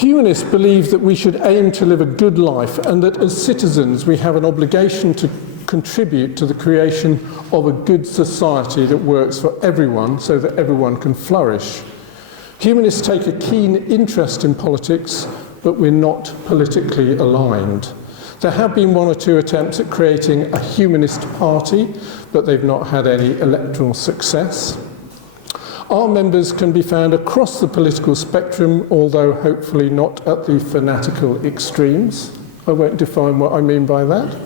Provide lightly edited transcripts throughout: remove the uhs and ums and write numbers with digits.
Humanists believe that we should aim to live a good life and that as citizens we have an obligation to contribute to the creation of a good society that works for everyone so that everyone can flourish. Humanists take a keen interest in politics, but we're not politically aligned. There have been one or two attempts at creating a humanist party, but they've not had any electoral success. Our members can be found across the political spectrum, although hopefully not at the fanatical extremes. I won't define what I mean by that.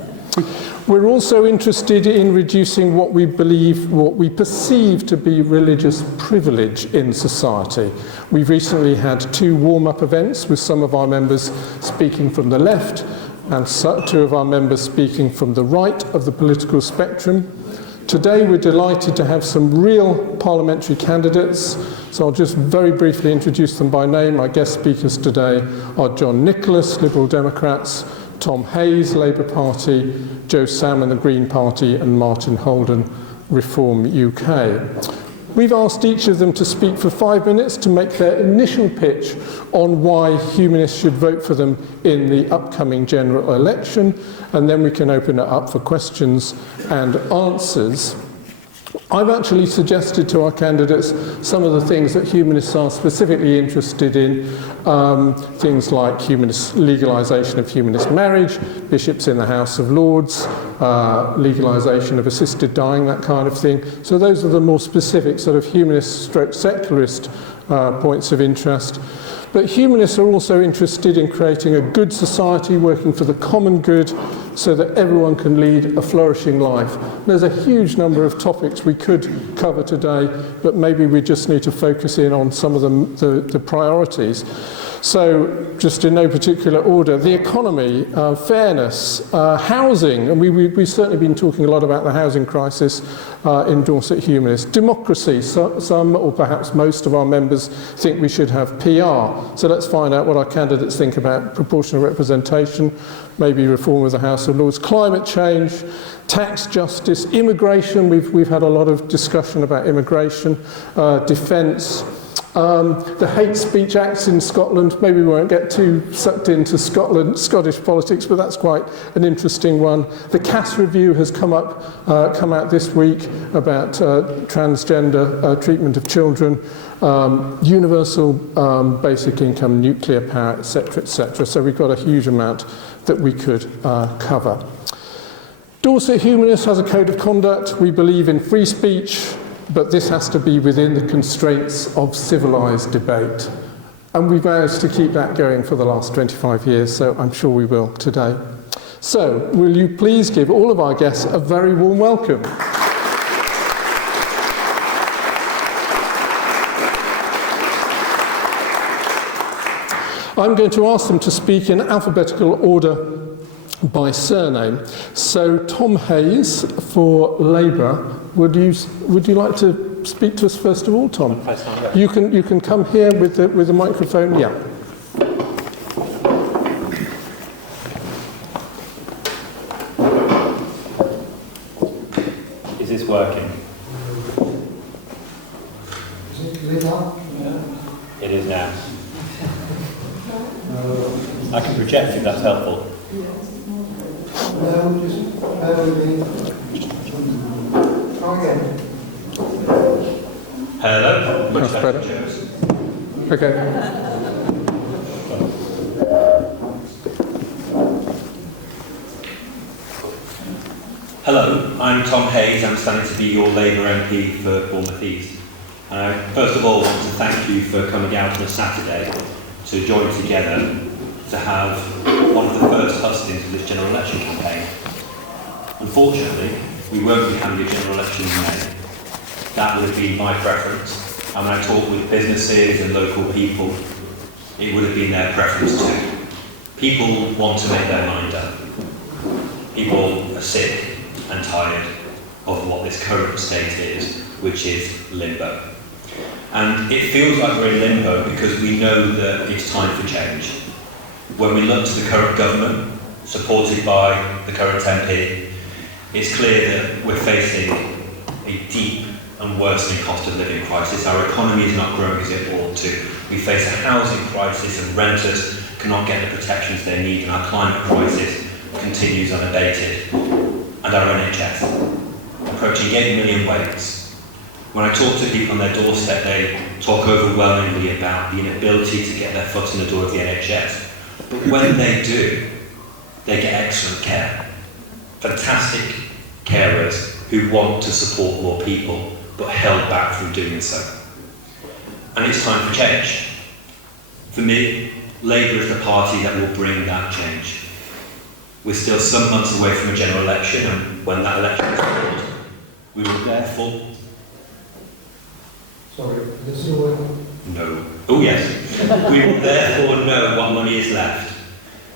We're also interested in reducing what we perceive to be religious privilege in society. We've recently had 2 warm-up events with some of our members speaking from the left and 2 of our members speaking from the right of the political spectrum. Today we're delighted to have some real parliamentary candidates, so I'll just very briefly introduce them by name. Our guest speakers today are Jon Nicholas, Liberal Democrats, Tom Hayes, Labour Party, Joe Salmon, the Green Party, and Martin Houlden, Reform UK. We've asked each of them to speak for 5 minutes to make their initial pitch on why humanists should vote for them in the upcoming general election, and then we can open it up for questions and answers. I've actually suggested to our candidates some of the things that humanists are specifically interested in, things like legalisation of humanist marriage, bishops in the House of Lords, legalisation of assisted dying, that kind of thing. So those are the more specific sort of humanist/secularist points of interest. But humanists are also interested in creating a good society working for the common good so that everyone can lead a flourishing life. There's a huge number of topics we could cover today, but maybe we just need to focus in on some of the priorities. So, just in no particular order, the economy, fairness, housing, and we've certainly been talking a lot about the housing crisis in Dorset Humanists. Democracy, some or perhaps most of our members think we should have PR. So let's find out what our candidates think about proportional representation, maybe reform of the House of Lords, climate change, tax justice, immigration. We've had a lot of discussion about immigration, defence. The hate speech acts in Scotland, maybe we won't get too sucked into Scottish politics, but that's quite an interesting one. The Cass review has come out this week about transgender treatment of children, universal basic income, nuclear power, etc., etc. So we've got a huge amount that we could cover. Dorset Humanists has a code of conduct. We believe in free speech, but this has to be within the constraints of civilised debate. And we've managed to keep that going for the last 25 years, so I'm sure we will today. So, will you please give all of our guests a very warm welcome. I'm going to ask them to speak in alphabetical order by surname. So, Tom Hayes for Labour. Would you like to speak to us first of all, Tom? You can come here with the microphone. Yeah. Is this working? Is it lit up? Yeah. It is now. I can project if that's helpful. No, just bear with me. Try again. Hello. Much That's better. Okay. Hello, I'm Tom Hayes. I'm standing to be your Labour MP for Bournemouth East. First of all, I want to thank you for coming out on a Saturday to join together to have one of the first hustings of this general election campaign. Unfortunately, we won't be having a general election in May. That would have been my preference. And when I talk with businesses and local people, it would have been their preference too. People want to make their mind up. People are sick and tired of what this current state is, which is limbo. And it feels like we're in limbo because we know that it's time for change. When we look to the current government, supported by the current MP, it's clear that we're facing a deep and worsening cost of living crisis. Our economy is not growing as it ought to. We face a housing crisis and renters cannot get the protections they need, and our climate crisis continues unabated. And our NHS, approaching 8 million waits. When I talk to people on their doorstep, they talk overwhelmingly about the inability to get their foot in the door of the NHS. But when they do, they get excellent care. Fantastic carers who want to support more people, but held back from doing so. And it's time for change. For me, Labour is the party that will bring that change. We're still some months away from a general election, and when that election is called, we will therefore... Sorry, this is a word. No. Oh yes. We will therefore know what money is left,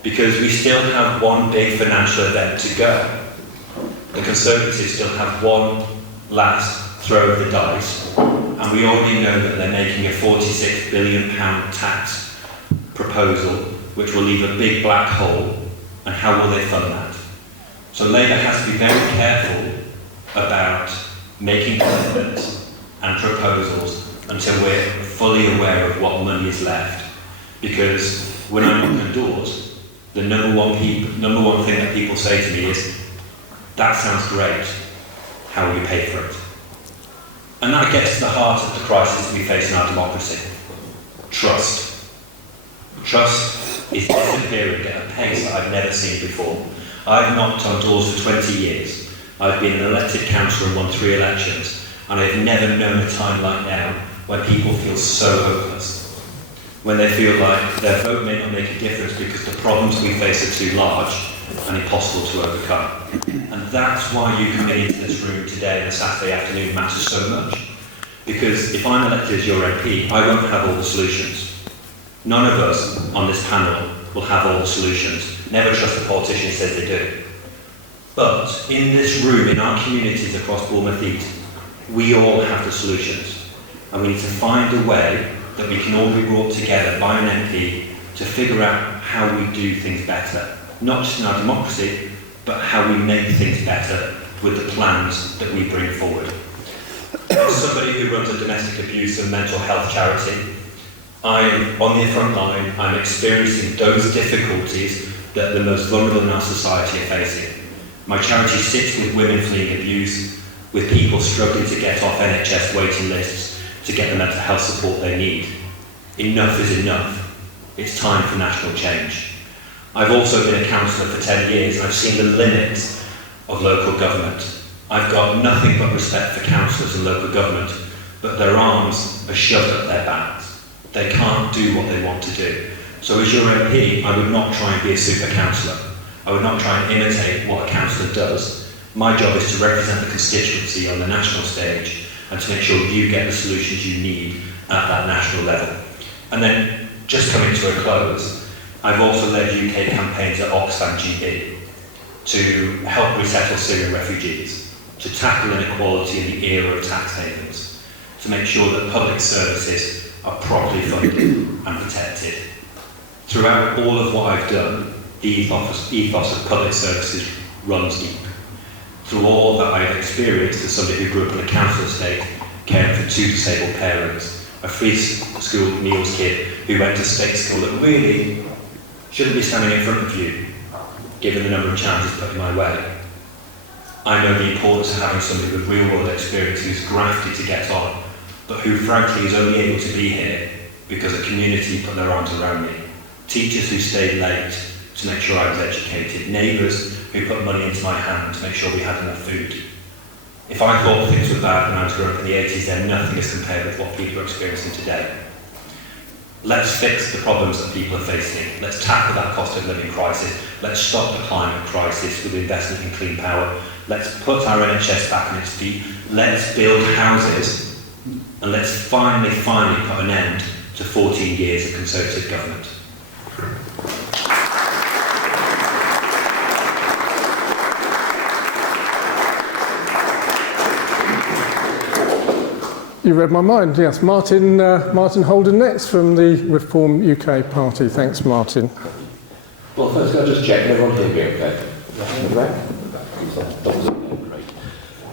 because we still have one big financial event to go. The Conservatives still have one last throw of the dice, and we already know that they're making a £46 billion tax proposal, which will leave a big black hole, and how will they fund that? So Labour has to be very careful about making commitments and proposals until we're fully aware of what money is left. Because when I knock on doors, the number one thing that people say to me is, "That sounds great, how will you pay for it?" And that gets to the heart of the crisis we face in our democracy. Trust. Trust is disappearing at a pace that I've never seen before. I've knocked on doors for 20 years. I've been an elected councillor and won 3 elections, and I've never known a time like now when people feel so hopeless. When they feel like their vote may not make a difference because the problems we face are too large and impossible to overcome. And that's why you coming into this room today on a Saturday afternoon matters so much. Because if I'm elected as your MP, I won't have all the solutions. None of us on this panel will have all the solutions. Never trust a politician who says they do. But in this room, in our communities across Bournemouth East, we all have the solutions. And we need to find a way that we can all be brought together by an MP to figure out how we do things better. Not just in our democracy, but how we make things better with the plans that we bring forward. As somebody who runs a domestic abuse and mental health charity, I am on the front line. I'm experiencing those difficulties that the most vulnerable in our society are facing. My charity sits with women fleeing abuse, with people struggling to get off NHS waiting lists to get the mental health support they need. Enough is enough. It's time for national change. I've also been a councillor for 10 years and I've seen the limits of local government. I've got nothing but respect for councillors and local government, but their arms are shoved up their backs. They can't do what they want to do. So as your MP, I would not try and be a super councillor. I would not try and imitate what a councillor does. My job is to represent the constituency on the national stage and to make sure you get the solutions you need at that national level. And then, just coming to a close, I've also led UK campaigns at Oxfam GB to help resettle Syrian refugees, to tackle inequality in the era of tax havens, to make sure that public services are properly funded and protected. Throughout all of what I've done, the ethos of public services runs deep. Through all that I've experienced as somebody who grew up in a council estate, caring for 2 disabled parents, a free school meals kid who went to state school that really shouldn't be standing in front of you, given the number of challenges put in my way. I know the importance of having somebody with real-world experience who's grafted to get on, but who frankly is only able to be here because a community put their arms around me. Teachers who stayed late to make sure I was educated. Neighbours who put money into my hand to make sure we had enough food. If I thought things were bad when I was growing up in the 80s, then nothing is compared with what people are experiencing today. Let's fix the problems that people are facing. Let's tackle that cost of living crisis. Let's stop the climate crisis with investment in clean power. Let's put our NHS back on its feet. Let's build houses. And let's finally put an end to 14 years of Conservative government. You read my mind, yes. Martin Houlden next from the Reform UK Party. Thanks, Martin. Well, first, I'll just check everyone here be okay.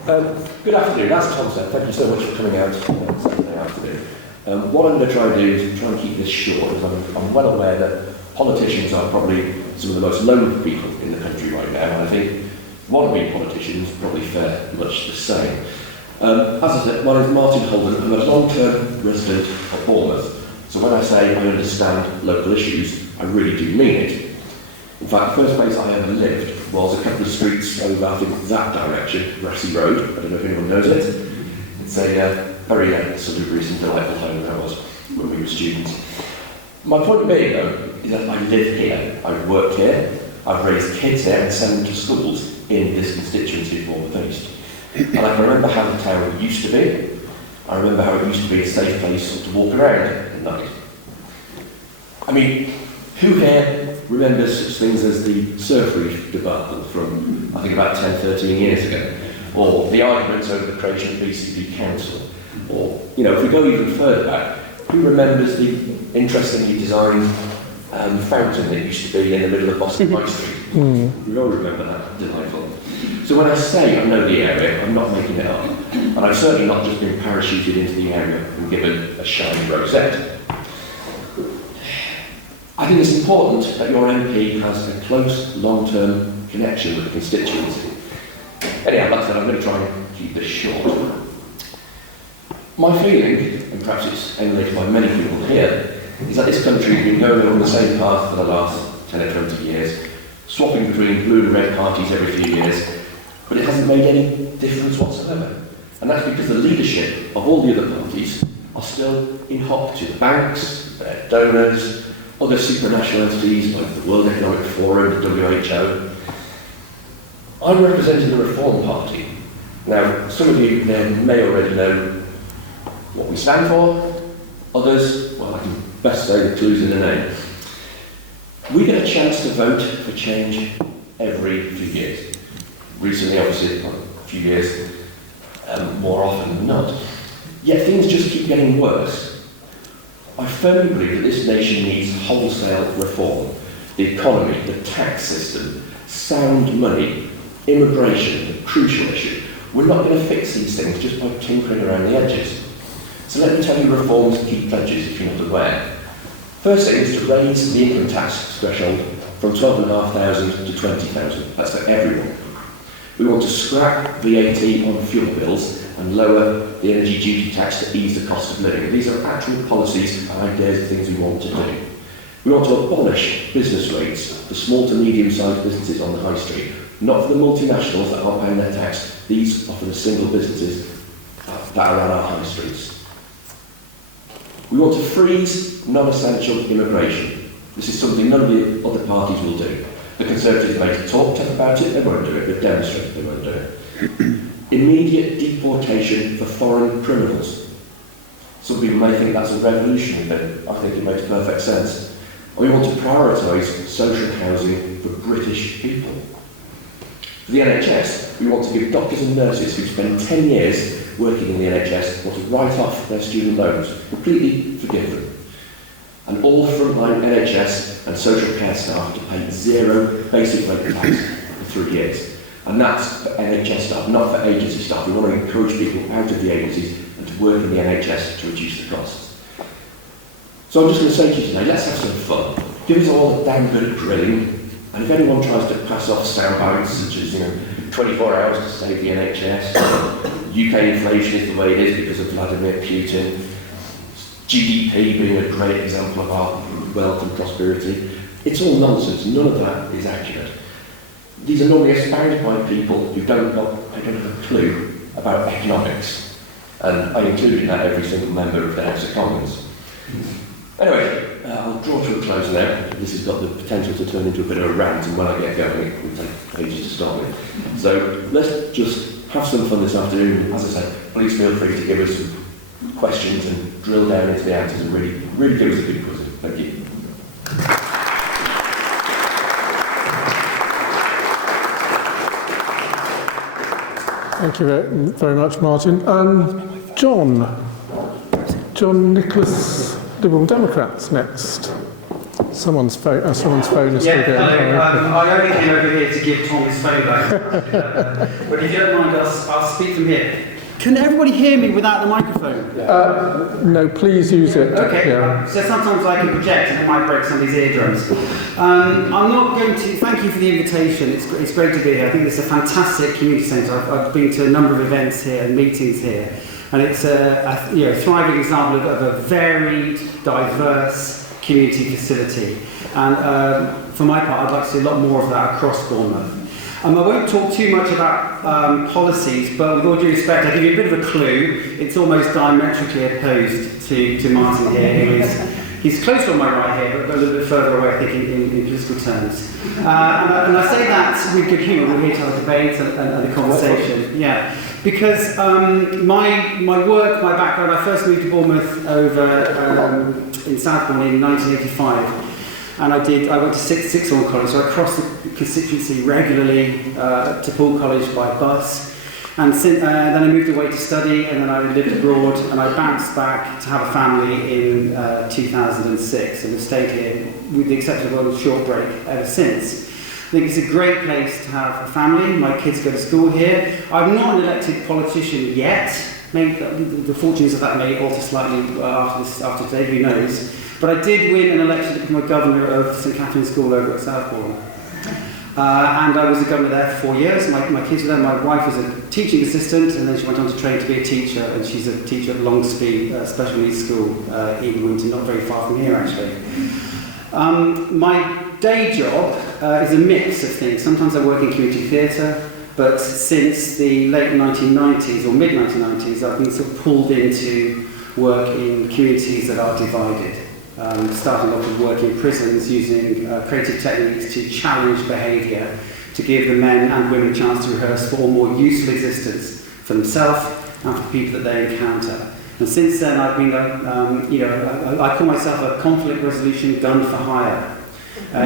Good afternoon. As Tom said, thank you so much for coming out Saturday afternoon. What I'm going to try and do is try and keep this short, because I'm well aware that politicians are probably some of the most lonely people in the country right now, and I think wannabe politicians probably fare much the same. As I said, my name is Martin Houlden. I'm a long-term resident of Bournemouth, so when I say I understand local issues, I really do mean it. In fact, the first place I ever lived was a couple of streets over, I think, that direction, Grassy Road. I don't know if anyone knows it. It's a very salubrious and delightful home that was when we were students. My point being, though, is that I live here. I've worked here. I've raised kids here and sent them to schools in this constituency of Bournemouth East. And I can remember how the town used to be. I remember how it used to be a safe place to walk around at night. I mean, who here remembers such things as the surf reef debacle from, I think, about 10, 13 years ago? Or the arguments over the creation of BCP Council? Or, if we go even further back, who remembers the interestingly designed fountain that used to be in the middle of Boston High Street? We all remember that, delightful. So when I say I know the area, I'm not making it up. And I've certainly not just been parachuted into the area and given a shiny rosette. I think it's important that your MP has a close, long-term connection with the constituency. Anyhow, like I said, I'm going to try and keep this short. My feeling, and perhaps it's emulated by many people here, is that this country has been going along the same path for the last 10 or 20 years, swapping between blue and red parties every few years, but it hasn't made any difference whatsoever. And that's because the leadership of all the other parties are still in hock to the banks, their donors, other supranational entities like the World Economic Forum, the WHO. I'm representing the Reform Party. Now, some of you then may already know what we stand for. Others, well, I can best say the clues in the name. We get a chance to vote for change every few years. Recently, obviously, a few years more often than not. Yet things just keep getting worse. I firmly believe that this nation needs wholesale reform. The economy, the tax system, sound money, immigration, the crucial issue. We're not going to fix these things just by tinkering around the edges. So let me tell you reform's key pledges if you're not aware. First thing is to raise the income tax threshold from 12,500 to 20,000. That's for everyone. We want to scrap VAT on fuel bills and lower the energy duty tax to ease the cost of living. These are actual policies and ideas of things we want to do. We want to abolish business rates for small to medium-sized businesses on the high street, not for the multinationals that aren't paying their tax. These are for the single businesses that are on our high streets. We want to freeze non-essential immigration. This is something none of the other parties will do. The Conservatives may talk tough about it, they won't do it, but demonstrate they won't do it. Immediate deportation for foreign criminals. Some people may think that's a revolutionary thing. I think it makes perfect sense. We want to prioritise social housing for British people. For the NHS, we want to give doctors and nurses who spend 10 years working in the NHS want to write off their student loans, completely forgive them. And all frontline NHS and social care staff to pay zero basic rate tax for 3 years. And that's for NHS staff, not for agency staff. We want to encourage people out of the agencies and to work in the NHS to reduce the costs. So I'm just going to say to you today, let's have some fun. Give us all a damn good grilling. And if anyone tries to pass off sound bites such as, 24 hours to save the NHS, UK inflation is the way it is because of Vladimir Putin, GDP being a great example of our wealth and prosperity, it's all nonsense. None of that is accurate. These are normally expounded by people who don't have a clue about economics. And I include in that every single member of the House of Commons. Anyway, I'll draw to a close now. This has got the potential to turn into a bit of a rant, and when I get going, it will take ages to start with. So let's just have some fun this afternoon. As I say, please feel free to give us some questions and drill down into the answers and really give us a good quiz. Thank you. Thank you very much, Martin. Jon Nicholas, Liberal Democrats, next. Someone's phone is still Yeah, going. hello. I only came over here to give Tom his phone back. But if you don't mind, I'll speak from here. Can everybody hear me without the microphone? No, please use it. Okay, Yeah. so sometimes I can project and it might break somebody's eardrums. I'm not going to, thank you for the invitation, it's great to be here. I think it's a fantastic community centre. I've been to a number of events here and meetings here, and it's a thriving example of a varied, diverse community facility. And for my part, I'd like to see a lot more of that across Bournemouth. I won't talk too much about policies, but with all due respect, I'll give you a bit of a clue. It's almost diametrically opposed to Martin here. He's closer on my right here, but a little bit further away, I think, in political terms. And I say that with good humour. We're here to have a debate and a conversation. Yeah, because my work, my background, I first moved to Bournemouth over in Southbourne in 1985. And I went to Sixth Form College, so I crossed the constituency regularly to Poole College by bus. And then I moved away to study, and then I lived abroad, and I bounced back to have a family in 2006, and have stayed here, with the exception of a short break, ever since. I think it's a great place to have a family. My kids go to school here. I'm not an elected politician yet. Maybe the fortunes of that may alter slightly after today, who knows. But I did win an election to become a governor of St Catherine's School over at Southbourne. And I was a governor there for 4 years. My kids were there. My wife was a teaching assistant, and then she went on to train to be a teacher, and she's a teacher at Longsby Special Needs School in Winton, not very far from here actually. My day job is a mix of things. Sometimes I work in community theatre, but since the late 1990s or mid-1990s, I've been sort of pulled into work in communities that are divided. Starting off with work in prisons using creative techniques to challenge behaviour, to give the men and women a chance to rehearse for a more useful existence for themselves and for people that they encounter. And since then, I've been, I call myself a conflict resolution gun for hire,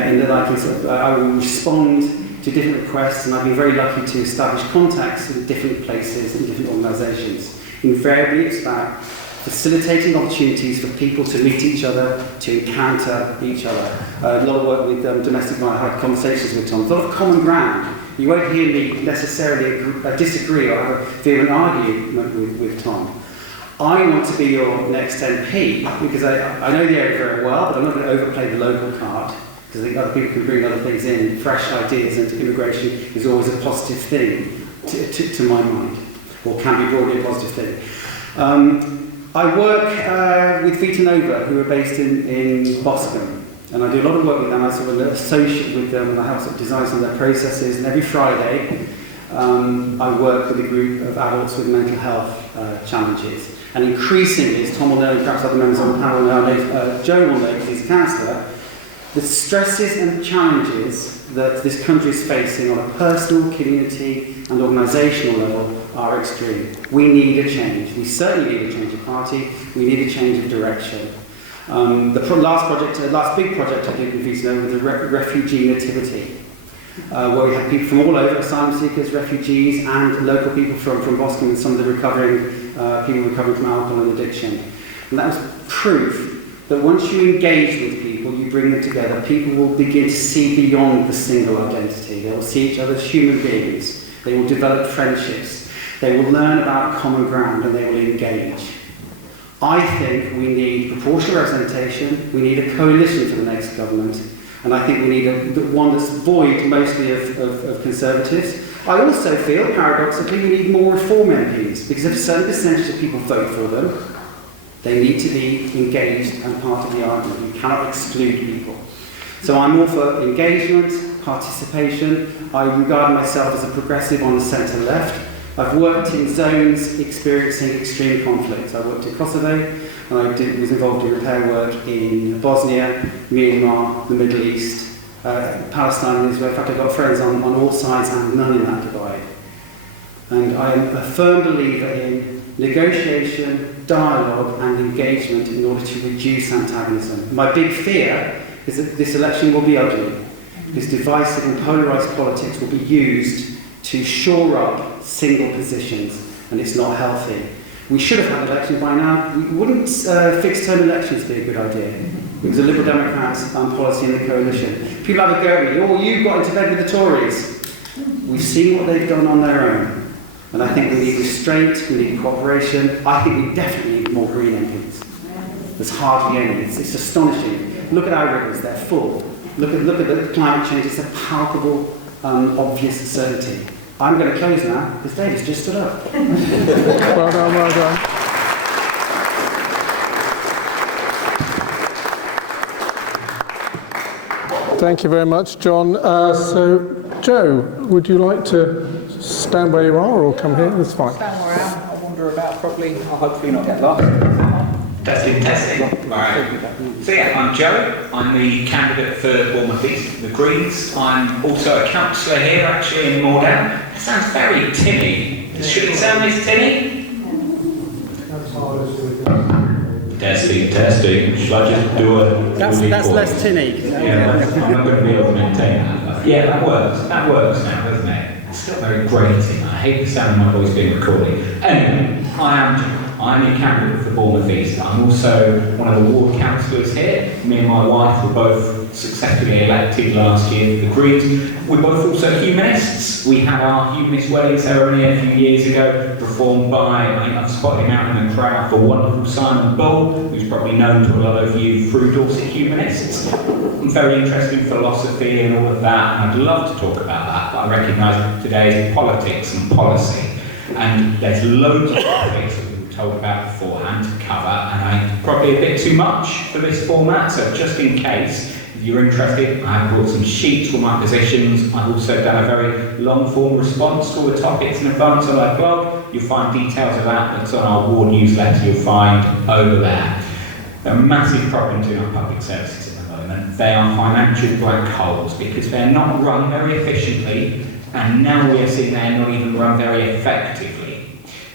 in that I will respond to different requests, and I've been very lucky to establish contacts in different places and different organisations. Invariably, it's about facilitating opportunities for people to meet each other, to encounter each other. A lot of work with domestic violence. I had conversations with Tom. A lot of common ground. You won't hear me necessarily disagree or have a vehement argument with Tom. I want to be your next MP because I know the area very well, but I'm not going to overplay the local card because I think other people can bring other things in. Fresh ideas into immigration is always a positive thing to my mind, or can be broadly a positive thing. I work with Vita Nova, who are based in Boscombe, and I do a lot of work with them. I sort of associate with them, and I help sort of design some of their processes. And every Friday, I work with a group of adults with mental health challenges. And increasingly, as Tom will know, and perhaps other members on the panel now, Joe will know, because he's a counsellor, the stresses and challenges that this country is facing on a personal, community, and organisational level are extreme. We need a change. We certainly need a change of party. We need a change of direction. The last big project I did with Vita Nova was the refugee nativity, where we had people from all over, asylum seekers, refugees, and local people from Boscombe, and some of the people recovering from alcohol and addiction. And that was proof that once you engage with people, you bring them together, people will begin to see beyond the single identity. They will see each other as human beings. They will develop friendships. They will learn about common ground, and they will engage. I think we need proportional representation. We need a coalition for the next government. And I think we need one that's void mostly of Conservatives. I also feel, paradoxically, we need more Reform MPs, because if a certain percentage of people vote for them, they need to be engaged and part of the argument. You cannot exclude people. So I'm all for engagement, participation. I regard myself as a progressive on the centre-left. I've worked in zones experiencing extreme conflict. I worked in Kosovo, and I was involved in repair work in Bosnia, Myanmar, the Middle East, Palestine and Israel. In fact, I've got friends on all sides and none in that divide. And I am a firm believer in negotiation, dialogue and engagement in order to reduce antagonism. My big fear is that this election will be ugly, because divisive and polarised politics will be used to shore up single positions, and it's not healthy. We should have had elections by now. Wouldn't fixed-term elections be a good idea? It was a Liberal Democrats policy in the coalition. People have a go at me, oh, you got into bed with the Tories. We've seen what they've done on their own. And I think we need restraint, we need cooperation. I think we definitely need more Green MPs. There's hardly any. It's astonishing. Look at our rivers, they're full. Look at the climate change, it's a palpable, obvious certainty. I'm going to close now, because David's just stood up. Well done, well done. Thank you very much, John. So, Joe, would you like to stand where you are or come here? That's fine. Stand where I am. I'll wander about properly. I'll hopefully not get lost. Testing. Right. So yeah, I'm Joe. I'm the candidate for Bournemouth East, the Greens. I'm also a councillor here, actually, in Moordown. That sounds very tinny. Should it sound this tinny? Testing. Shall I just do a... That's less tinny. Yeah, I'm not going to be able to maintain that. Yeah, that works. That works now, doesn't it? It's still very grating. I hate the sound of my voice being recorded. Anyway, I'm a candidate for Bournemouth East. I'm also one of the ward councillors here. Me and my wife were both successfully elected last year for the Greens. We're both also humanists. We had our humanist wedding ceremony a few years ago, performed by, I think I've spotted him out in the crowd, the wonderful Salmon, who's probably known to a lot of you through Dorset Humanists. I'm very interested in philosophy and all of that, and I'd love to talk about that, but I recognise today is politics and policy. And there's loads of topics that we were told about beforehand to cover, and probably a bit too much for this format, so just in case, if you're interested, I've brought some sheets for my positions. I've also done a very long-form response to all the topics in advance on my blog. You'll find details of that. That's on our ward newsletter you'll find over there. There are massive problems in our public services at the moment. They are financial black holes because they're not run very efficiently, and now we are seeing they're not even run very effectively.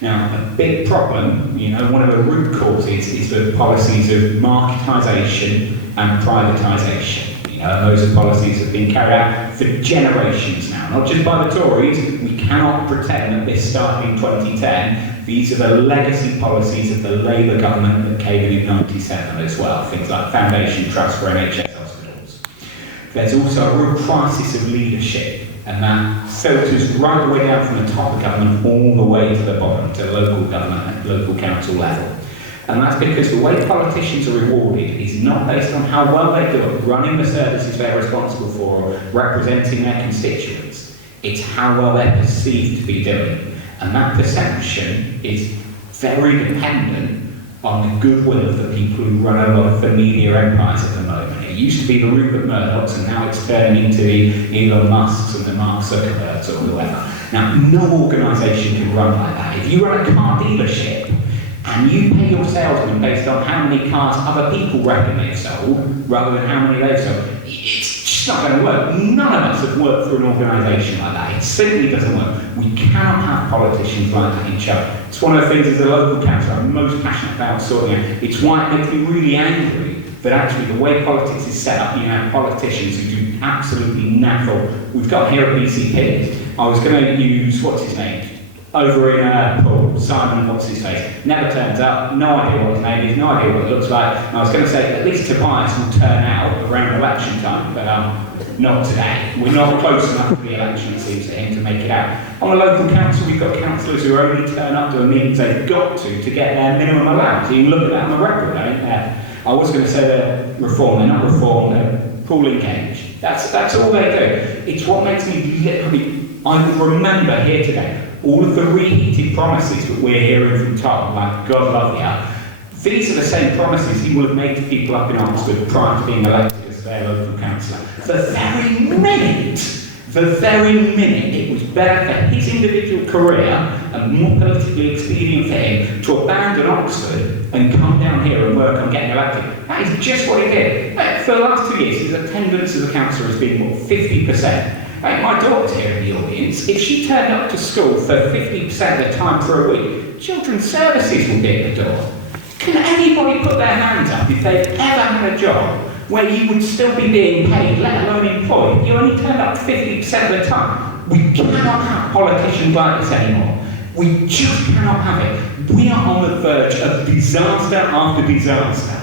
Now, a big problem, one of the root causes is the policies of marketisation and privatisation. Those are policies that have been carried out for generations now, not just by the Tories. We cannot pretend that this started in 2010. These are the legacy policies of the Labour government that came in 97 as well, things like Foundation Trust for NHS hospitals. There's also a real crisis of leadership, and that filters right the way down from the top of government all the way to the bottom, to local government and local council level. And that's because the way politicians are rewarded is not based on how well they do at running the services they're responsible for or representing their constituents. It's how well they're perceived to be doing. And that perception is very dependent on the goodwill of the people who run a lot of the media empires at the moment. It used to be the Rupert Murdochs, and now it's turning into the Elon Musks and the Mark Zuckerbergs or whoever. Now, no organisation can run like that. If you run a car dealership, and you pay your salesman based on how many cars other people reckon they've sold, rather than how many they've sold, it's just not going to work. None of us have worked for an organisation like that. It simply doesn't work. We cannot have politicians like that in charge. It's one of the things as a local councillor I'm most passionate about sorting out. It's why it makes me really angry that actually the way politics is set up, you have politicians who do absolutely naffle. We've got here at BCP, I was going to use, what's his name? Over in Paul, Simon, what's his face, never turns up, no idea what his name is, no idea what it looks like. And I was going to say, at least Tobias will turn out around election time, but not today. We're not close enough to the election, it seems, for him to make it out. On a local council, we've got councillors who only turn up to the meetings they've got to get their minimum allowance. You can look at that on the record, I was going to say they're reform, they're not reform, they're pooling gauge. That's all they do. It's what makes me literally, I remember here today, all of the reheated promises that we're hearing from Tom, like God love you, these are the same promises he will have made to people up in Oxford prior to being elected as their local councillor. The very minute it was better for his individual career and more politically expedient for him to abandon Oxford and come down here and work on getting elected. That is just what he did. For the last 2 years, his attendance as a councillor has been, 50%. My daughter's here in the audience. If she turned up to school for 50% of the time for a week, children's services would be at the door. Can anybody put their hands up if they've ever had a job where you would still be being paid, let alone employed? You only turned up 50% of the time. We cannot have politicians like this anymore. We just cannot have it. We are on the verge of disaster after disaster.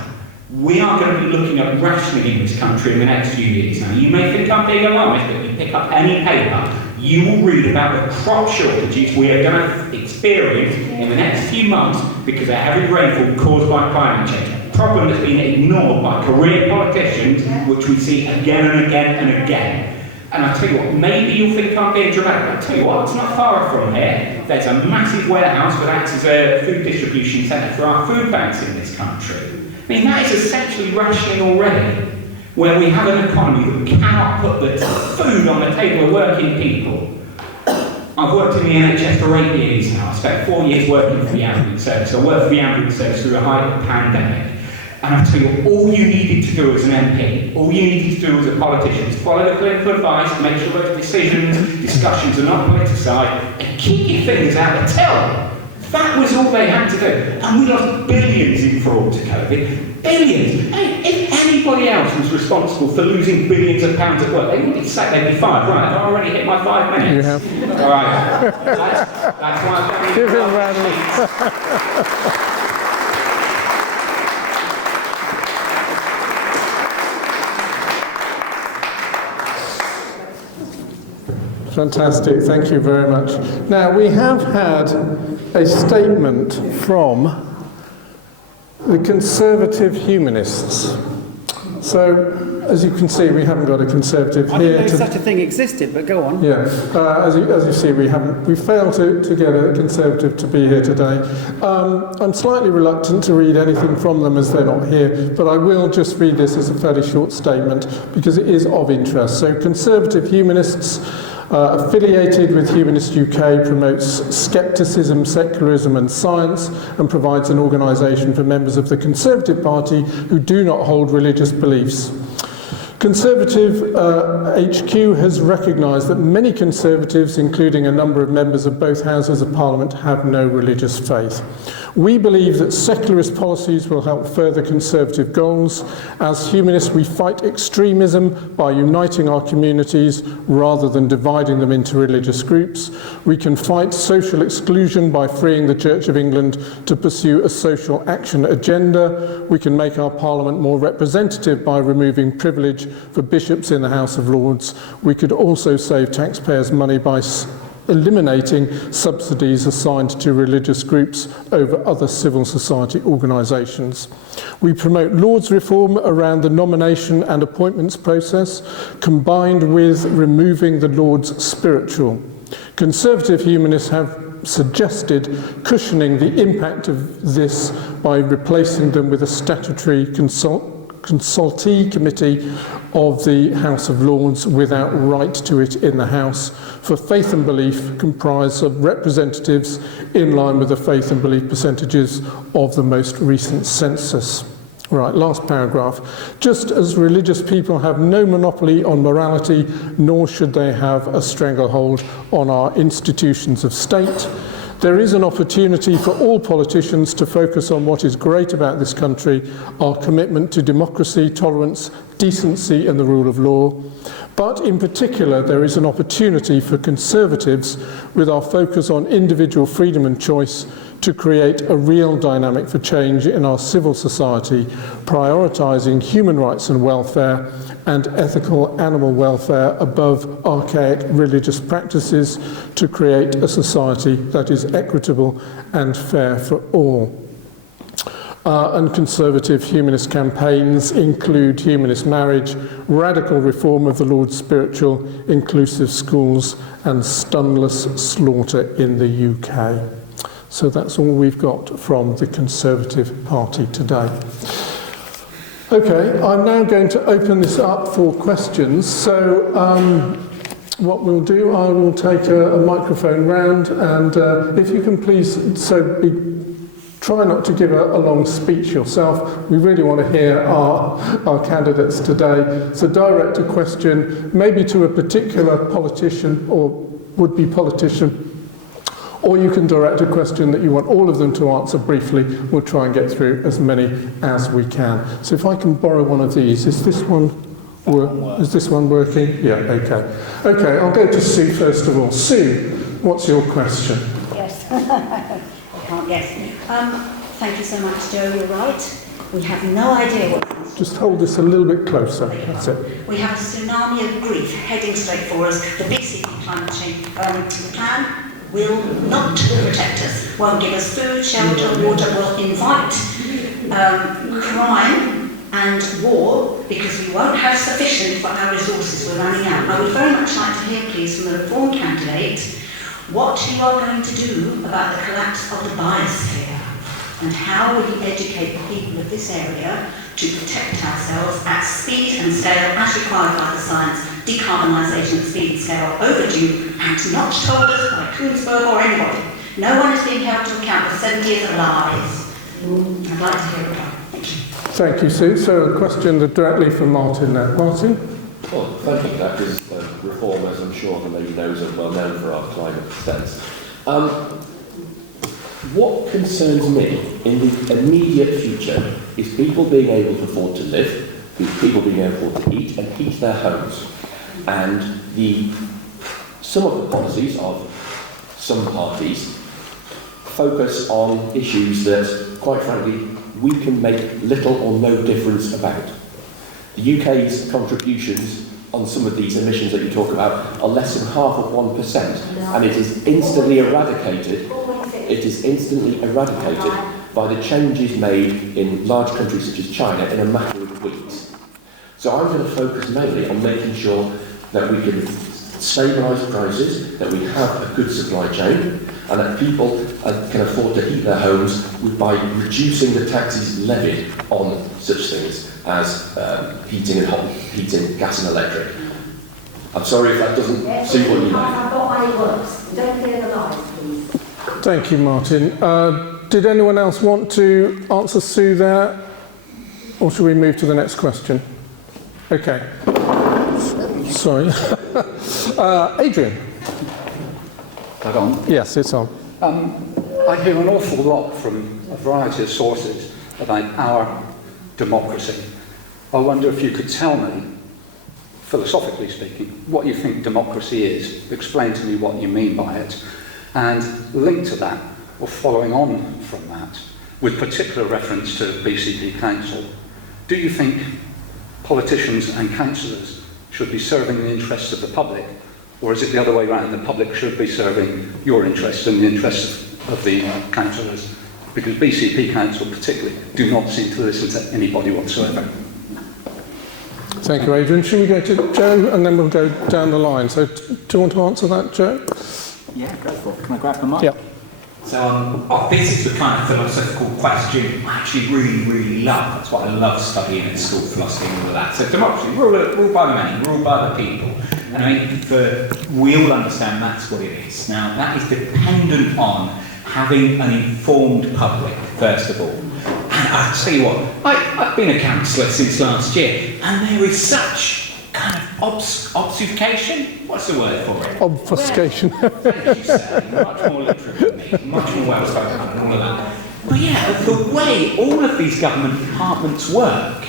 We are going to be looking at rationing in this country in the next few years. Now, you may think I'm being alarmist, but if you pick up any paper, you will read about the crop shortages we are going to experience in the next few months because of heavy rainfall caused by climate change. A problem that's been ignored by career politicians, which we see again and again and again. And I'll tell you what, maybe you'll think I'm being dramatic, but I'll tell you what, it's not far from here. There's a massive warehouse that acts as a food distribution centre for our food banks in this country. I mean, that is essentially rationing already, where we have an economy that cannot put the food on the table of working people. I've worked in the NHS for 8 years now. I spent 4 years working for the ambulance service. I worked for the ambulance service through the height of the pandemic. And I tell you, all you needed to do as an MP, all you needed to do as a politician is follow the clinical advice, make sure those decisions, discussions are not politicised, and keep your fingers out the till. That was all they had to do. And we lost billions in fraud to COVID. Billions. Hey, if anybody else was responsible for losing billions of pounds at work, they wouldn't be sacked, they'd be fired. Right, I've already hit my 5 minutes. You have. All right. That's why I'm Give him a round of Fantastic, thank you very much. Now, we have had a statement from the Conservative Humanists. So, as you can see, we haven't got a Conservative I here. didn't know such a thing existed, but go on. Yeah, as you see, we failed to get a Conservative to be here today. I'm slightly reluctant to read anything from them as they're not here, but I will just read this as a fairly short statement because it is of interest. So, Conservative Humanists, affiliated with Humanist UK, promotes scepticism, secularism and science and provides an organisation for members of the Conservative Party who do not hold religious beliefs. Conservative HQ has recognised that many Conservatives, including a number of members of both Houses of Parliament, have no religious faith. We believe that secularist policies will help further Conservative goals. As humanists, we fight extremism by uniting our communities rather than dividing them into religious groups. We can fight social exclusion by freeing the Church of England to pursue a social action agenda. We can make our Parliament more representative by removing privilege for bishops in the House of Lords. We could also save taxpayers' money by eliminating subsidies assigned to religious groups over other civil society organisations. We promote Lords reform around the nomination and appointments process, combined with removing the Lords spiritual. Conservative humanists have suggested cushioning the impact of this by replacing them with a statutory consultee committee of the House of Lords without right to it in the House for faith and belief comprised of representatives in line with the faith and belief percentages of the most recent census. Right, last paragraph. Just as religious people have no monopoly on morality, nor should they have a stranglehold on our institutions of state, there is an opportunity for all politicians to focus on what is great about this country, our commitment to democracy, tolerance, decency and the rule of law. But in particular, there is an opportunity for Conservatives, with our focus on individual freedom and choice, to create a real dynamic for change in our civil society, prioritising human rights and welfare and ethical animal welfare above archaic religious practices, to create a society that is equitable and fair for all. And Conservative humanist campaigns include humanist marriage, radical reform of the Lord's spiritual, inclusive schools and stunless slaughter in the UK. So that's all we've got from the Conservative Party today. Okay, I'm now going to open this up for questions. So what we'll do, I will take a microphone round, and if you can please, try not to give a long speech yourself. We really want to hear our candidates today. So direct a question, maybe to a particular politician or would-be politician, or you can direct a question that you want all of them to answer briefly. We'll try and get through as many as we can. So if I can borrow one of these, is this one working? Yeah, okay. Okay, I'll go to Sue first of all. Sue, what's your question? Yes, I can't guess. Thank you so much, Joe. You're right. We have no idea what's. Just hold this a little bit closer. That's it. We have a tsunami of grief heading straight for us. The BCP climate change plan will not protect us, won't give us food, shelter, water, will invite crime and war because we won't have sufficient for our resources. We're running out. I would very much like to hear, please, from the Reform candidate what you are going to do about the collapse of the biosphere and how will you educate the people of this area to protect ourselves at speed and scale as required by the science, decarbonisation at speed and scale overdue and not told us by Koonsberg or anybody. No one is being held to account for 70 years of lies. I'd like to hear about it. Thank you. Thank you, Sue. So a question directly from Martin there. Martin? Well, thank you for that, because Reform, as I'm sure the lady knows, are well known for our climate sense. What concerns me in the immediate future is people being able to afford to live, people being able to afford to eat and heat their homes. And some of the policies of some parties focus on issues that, quite frankly, we can make little or no difference about. The UK's contributions on some of these emissions that you talk about are less than half of 1%, and it is instantly eradicated. It is instantly eradicated by the changes made in large countries such as China in a matter of weeks. So I'm going to focus mainly on making sure that we can stabilise prices, that we have a good supply chain, and that people can afford to heat their homes by reducing the taxes levied on such things as heating and hot heating, gas and electric. I'm sorry if that doesn't suit what you like. I've got why it works. Don't hear the lies, please. Thank you, Martin. Did anyone else want to answer Sue there? Or should we move to the next question? Okay. Sorry. Adrian. That on? Yes, it's on. I hear an awful lot from a variety of sources about our democracy. I wonder if you could tell me, philosophically speaking, what you think democracy is. Explain to me what you mean by it. And linked to that, or following on from that, with particular reference to BCP Council, do you think politicians and councillors should be serving the interests of the public, or is it the other way around, the public should be serving your interests and the interests of the councillors? Because BCP Council particularly do not seem to listen to anybody whatsoever. Thank you, Adrian. Should we go to Joe and then we'll go down the line? So do you want to answer that, Joe? Yeah, go for it. Can I grab the mic? Yeah. So this is the kind of philosophical question I actually really love. That's what I love studying at school, philosophy and all of that. So democracy, rule by the many, rule by the people. And I mean, we all understand that's what it is. Now, that is dependent on having an informed public, first of all. And I'll tell you what, I've been a councillor since last year, and there is such kind of obfuscation? What's the word for it? Obfuscation. Thank you, sir. You're much more literate than me, much more well-spoken and all of that. But yeah, the way all of these government departments work,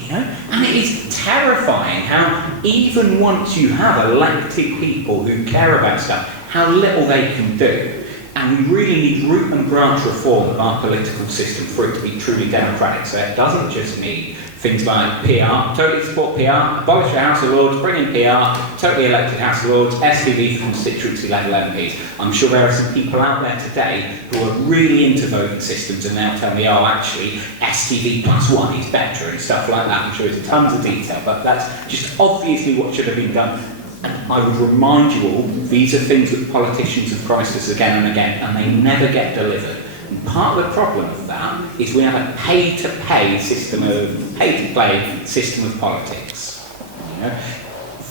you know, and it is terrifying how even once you have elected people who care about stuff, how little they can do. And we really need root and branch reform of our political system for it to be truly democratic. So it doesn't just mean things like PR, totally support PR, abolish the House of Lords, bring in PR, totally elected House of Lords, STV for constituency level MPs. I'm sure there are some people out there today who are really into voting systems and they'll tell me, oh, actually, STV +1 is better and stuff like that. I'm sure there's tons of detail, but that's just obviously what should have been done. And I would remind you all, these are things that politicians have promised us again and again, and they never get delivered. And part of the problem of that is we have a pay-to-play system of politics. You know?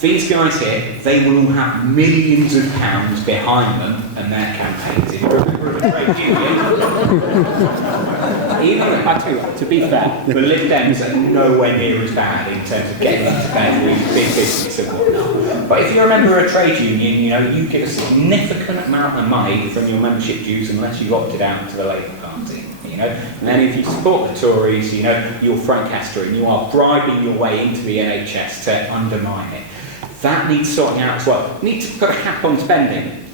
These guys here, they will all have millions of pounds behind them and their campaigns. If you remember the trade union, I tell you what, to be fair, the Lib Dems are nowhere near as bad in terms of getting into bed with big business and whatnot. But if you remember a trade union, you know, you get a significant amount of money from your membership dues unless you opted out to the Labour Party. You know? And then if you support the Tories, you know, you're Frank Astor and you are bribing your way into the NHS to undermine it. That needs sorting out as well. We need to put a cap on spending.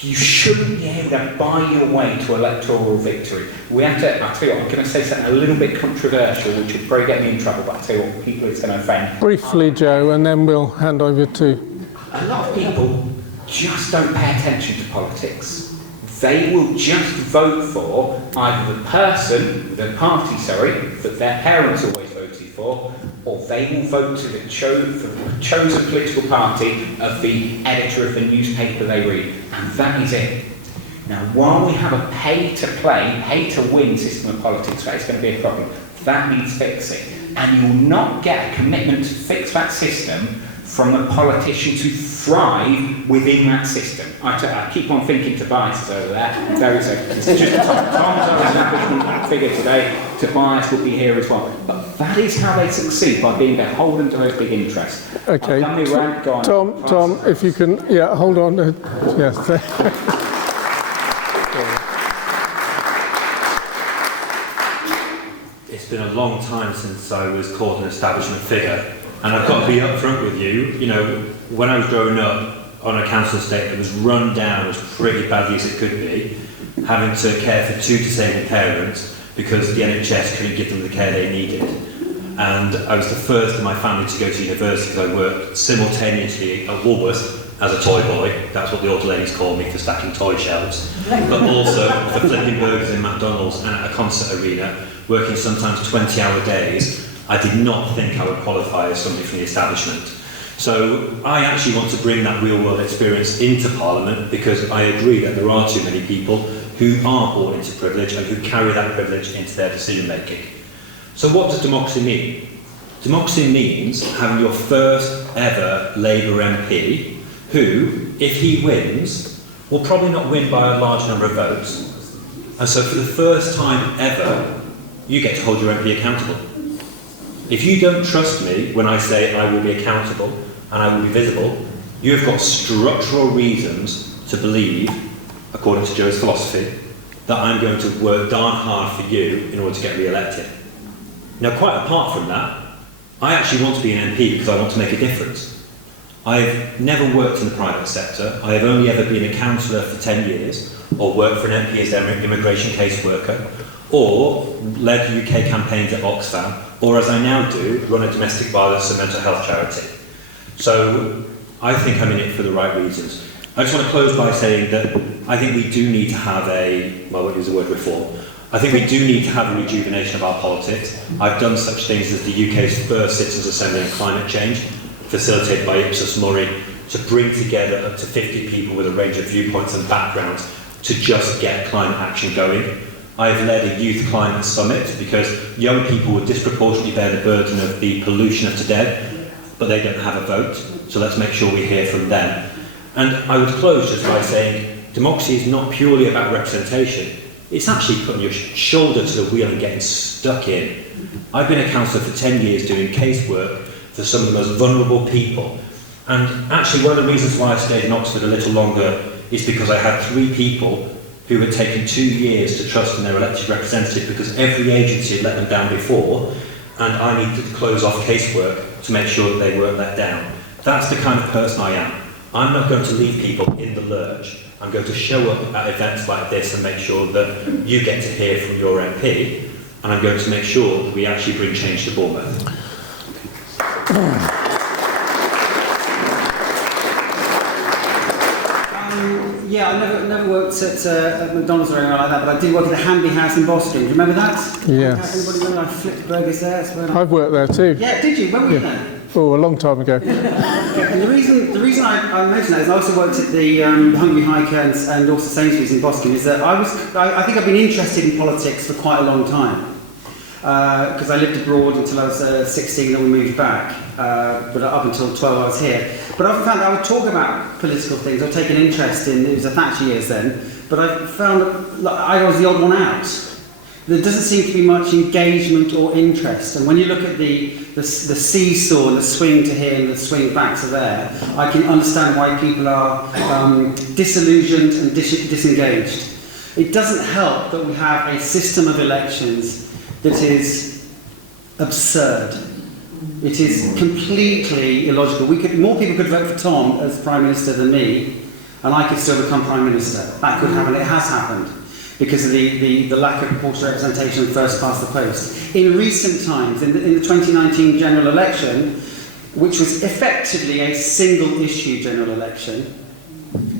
You shouldn't be able to buy your way to electoral victory. We have to, I'll tell you what, I'm going to say something a little bit controversial, which will probably get me in trouble, but I'll tell you what, people it's going to offend. Briefly, Joe, and then we'll hand over to... A lot of people just don't pay attention to politics. They will just vote for either the party, that their parents always voted for, or they will vote to the chosen political party of the editor of the newspaper they read. And that is it. Now, while we have a pay-to-play, pay-to-win system of politics, that is going to be a problem. That needs fixing. And you will not get a commitment to fix that system from a politician to thrive within that system. I keep on thinking Tobias is over there. There is it's just Tom's our establishment figure today. Tobias will be here as well. But that is how they succeed, by being beholden to those big interests. Okay, Tom, if you can, hold on. Yes. It's been a long time since I was called an establishment figure. And I've got to be upfront with you, when I was growing up on a council estate that was run down as pretty badly as it could be, having to care for 2 disabled parents because the NHS couldn't give them the care they needed. And I was the first in my family to go to university because I worked simultaneously at Woolworths as a toy boy. That's what the old ladies called me, for stacking toy shelves. But also for flipping burgers in McDonald's and at a concert arena, working sometimes 20-hour days. I did not think I would qualify as somebody from the establishment. So I actually want to bring that real-world experience into Parliament, because I agree that there are too many people who are born into privilege and who carry that privilege into their decision-making. So what does democracy mean? Democracy means having your first ever Labour MP who, if he wins, will probably not win by a large number of votes. And so for the first time ever, you get to hold your MP accountable. If you don't trust me when I say I will be accountable and I will be visible, you have got structural reasons to believe, according to Joe's philosophy, that I'm going to work darn hard for you in order to get re-elected. Now, quite apart from that, I actually want to be an MP because I want to make a difference. I've never worked in the private sector. I have only ever been a councillor for 10 years, or worked for an MP as their immigration caseworker, or led UK campaigns at Oxfam, or as I now do, run a domestic violence and mental health charity. So I think I'm in it for the right reasons. I just want to close by saying that I think we do need to have we'll use the word reform. I think we do need to have a rejuvenation of our politics. I've done such things as the UK's first Citizens' Assembly on Climate Change, facilitated by Ipsos Mori, to bring together up to 50 people with a range of viewpoints and backgrounds to just get climate action going. I've led a youth climate summit because young people would disproportionately bear the burden of the pollution of today, but they don't have a vote, so let's make sure we hear from them. And I would close just by saying democracy is not purely about representation, it's actually putting your shoulder to the wheel and getting stuck in. I've been a councillor for 10 years doing casework for some of the most vulnerable people, and actually one of the reasons why I stayed in Oxford a little longer is because I had 3 people who had taken 2 years to trust in their elected representative because every agency had let them down before, and I needed to close off casework to make sure that they weren't let down. That's the kind of person I am. I'm not going to leave people in the lurch. I'm going to show up at events like this and make sure that you get to hear from your MP, and I'm going to make sure that we actually bring change to Bournemouth. Yeah, I never worked at McDonald's or anything like that, but I did work at the Hanby House in Boston. Do you remember that? Yes. Anybody remember I flipped burgers there? I've worked there too. Yeah, did you? When were you there? Oh, a long time ago. And the reason I mention that is I also worked at the Hungry Hiker and also Sainsbury's in Boston, is that I think I've been interested in politics for quite a long time. Because I lived abroad until I was 16, then we moved back, but up until 12 I was here. But I found that I would talk about political things, I'd take an interest in, it was the Thatcher years then, but I found that I was the odd one out. There doesn't seem to be much engagement or interest, and when you look at the seesaw and the swing to here and the swing back to there, I can understand why people are disillusioned and disengaged. It doesn't help that we have a system of elections that is absurd. It is completely illogical. More people could vote for Tom as Prime Minister than me, and I could still become Prime Minister. That could happen. It has happened because of the lack of proportional representation of first past the post. In recent times, in the 2019 general election, which was effectively a single issue general election,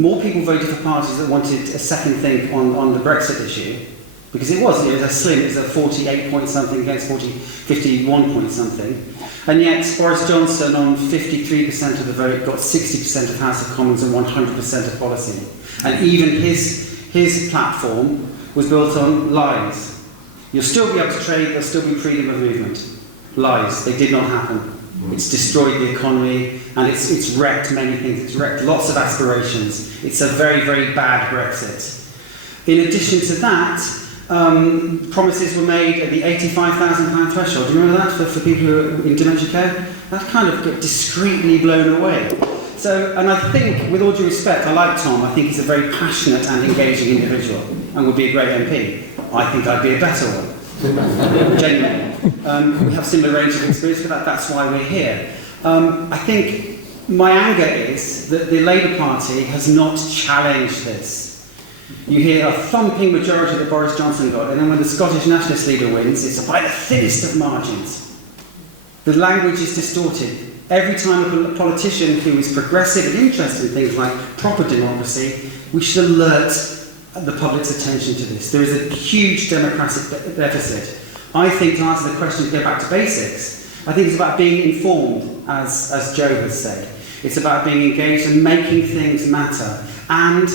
more people voted for parties that wanted a second think on the Brexit issue, because it was a slim, it was a 48 point something against 51 point something. And yet Boris Johnson, on 53% of the vote, got 60% of House of Commons and 100% of policy. And even his platform was built on lies. You'll still be able to trade, there'll still be freedom of movement. Lies. They did not happen. It's destroyed the economy, and it's wrecked many things. It's wrecked lots of aspirations. It's a very, very bad Brexit. In addition to that, promises were made at the £85,000 threshold. Do you remember that for people who are in dementia care? That kind of got discreetly blown away. So, and I think, with all due respect, I like Tom. I think he's a very passionate and engaging individual and would be a great MP. I think I'd be a better one. Genuinely. We have similar range of experience, but that's why we're here. I think my anger is that the Labour Party has not challenged this. You hear a thumping majority that Boris Johnson got, and then when the Scottish Nationalist leader wins, it's by the thinnest of margins. The language is distorted. Every time a politician who is progressive and interested in things like proper democracy, we should alert the public's attention to this. There is a huge democratic deficit. I think, to answer the question, to go back to basics, I think it's about being informed, as Joe has said. It's about being engaged and making things matter, and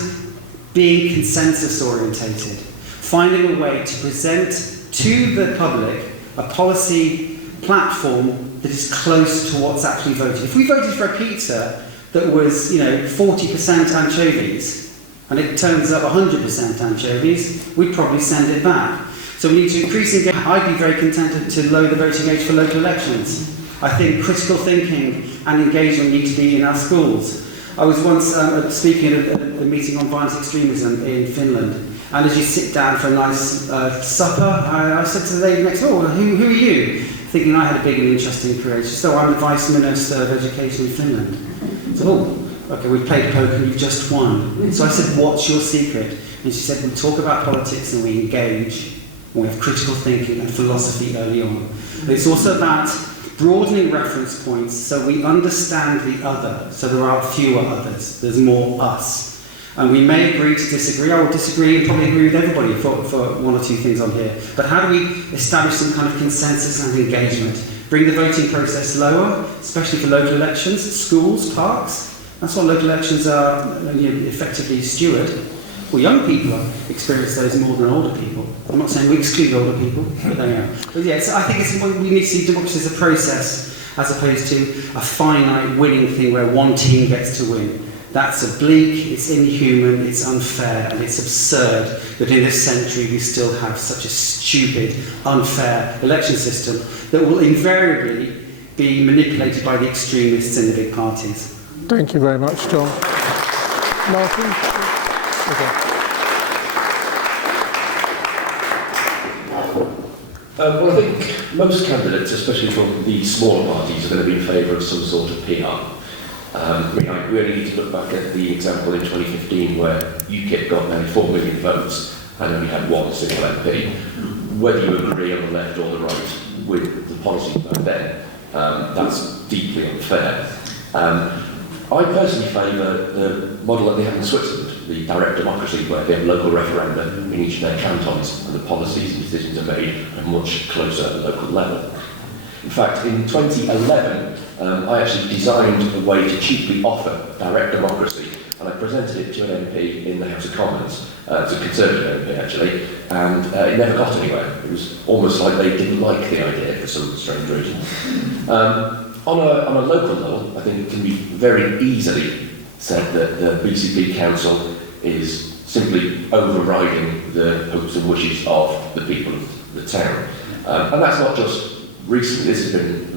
being consensus orientated. Finding a way to present to the public a policy platform that is close to what's actually voted. If we voted for a pizza that was, 40% anchovies, and it turns up 100% anchovies, we'd probably send it back. So we need to increase engagement. I'd be very content to lower the voting age for local elections. I think critical thinking and engagement need to be in our schools. I was once speaking at a meeting on violent extremism in Finland, and as you sit down for a nice supper, I said to the lady next door, who are you? Thinking I had a big and interesting career. She said, I'm the Vice Minister of Education in Finland. I said, okay, we've played poker and you've just won. So I said, what's your secret? And she said, we talk about politics and we engage, and we have critical thinking and philosophy early on. But it's also about broadening reference points so we understand the other, so there are fewer others, there's more us. And we may agree to disagree. I will disagree and probably agree with everybody for one or two things on here. But how do we establish some kind of consensus and engagement? Bring the voting process lower, especially for local elections, schools, parks. That's what local elections are effectively steward. Well, young people experience those more than older people. I'm not saying we exclude older people, but there we are. But yeah, so I think we need to see democracy as a process as opposed to a finite winning thing where one team gets to win. That's oblique, it's inhuman, it's unfair, and it's absurd that in this century we still have such a stupid, unfair election system that will invariably be manipulated by the extremists in the big parties. Thank you very much, John. Martin? Okay. Well, I think most candidates, especially from the smaller parties, are going to be in favour of some sort of PR. We only need to look back at the example in 2015 where UKIP got nearly 4 million votes and only had one single MP. Whether you agree on the left or the right with the policy back then, that's deeply unfair. I personally favour the model that they have in Switzerland, the direct democracy, where they have local referenda in each of their cantons and the policies and decisions are made at a much closer local level. In fact, in 2011, I actually designed a way to cheaply offer direct democracy, and I presented it to an MP in the House of Commons, it's a Conservative MP actually, and it never got anywhere. It was almost like they didn't like the idea for some strange reason. On a local level, I think it can be very easily said that the BCP Council is simply overriding the hopes and wishes of the people of the town. And that's not just recently, this has been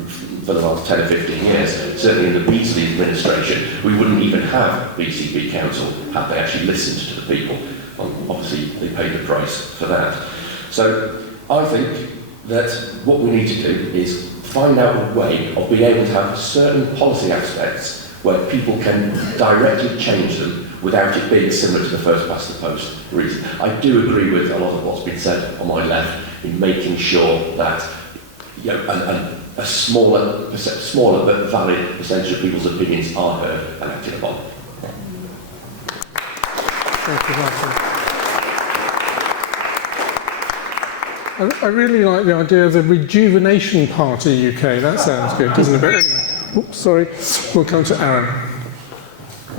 for the last 10 or 15 years. Certainly in the Beazley administration, we wouldn't even have BCP Council had they actually listened to the people. Obviously, they paid the price for that. So I think that what we need to do is find out a way of being able to have certain policy aspects where people can directly change them without it being similar to the first past the post reason. I do agree with a lot of what's been said on my left in making sure that a smaller but valid percentage of people's opinions are heard and acted upon. Thank you, Martin. I really like the idea of the Rejuvenation Party UK. That sounds good, doesn't it? But anyway, oops, sorry. We'll come to Aaron.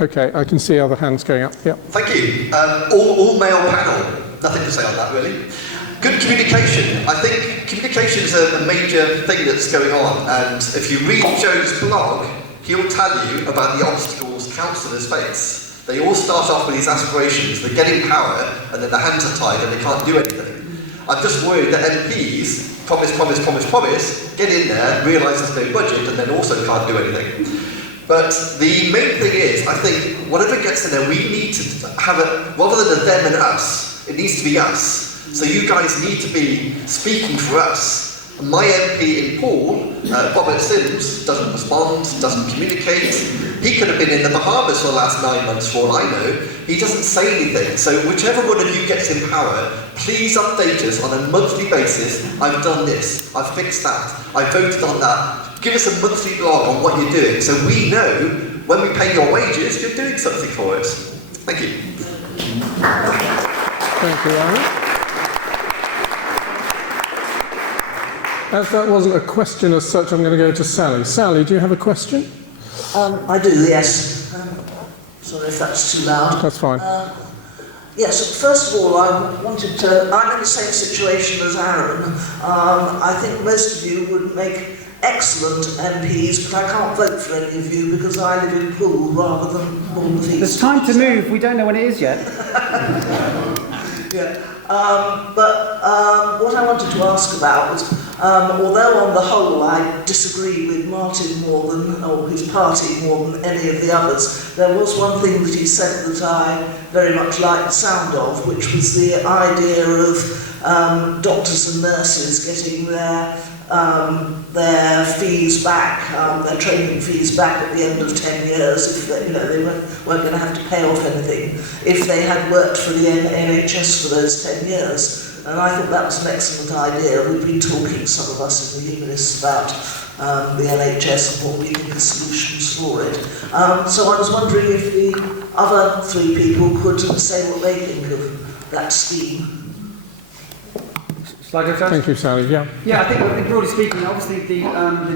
Okay, I can see other hands going up. Yep. Thank you. All male panel. Nothing to say on that, really. Good communication. I think communication is a major thing that's going on. And if you read Joe's blog, he'll tell you about the obstacles councillors face. They all start off with these aspirations. They get in power, and then their hands are tied, and they can't do anything. I'm just worried that MPs promise, get in there, realise there's no budget, and then also can't do anything. But the main thing is, I think, whatever gets in there, we need to have it, rather than a them and us, it needs to be us. So you guys need to be speaking for us. My MP in Poole, Robert Sims, doesn't respond, doesn't communicate. He could have been in the Bahamas for the last 9 months, for all I know. He doesn't say anything. So whichever one of you gets in power, please update us on a monthly basis. I've done this, I've fixed that, I voted on that. Give us a monthly blog on what you're doing, so we know when we pay your wages, you're doing something for us. Thank you. Thank you, Aaron. As that wasn't a question as such, I'm going to go to Sally. Sally, do you have a question? I do, yes. Sorry if that's too loud. That's fine. Yes, first of all, I'm in the same situation as Aaron. I think most of you would make excellent MPs, but I can't vote for any of you because I live in Poole rather than Bournemouth East. There's time to move, we don't know when it is yet. Yeah. But what I wanted to ask about was, although on the whole I disagree with Martin more than, or his party more than any of the others, there was one thing that he said that I very much liked the sound of, which was the idea of doctors and nurses getting their fees back, their training fees back at the end of 10 years, if they, they weren't going to have to pay off anything if they had worked for the NHS for those 10 years. And I thought that was an excellent idea. We've been talking, some of us in the Humanists, about the NHS and what we think are solutions for it. So I was wondering if the other three people could say what they think of that scheme. Shall I go first? Thank you, Sally. Yeah. Yeah, I think broadly speaking, obviously the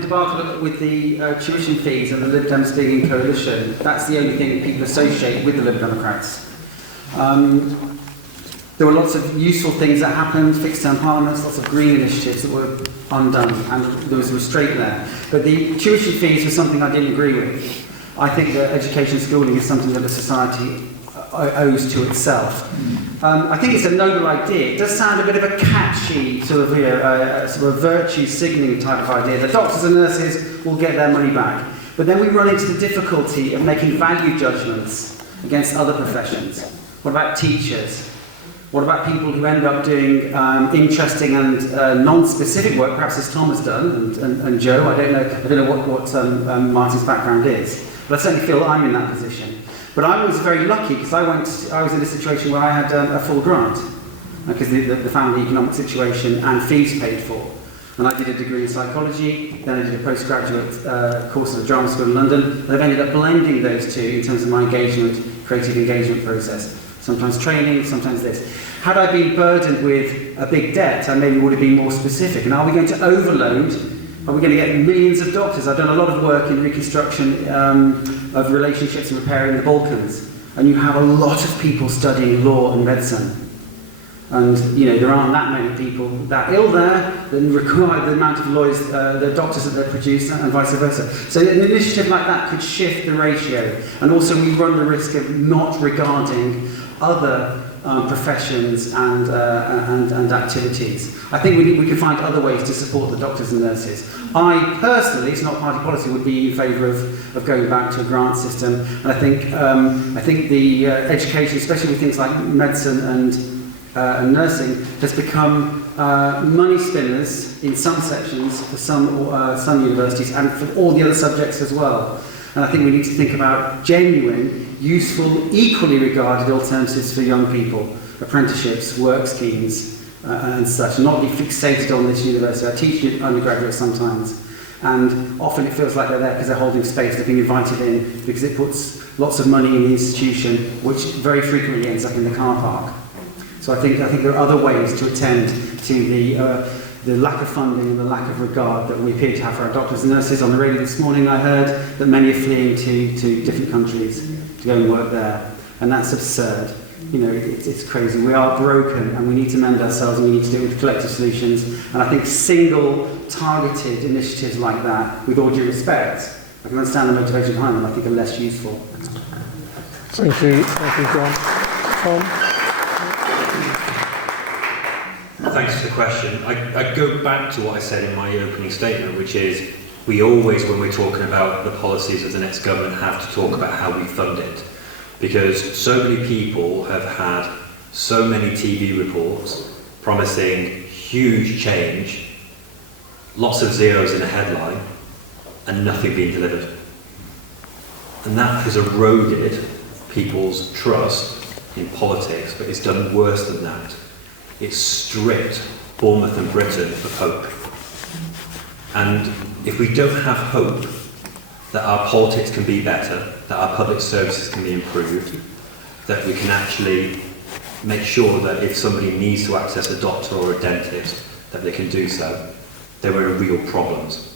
debacle with the tuition fees and the Lib Dems being in coalition, that's the only thing people associate with the Lib Democrats. There were lots of useful things that happened, fixed-term parliaments, lots of green initiatives that were undone, and there was a restraint there. But the tuition fees was something I didn't agree with. I think that education and schooling is something that a society owes to itself. I think it's a noble idea. It does sound a bit of a catchy sort of, sort of virtue signalling type of idea that doctors and nurses will get their money back. But then we run into the difficulty of making value judgments against other professions. What about teachers? What about people who end up doing interesting and non-specific work, perhaps as Tom has done, and Joe? I don't know what Martin's background is, but I certainly feel I'm in that position. But I was very lucky because I was in a situation where I had a full grant because the family economic situation and fees paid for. And I did a degree in psychology, then I did a postgraduate course at a drama school in London, and I've ended up blending those two in terms of my creative engagement process. Sometimes training, sometimes this. Had I been burdened with a big debt, I maybe would have been more specific. And are we going to overload? Are we going to get millions of doctors? I've done a lot of work in reconstruction of relationships and repairing the Balkans. And you have a lot of people studying law and medicine. And, there aren't that many people that ill there that require the amount of lawyers, the doctors that they produce, and vice versa. So an initiative like that could shift the ratio. And also we run the risk of not regarding other professions and activities. I think we can find other ways to support the doctors and nurses. I personally, it's not party policy, would be in favour of going back to a grant system. And I think the education, especially with things like medicine and nursing, has become money spinners in some sections for some universities and for all the other subjects as well. And I think we need to think about genuine useful, equally regarded alternatives for young people, apprenticeships, work schemes, and such, not be fixated on this university. I teach undergraduates sometimes, and often it feels like they're there because they're holding space, they're being invited in because it puts lots of money in the institution, which very frequently ends up in the car park. So I think there are other ways to attend to the lack of funding and the lack of regard that we appear to have for our doctors and nurses. On the radio this morning I heard that many are fleeing to different countries to go and work there, and that's absurd. You know, it's crazy. We are broken and we need to mend ourselves, and we need to do it with collective solutions. And I think single targeted initiatives like that, with all due respect, I can understand the motivation behind them, I think are less useful. Thank you, John. Tom? Thanks for the question. I go back to what I said in my opening statement, which is we always, when we're talking about the policies of the next government, have to talk about how we fund it. Because so many people have had so many TV reports promising huge change, lots of zeros in a headline, and nothing being delivered. And that has eroded people's trust in politics, but it's done worse than that. It's stripped Bournemouth and Britain of hope. And if we don't have hope that our politics can be better, that our public services can be improved, that we can actually make sure that if somebody needs to access a doctor or a dentist, that they can do so, then we're in real problems.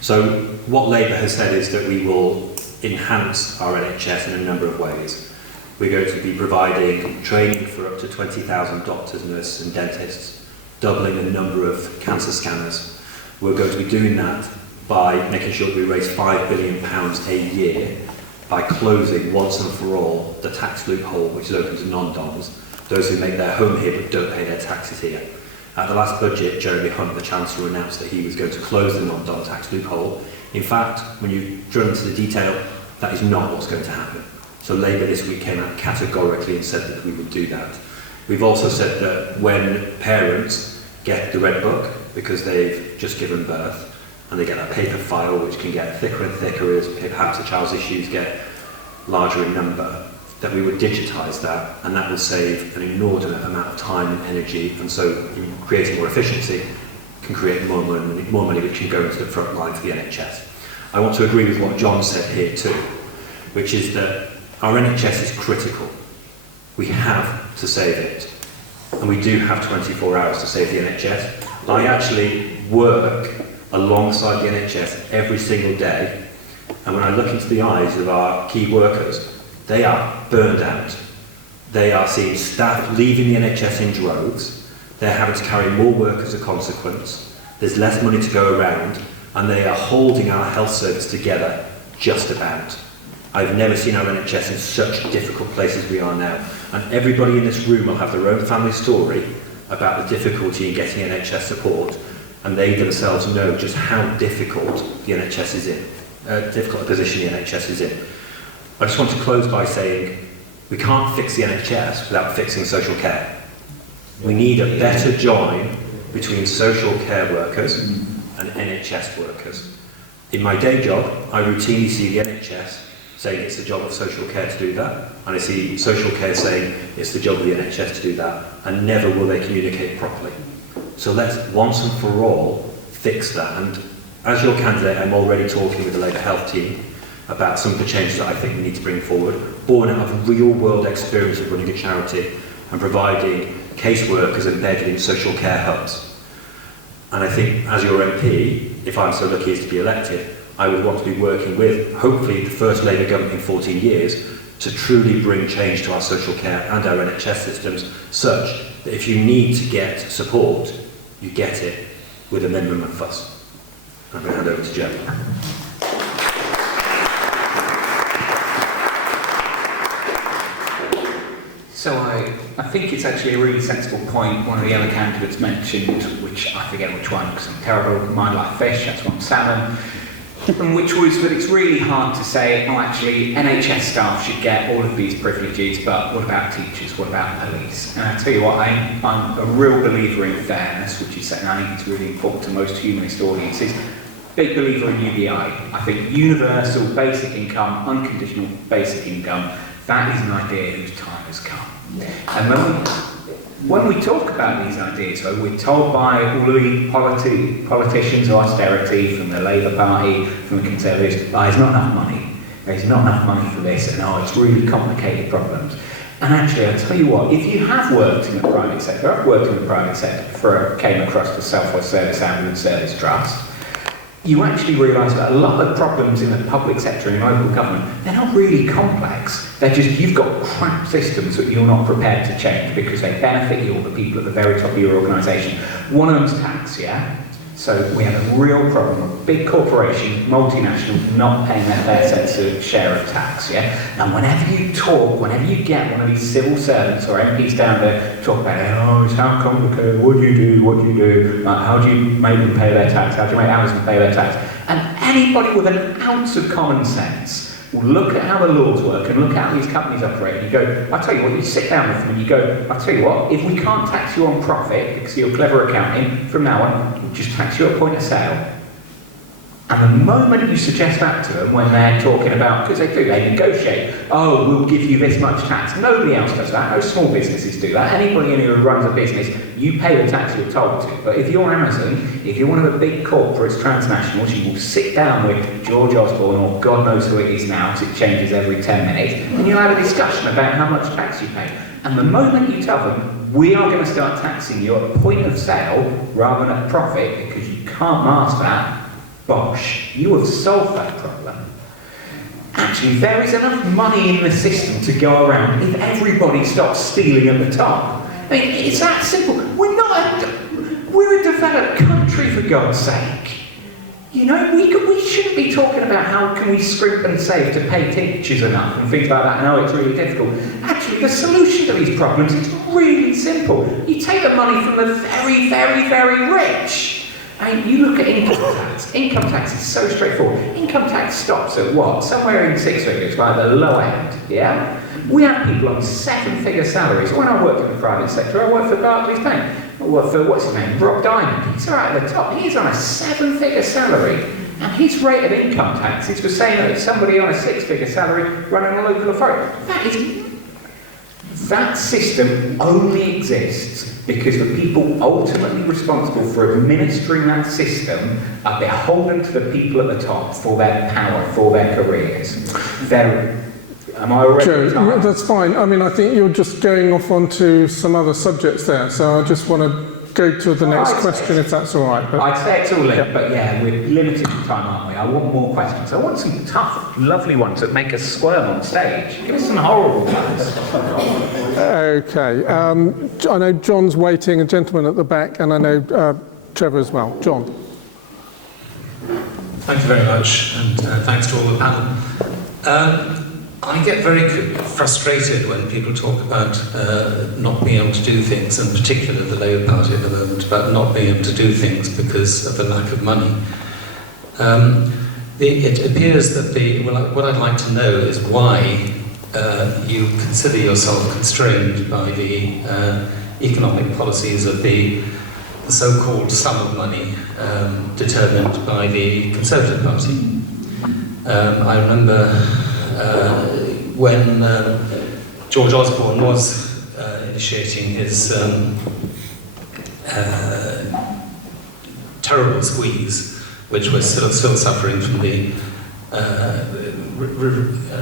So what Labour has said is that we will enhance our NHS in a number of ways. We're going to be providing training for up to 20,000 doctors, nurses and dentists, doubling the number of cancer scanners. We're going to be doing that by making sure that we raise £5 billion a year by closing once and for all the tax loophole which is open to non-doms, those who make their home here but don't pay their taxes here. At the last budget, Jeremy Hunt, the Chancellor, announced that he was going to close the non-dom tax loophole. In fact, when you drill into the detail, that is not what's going to happen. So Labour this week came out categorically and said that we would do that. We've also said that when parents get the Red Book, because they've just given birth, and they get that paper file which can get thicker and thicker as perhaps the child's issues get larger in number, that we would digitise that, and that will save an inordinate amount of time and energy, and so in creating more efficiency can create more money which can go into the front line for the NHS. I want to agree with what John said here too, which is that our NHS is critical. We have to save it, and we do have 24 hours to save the NHS. I actually work alongside the NHS every single day, and when I look into the eyes of our key workers, they are burned out. They are seeing staff leaving the NHS in droves. They're having to carry more work as a consequence. There's less money to go around, and they are holding our health service together just about. I've never seen our NHS in such a difficult place as we are now. And everybody in this room will have their own family story about the difficulty in getting NHS support, and they themselves know just how difficult the NHS is in, difficult a position the NHS is in. I just want to close by saying we can't fix the NHS without fixing social care. We need a better join between social care workers and NHS workers. In my day job, I routinely see the NHS saying it's the job of social care to do that, and I see social care saying it's the job of the NHS to do that, and never will they communicate properly. So let's once and for all fix that. And as your candidate, I'm already talking with the Labour Health team about some of the changes that I think we need to bring forward, born out of real world experience of running a charity and providing caseworkers embedded in social care hubs. And I think as your MP, if I'm so lucky as to be elected, I would want to be working with, hopefully, the first Labour government in 14 years to truly bring change to our social care and our NHS systems, such that if you need to get support, you get it with a minimum of fuss. I'm going to hand over to Joe. So I think it's actually a really sensible point one of the other candidates mentioned, which I forget which one because I'm terrible, Mind Like Fish, that's one, Salmon, and which was that it's really hard to say, oh actually NHS staff should get all of these privileges, but what about teachers, what about police? And I tell you what, I'm a real believer in fairness, which is something I think is really important to most humanist audiences. Big believer in UBI. I think universal basic income, unconditional basic income, That is an idea whose time has come. And when we talk about these ideas, though, we're told by all of the politicians of austerity, from the Labour Party, from the Conservatives, there's not enough money. There's not enough money for this, and it's really complicated problems. And actually, I'll tell you what, if you have worked in the private sector, I've worked in the private sector before I came across the Southwest Service Ambulance Service Trust, you actually realise that a lot of problems in the public sector and local government, they're not really complex. They're just, you've got crap systems that you're not prepared to change because they benefit you or the people at the very top of your organisation. One of them's tax, yeah? So we have a real problem of big corporations, multinationals, not paying their fair share of tax, yeah? And whenever you get one of these civil servants or MPs down there talk about, it's how complicated, what do you do, how do you make them pay their tax, how do you make Amazon pay their tax? And anybody with an ounce of common sense will look at how the laws work and look at how these companies operate and you go, I tell you what, you sit down with them and you go, I tell you what, if we can't tax you on profit because of your clever accounting, from now on, we'll just tax you at point of sale. And the moment you suggest that to them when they're talking about, because they negotiate, we'll give you this much tax. Nobody else does that. No small businesses do that. Anybody in here who runs a business, you pay the tax you're told to. But if you're Amazon, if you're one of the big corporates, transnationals, you will sit down with George Osborne, or God knows who it is now, because it changes every 10 minutes, and you'll have a discussion about how much tax you pay. And the moment you tell them, we are going to start taxing you at point of sale rather than at profit, because you can't mask that, bosh, you have solved that problem. Actually, there is enough money in the system to go around if everybody stops stealing at the top. I mean, it's that simple. We're a developed country, for God's sake. You know, we shouldn't be talking about how can we scrimp and save to pay teachers enough and things like that, and it's really difficult. Actually, the solution to these problems is really simple. You take the money from the very, very, very rich. I mean, you look at income tax. Income tax is so straightforward. Income tax stops at what? Somewhere in 6 figures, by the low end, yeah? We have people on 7-figure salaries. When I worked in the private sector, I worked for Barclays Bank. I worked for, what's his name, Rob Diamond. He's right at the top. He's on a 7-figure salary. And his rate of income tax is the same as somebody on a 6-figure salary running a local authority. That system only exists because the people ultimately responsible for administering that system are beholden to the people at the top for their power, for their careers. Am I already Joe, tired? that's fine. I mean, I think you're just going off onto some other subjects there, so I just want to go to the next question, if that's all right. But I'd say it's all linked, but yeah, we're limited in time, aren't we? I want more questions. I want some tough, lovely ones that make us squirm on stage. Give us some horrible ones. Okay. I know John's waiting, a gentleman at the back, and I know Trevor as well. John. Thank you very much, and thanks to all the panel. I get very frustrated when people talk about not being able to do things, and particularly the Labour Party at the moment, about not being able to do things because of the lack of money. It appears that what I'd like to know is why you consider yourself constrained by the economic policies of the so-called sum of money determined by the Conservative Party. I remember when George Osborne was initiating his terrible squeeze, which was still suffering from the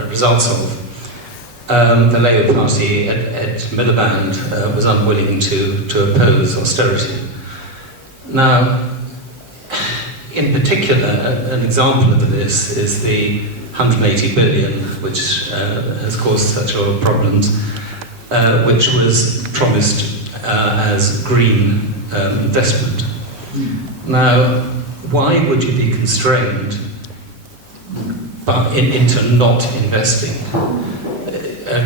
results of, the Labour Party at Miliband was unwilling to oppose austerity. Now, in particular, an example of this is the 180 billion, which has caused such a lot of problems, which was promised as green investment. Now, why would you be constrained into not investing?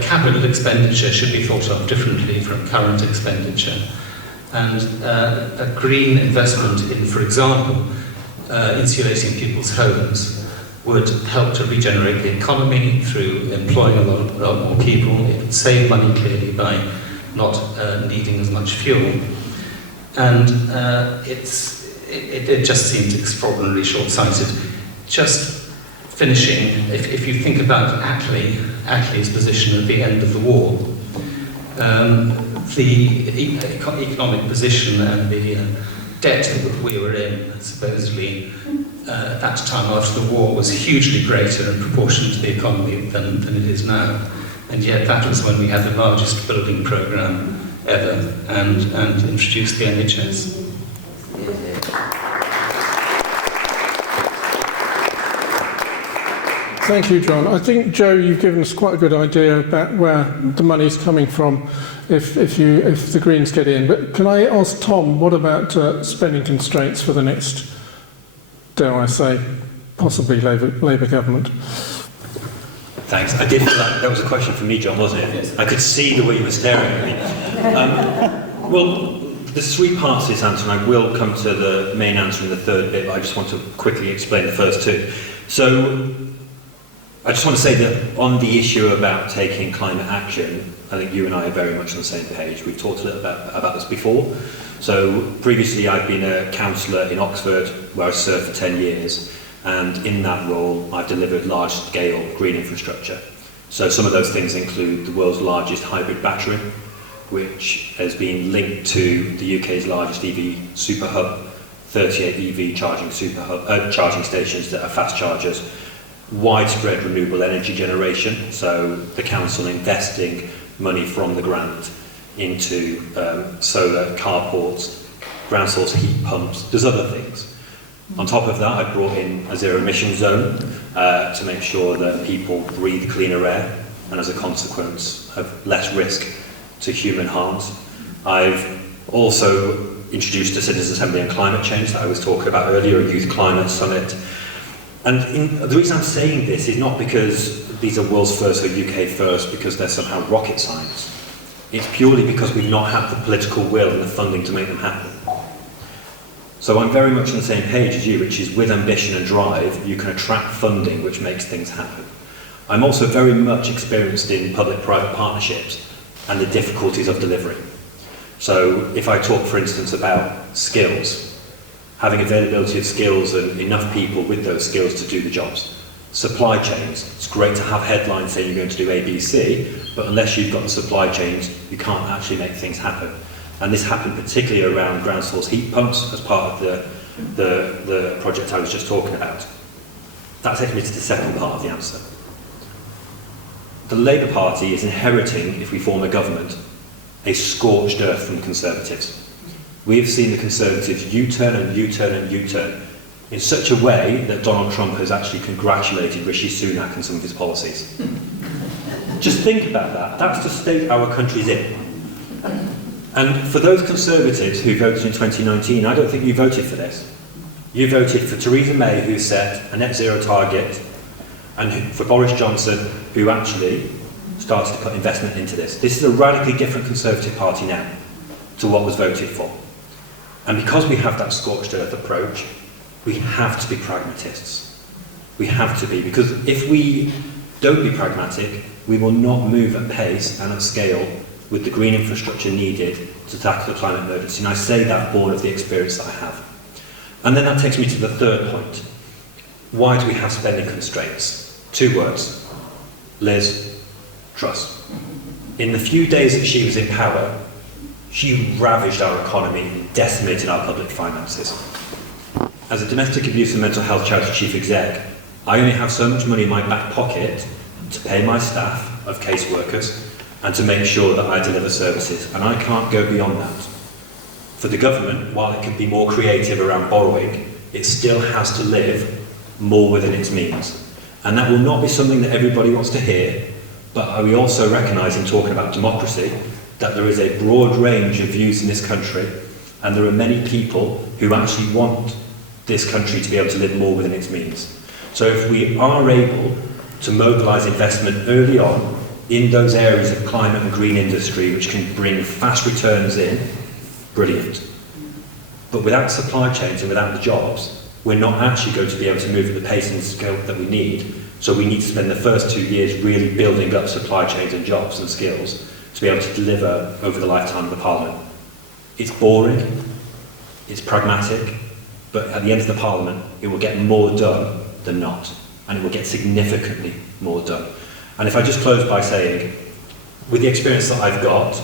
Capital expenditure should be thought of differently from current expenditure. And a green investment in, for example, insulating people's homes would help to regenerate the economy through employing a lot more people. It would save money clearly by not needing as much fuel. And it just seems extraordinarily short-sighted. Just finishing, if you think about Attlee Attlee's position at the end of the war. The economic position and the debt that we were in, supposedly, at that time after the war, was hugely greater in proportion to the economy than it is now. And yet that was when we had the largest building programme ever and introduced the NHS. Thank you, John. I think, Joe, you've given us quite a good idea about where the money's coming from if the Greens get in. But can I ask Tom, what about spending constraints for the next, dare I say, possibly Labour government? Thanks. I did feel that was a question for me, John, wasn't it? Yes. I could see the way you were staring at me. Well, there's three parts to this answer, and I will come to the main answer in the third bit, but I just want to quickly explain the first two. So, I just want to say that on the issue about taking climate action, I think you and I are very much on the same page. We've talked a little about this before. So previously I've been a councillor in Oxford where I served for 10 years, and in that role I've delivered large-scale green infrastructure. So some of those things include the world's largest hybrid battery, which has been linked to the UK's largest EV super hub, 38 EV charging stations that are fast chargers, widespread renewable energy generation, so the council investing money from the grant into solar carports, ground source heat pumps. There's other things. On top of that, I brought in a zero emission zone to make sure that people breathe cleaner air and as a consequence have less risk to human harms. I've also introduced a Citizens Assembly on climate change that I was talking about earlier, a youth climate summit. And the reason I'm saying this is not because these are world's first or UK first, because they're somehow rocket science. It's purely because we've not had the political will and the funding to make them happen. So I'm very much on the same page as you, which is with ambition and drive, you can attract funding which makes things happen. I'm also very much experienced in public-private partnerships and the difficulties of delivery. So if I talk, for instance, about skills, having availability of skills and enough people with those skills to do the jobs. Supply chains, it's great to have headlines saying you're going to do A, B, C, but unless you've got the supply chains, you can't actually make things happen. And this happened particularly around ground source heat pumps as part of the project I was just talking about. That takes me to the second part of the answer. The Labour Party is inheriting, if we form a government, a scorched earth from Conservatives. We've seen the Conservatives U-turn and U-turn and U-turn in such a way that Donald Trump has actually congratulated Rishi Sunak on some of his policies. Just think about that. That's the state our country's in. And for those Conservatives who voted in 2019, I don't think you voted for this. You voted for Theresa May, who set a net zero target, and for Boris Johnson, who actually started to put investment into this. This is a radically different Conservative Party now to what was voted for. And because we have that scorched earth approach, we have to be pragmatists. We have to be, because if we don't be pragmatic, we will not move at pace and at scale with the green infrastructure needed to tackle the climate emergency. And I say that born of the experience that I have. And then that takes me to the third point. Why do we have spending constraints? 2 words. Liz Truss. In the few days that she was in power, she ravaged our economy and decimated our public finances. As a domestic abuse and mental health charity chief exec, I only have so much money in my back pocket to pay my staff of caseworkers and to make sure that I deliver services, and I can't go beyond that. For the government, while it can be more creative around borrowing, it still has to live more within its means. And that will not be something that everybody wants to hear, but we also recognise in talking about democracy that there is a broad range of views in this country, and there are many people who actually want this country to be able to live more within its means. So if we are able to mobilise investment early on in those areas of climate and green industry which can bring fast returns in, brilliant. But without supply chains and without the jobs, we're not actually going to be able to move at the pace and scale that we need. So we need to spend the first 2 years really building up supply chains and jobs and skills to be able to deliver over the lifetime of the Parliament. It's boring, it's pragmatic, but at the end of the Parliament, it will get more done than not, and it will get significantly more done. And if I just close by saying, with the experience that I've got,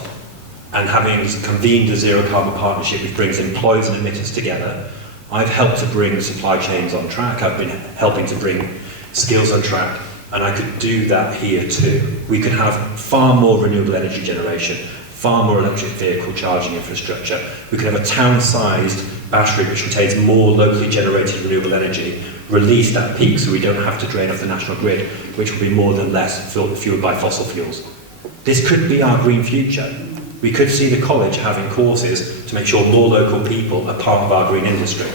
and having convened a zero carbon partnership which brings employers and emitters together, I've helped to bring supply chains on track, I've been helping to bring skills on track, and I could do that here too. We could have far more renewable energy generation, far more electric vehicle charging infrastructure. We could have a town-sized battery which contains more locally generated renewable energy, released at peak so we don't have to drain off the national grid, which will be more than less fueled by fossil fuels. This could be our green future. We could see the college having courses to make sure more local people are part of our green industry.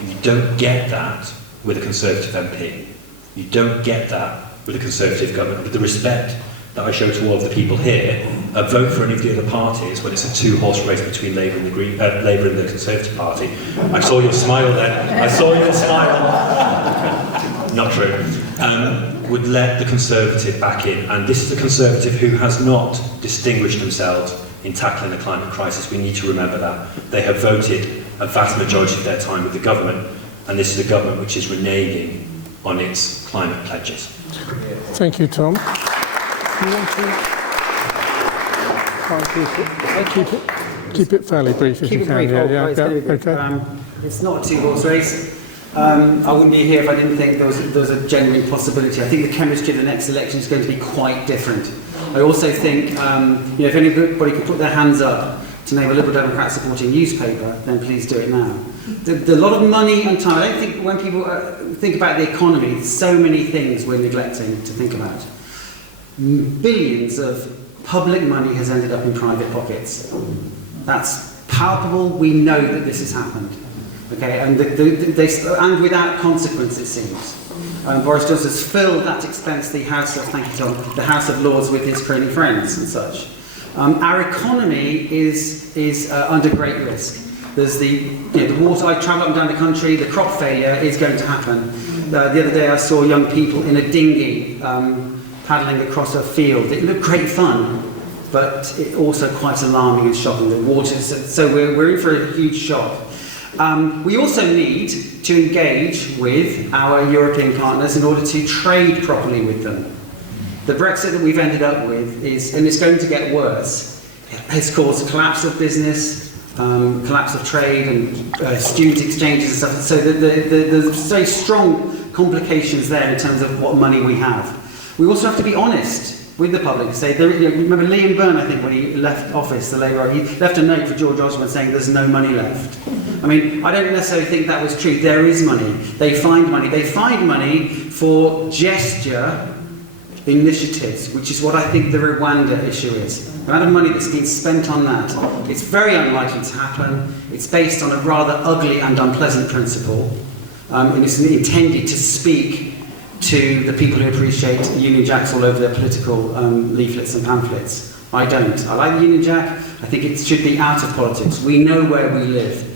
You don't get that with a Conservative MP. You don't get that with a Conservative government. With the respect that I show to all of the people here, vote for any of the other parties when it's a two-horse race between Labour and the Conservative Party. I saw your smile then. I saw your smile. Not true. Would let the Conservative back in. And this is the Conservative who has not distinguished themselves in tackling the climate crisis. We need to remember that. They have voted a vast majority of their time with the government, and this is a government which is reneging on its climate pledges. Thank you, Tom. You want to try and keep it fairly brief if you can. Okay. It's not a two-horse race. I wouldn't be here if I didn't think there was a genuine possibility. I think the chemistry of the next election is going to be quite different. I also think, if anybody could put their hands up to name a Liberal Democrat supporting newspaper, then please do it now. A lot of money and time. I don't think when people think about the economy, there's so many things we're neglecting to think about. Billions of public money has ended up in private pockets. That's palpable. We know that this has happened. Okay, and and without consequence, it seems. Boris Johnson has filled that expense the House of, thank you Tom, the House of Lords with his crony friends and such. Our economy is under great risk. There's the water. I travel up and down the country. The crop failure is going to happen. The other day I saw young people in a dinghy paddling across a field. It looked great fun, but it also quite alarming and shocking. The water. So we're in for a huge shock. We also need to engage with our European partners in order to trade properly with them. The Brexit that we've ended up with is, and it's going to get worse, has caused a collapse of business, collapse of trade and student exchanges and stuff. So there's very strong complications there in terms of what money we have. We also have to be honest with the public. Say, remember Liam Byrne, I think, when he left office, the Labour, he left a note for George Osborne saying there's no money left. I mean, I don't necessarily think that was true. There is money. They find money. They find money for gesture initiatives, which is what I think the Rwanda issue is. The amount of money that's been spent on that, it's very unlikely to happen. It's based on a rather ugly and unpleasant principle, and it's intended to speak to the people who appreciate Union Jacks all over their political leaflets and pamphlets. I don't. I like the Union Jack. I think it should be out of politics. We know where we live.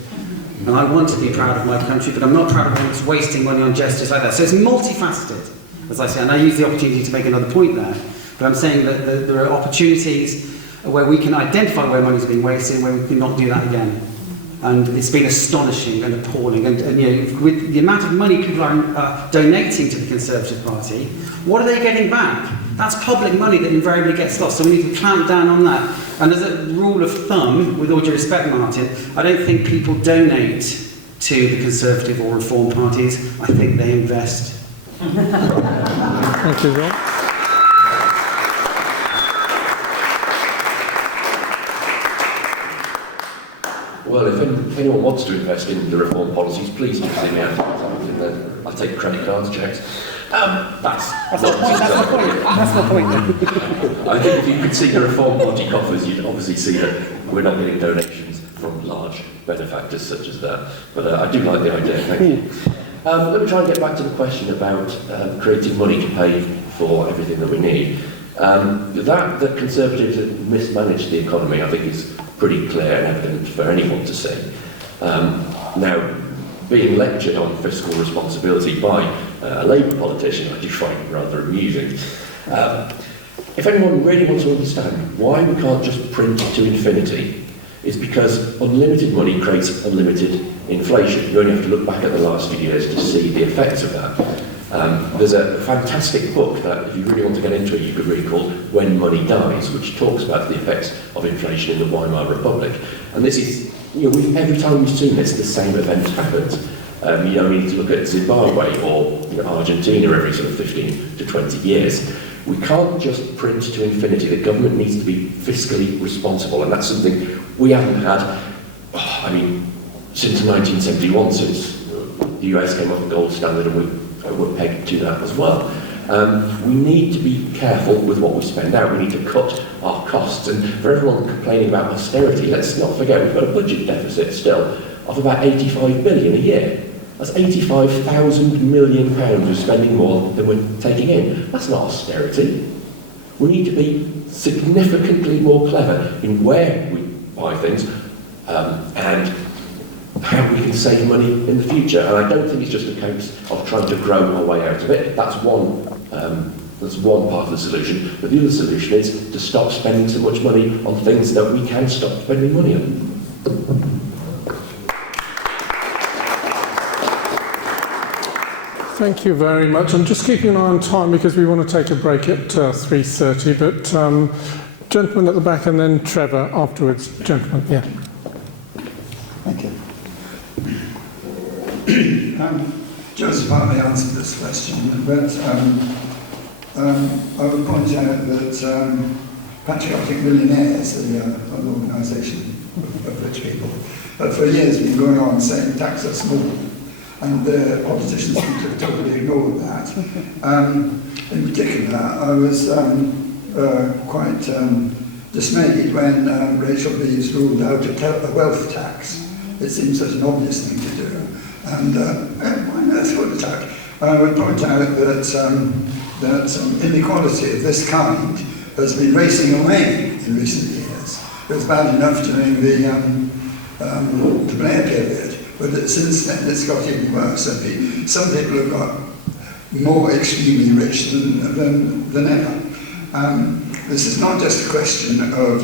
And I want to be proud of my country, but I'm not proud of what's wasting money on gestures like that. So it's multifaceted, as I say, and I use the opportunity to make another point there. But I'm saying that there are opportunities where we can identify where money's being wasted and where we cannot do that again. And it's been astonishing and appalling. And with the amount of money people are donating to the Conservative Party, what are they getting back? That's public money that invariably gets lost. So we need to clamp down on that. And as a rule of thumb, with all due respect, Martin, I don't think people donate to the Conservative or Reform parties. I think they invest. Thank you, Rob. Well, if anyone wants to invest in the reform policies, please do see me out. I'll take credit cards, checks. That's the point. I think if you could see the reform party coffers, you'd obviously see that we're not getting donations from large benefactors such as that. But I do like the idea, thank you. Let me try and get back to the question about creating money to pay for everything that we need. That Conservatives have mismanaged the economy, I think, is pretty clear and evident for anyone to see. Now, being lectured on fiscal responsibility by a Labour politician, I do find rather amusing. If anyone really wants to understand why we can't just print to infinity, it's because unlimited money creates unlimited inflation. You only have to look back at the last few years to see the effects of that. There's a fantastic book that, if you really want to get into it, you could read called When Money Dies, which talks about the effects of inflation in the Weimar Republic. And this is, every time we've seen this, the same event happens. You don't need to look at Zimbabwe or Argentina every sort of 15 to 20 years. We can't just print to infinity. The government needs to be fiscally responsible, and that's something we haven't had, since 1971, since the US came up with the gold standard, and we're pegged to that as well. We need to be careful with what we spend out. We need to cut our costs. And for everyone complaining about austerity, let's not forget we've got a budget deficit still of about 85 billion a year. That's 85,000 million pounds we're spending more than we're taking in. That's not austerity. We need to be significantly more clever in where we buy things and how we can save money in the future. And I don't think it's just a case of trying to grow our way out of it. That's one part of the solution. But the other solution is to stop spending so much money on things that we can stop spending money on. Thank you very much. I'm just keeping an eye on time because we want to take a break at 3:30. But gentleman at the back and then Trevor afterwards. Gentleman, yeah. Thank you. Joseph partly answered this question, but I would point out that Patriotic Millionaires, an organisation of rich people, have for years been going on saying tax are small, and the politicians seem to have totally ignored that. In particular, I was quite dismayed when Rachel Reeves ruled out a wealth tax. It seems such an obvious thing to do. And why on earth would it out? I would point out that inequality of this kind has been racing away in recent years. It was bad enough during the Blair period, but since then it's got even worse. Some people have got more extremely rich than ever. This is not just a question of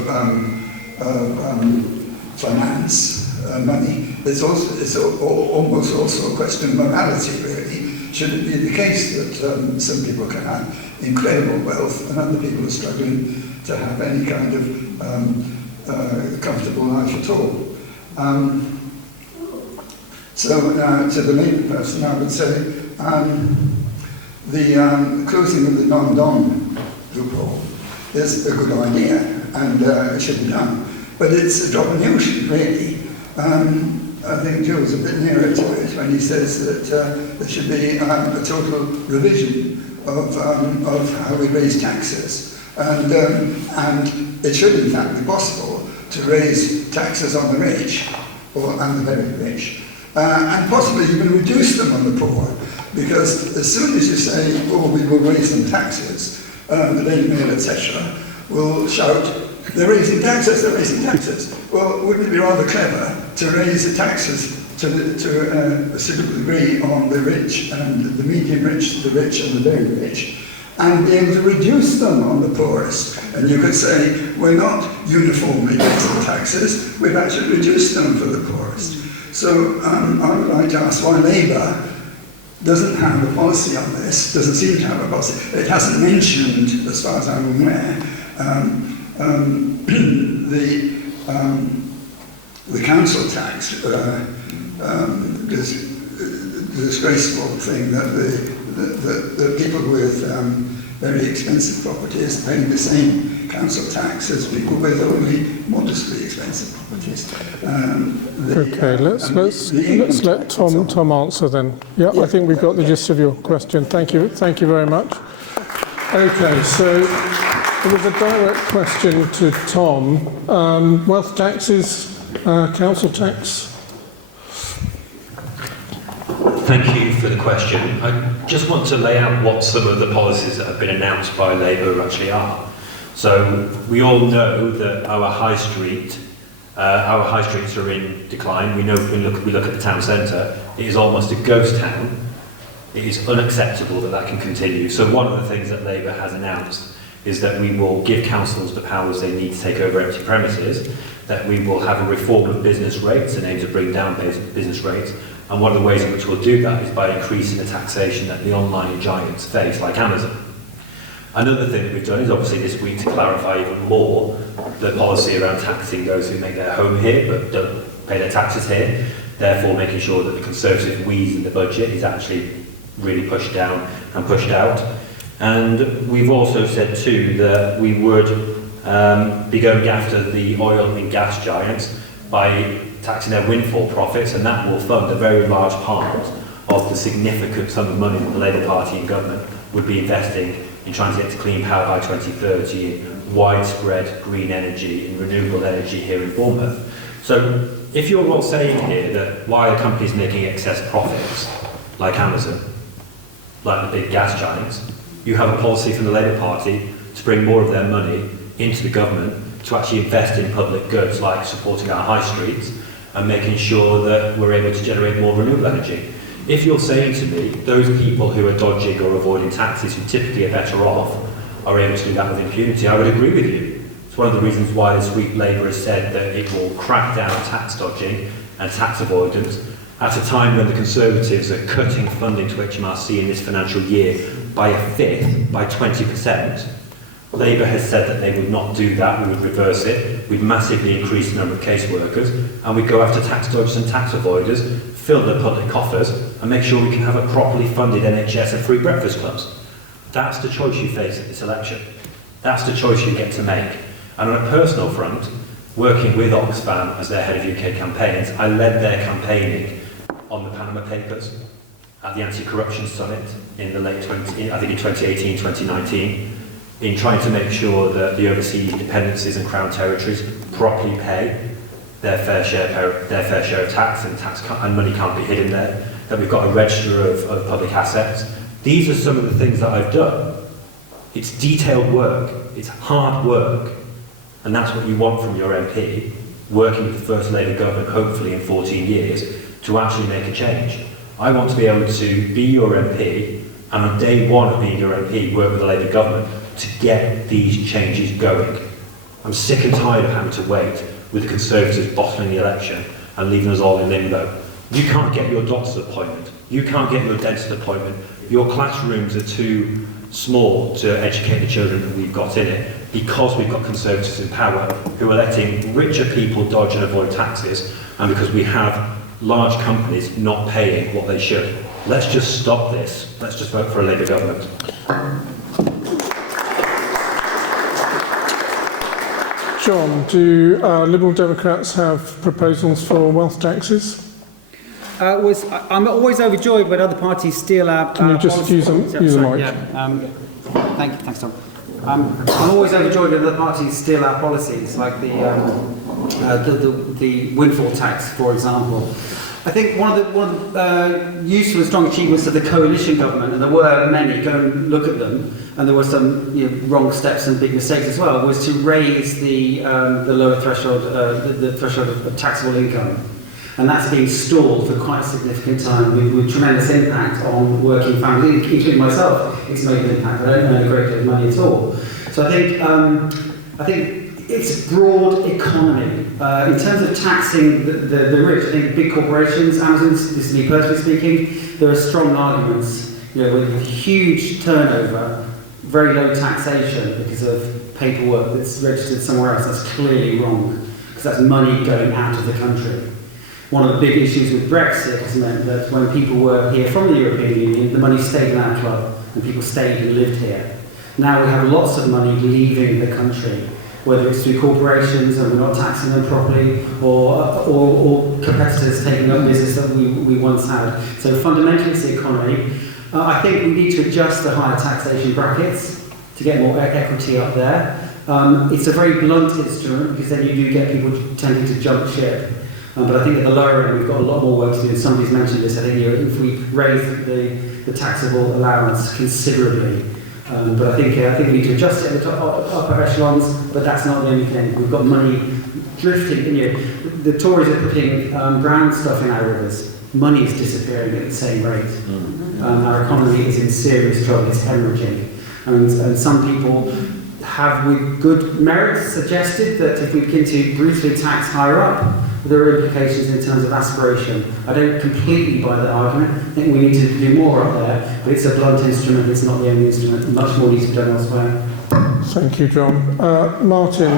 finance, money. It's almost also a question of morality, really. Should it be the case that some people can have incredible wealth and other people are struggling to have any kind of comfortable life at all? So to the layman person, I would say the closing of the non-dom loophole is a good idea, and it should be done. But it's a drop in the ocean, really. I think Joe's a bit nearer to it when he says that there should be a total revision of how we raise taxes. And it should, in fact, be possible to raise taxes on the rich, and the very rich, and possibly even reduce them on the poor. Because as soon as you say, oh, we will raise some taxes, the Daily Mail, etc., will shout, they're raising taxes, they're raising taxes. Well, wouldn't it be rather clever to raise the taxes to a suitable degree on the rich and the medium rich, the rich and the very rich, and be able to reduce them on the poorest? And you could say, we're not uniformly raising taxes, we've actually reduced them for the poorest. So I would like to ask why Labour doesn't have a policy on this, doesn't seem to have a policy. It hasn't mentioned, as far as I'm aware, the council tax, the disgraceful thing that the people with very expensive properties paying the same council tax as people with only modestly expensive properties. Okay, let's let Tom answer then. Yeah, I think we've got the gist of your question. Thank you very much. Okay, so there was a direct question to Tom. Wealth taxes, council tax. Thank you for the question. I just want to lay out what some of the policies that have been announced by Labour actually are. So we all know that our high streets are in decline. We know when we look at the town centre, it is almost a ghost town. It is unacceptable that can continue. So one of the things that Labour has announced is that we will give councils the powers they need to take over empty premises, that we will have a reform of business rates and aim to bring down business rates, And one of the ways in which we'll do that is by increasing the taxation that the online giants face, like Amazon. Another thing that we've done is obviously this week to clarify even more the policy around taxing those who make their home here but don't pay their taxes here, therefore making sure that the Conservative wheeze in the budget is actually really pushed down and pushed out. And we've also said too that we would be going after the oil and gas giants by taxing their windfall profits, and that will fund a very large part of the significant sum of money that the Labour Party in government would be investing in trying to get to clean power by 2030, in widespread green energy and renewable energy here in Bournemouth. So if you're all saying here that why are companies making excess profits, like Amazon, like the big gas giants, you have a policy from the Labour Party to bring more of their money into the government to actually invest in public goods like supporting our high streets and making sure that we're able to generate more renewable energy. If you're saying to me those people who are dodging or avoiding taxes who typically are better off are able to do that with impunity, I would agree with you. It's one of the reasons why this week Labour has said that it will crack down tax dodging and tax avoidance at a time when the Conservatives are cutting funding to HMRC in this financial year by a fifth, by 20%. Labour has said that they would not do that, we would reverse it, we'd massively increase the number of caseworkers, and we'd go after tax dodgers and tax avoiders, fill the public coffers, and make sure we can have a properly funded NHS and free breakfast clubs. That's the choice you face at this election. That's the choice you get to make. And on a personal front, working with Oxfam as their head of UK campaigns, I led their campaigning on the Panama Papers at the Anti-Corruption Summit in the late 2018, 2019, in trying to make sure that the overseas dependencies and Crown territories properly pay their fair share of tax, and money can't be hidden there, that we've got a register of public assets. These are some of the things that I've done. It's detailed work, it's hard work, and that's what you want from your MP, working with the first Labour government, hopefully in 14 years, to actually make a change. I want to be able to be your MP, and on day one of being your MP, work with the Labour government to get these changes going. I'm sick and tired of having to wait with the Conservatives bottling the election and leaving us all in limbo. You can't get your doctor's appointment. You can't get your dentist appointment. Your classrooms are too small to educate the children that we've got in it because we've got Conservatives in power who are letting richer people dodge and avoid taxes, and because we have large companies not paying what they should. Let's just stop this. Let's just vote for a Labour government. John, do Liberal Democrats have proposals for wealth taxes? I'm always overjoyed when other parties steal our. Can you just use a mic? Yeah. Thanks, Tom. I'm always overjoyed when other parties steal our policies, like the windfall tax, for example. I think one of the useful and strong achievements of the coalition government, and there were many, go and look at them, and there were some wrong steps and big mistakes as well, was to raise the lower threshold, the threshold of taxable income. And that's been stalled for quite a significant time with tremendous impact on working families, including myself. It's made an impact. I don't earn a great deal of money at all. So I think it's a broad economy. In terms of taxing the rich, I think big corporations, Amazon, this is me personally speaking, there are strong arguments, with huge turnover, very low taxation because of paperwork that's registered somewhere else. That's clearly wrong, because that's money going out of the country. One of the big issues with Brexit has meant that when people were here from the European Union, the money stayed in our club and people stayed and lived here. Now we have lots of money leaving the country, whether it's through corporations and we're not taxing them properly, or competitors taking up business that we once had. So fundamentally it's the economy. I think we need to adjust the higher taxation brackets to get more equity up there. It's a very blunt instrument because then you do get people tending to jump ship. But I think at the lower end we've got a lot more work to do. Somebody's mentioned this. I think if we raise the taxable allowance considerably, but I think we need to adjust it at the upper echelons. But that's not the only thing. We've got money drifting. The Tories are putting brown stuff in our rivers. Money is disappearing at the same rate. Our economy is in serious trouble. It's hemorrhaging, and some people have, with good merit, suggested that if we begin to brutally tax higher up, There are implications in terms of aspiration. I don't completely buy that argument. I think we need to do more up there, but it's a blunt instrument, it's not the only instrument. Much more needs to be done elsewhere. Thank you, John. Martin,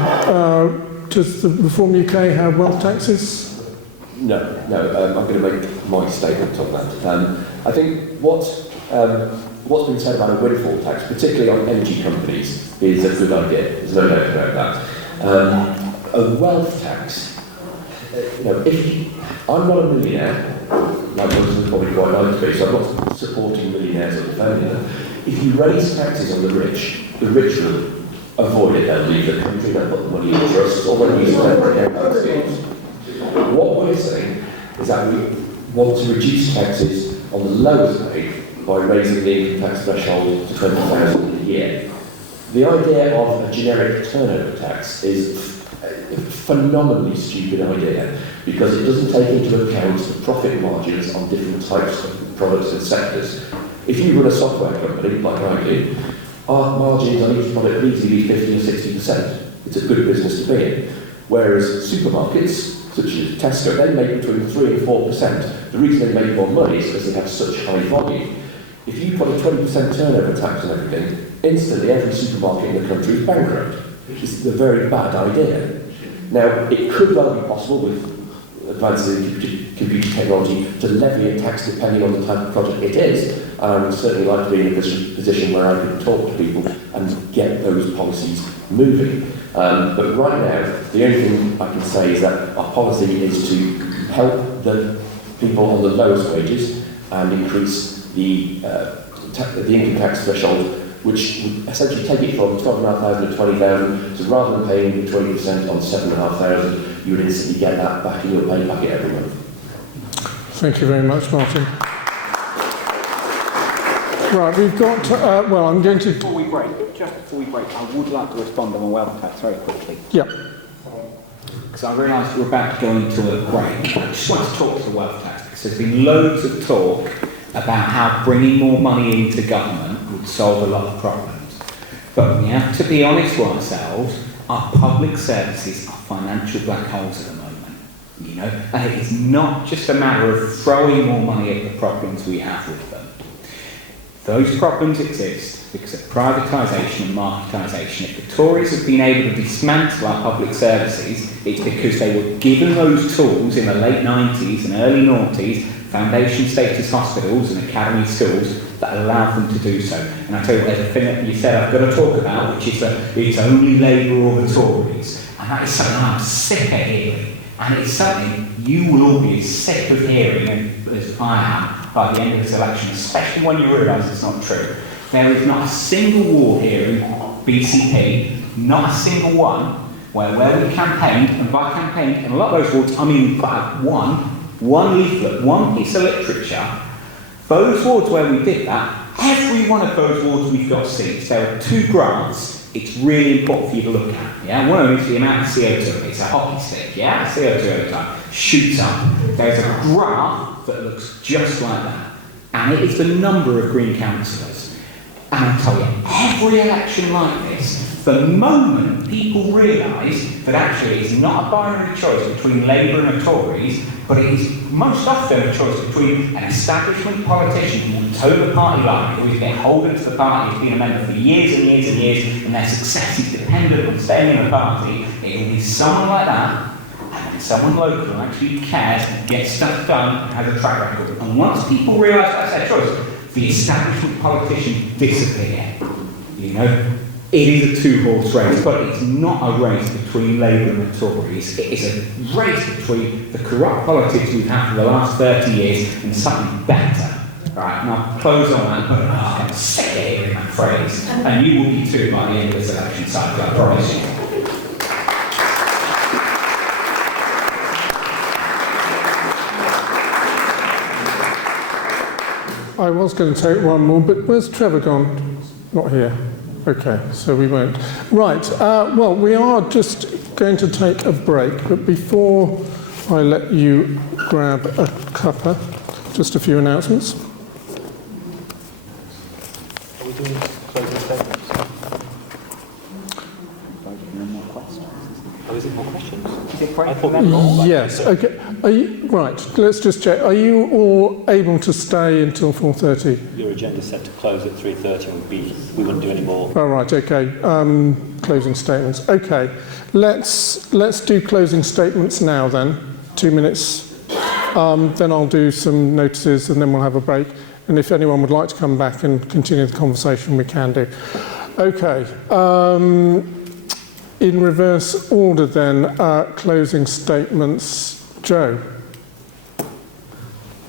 does the Reform UK have wealth taxes? No, I'm going to make my statement on that. I think what's been said about a windfall tax, particularly on energy companies, is a good idea. There's no doubt about that. A wealth tax, I'm not a millionaire, like most of them probably quite like to be, so I'm not supporting millionaires or defending them. If you raise taxes on the rich will avoid it. They'll leave the country, they'll put the money in trusts, or they'll use it for their schemes. What we're saying is that we want to reduce taxes on the lowest paid by raising the income tax threshold to 20,000 a year. The idea of a generic turnover tax is a phenomenally stupid idea because it doesn't take into account the profit margins on different types of products and sectors. If you run a software company, like I do, our margins on each product need to be 50 or 60%. It's a good business to be in. Whereas supermarkets, such as Tesco, they make between 3 and 4%. The reason they make more money is because they have such high volume. If you put a 20% turnover tax on everything, instantly every supermarket in the country is bankrupt, which is a very bad idea. Now, it could well be possible with advances in computer technology to levy a tax depending on the type of project it is, and I would certainly like to be in a position where I can talk to people and get those policies moving. But right now, the only thing I can say is that our policy is to help the people on the lowest wages and increase the income tax threshold, which would essentially take it from 12,500 to 20,000. So rather than paying 20% on 7,500, you would instantly get that back in your pay packet every month. Thank you very much, Martin. Right, we've got, I'm going to... Before we break, I would like to respond on a wealth tax very quickly. Yeah. Because I realise we're about to go into a break. I just want to talk to the wealth tax, because there's been loads of talk about how bringing more money into government would solve a lot of problems. But we have to be honest with ourselves, our public services are financial black holes at the moment. And it's not just a matter of throwing more money at the problems we have with them. Those problems exist because of privatisation and marketisation. If the Tories have been able to dismantle our public services, it's because they were given those tools in the late 90s and early noughties, foundation status hospitals and academy schools, that allowed them to do so. And I tell you, there's a thing that you said I've got to talk about, which is that it's only Labour or the Tories. And that is something I'm sick of hearing. And it's something you will all be as sick of hearing as I am by the end of this election, especially when you realise it's not true. There is not a single ward here in BCP, not a single one, where we campaigned, and by campaigned, in a lot of those wards, I mean by one leaflet, one piece of literature. Those wards where we did that, every one of those wards we've got seats. There are 2 graphs it's really important for you to look at. Yeah? One is the amount of CO2. It's a hockey stick, yeah? CO2 over time shoots up. There's a graph that looks just like that. And it is the number of Green councillors. And I tell you, every election like this, the moment people realise that actually it's not a binary choice between Labour and the Tories, but it is most often a choice between an establishment politician who will toe the party line, who is beholden to the party, who's been a member for years and years and years, and their success is dependent on staying in the party. It will be someone like that, and then someone local who actually cares and gets stuff done and has a track record. And once people realise that's their choice, the establishment politician disappear. It is a 2-horse race, but it's not a race between Labour and the Tories. It is a race between the corrupt politics we've had for the last 30 years and something better. Right, and I'll close on that, but I'm sick of hearing that phrase. And you will be too by the end of this election cycle, I promise you. I was going to take one more, but where's Trevor gone? Not here. Okay, so we won't. Right, well, we are just going to take a break, but before I let you grab a cuppa, just a few announcements. Are we doing closing statements? Oh, is it more questions? Is it break? put that on. Yes, okay. Right, let's just check. Are you all able to stay until 4:30? Your agenda set to close at 3:30 and we wouldn't do any more. Oh, right, okay. Closing statements. Okay, let's do closing statements now then. 2 minutes. Then I'll do some notices and then we'll have a break. And if anyone would like to come back and continue the conversation, we can do. Okay. In reverse order then, closing statements. Joe.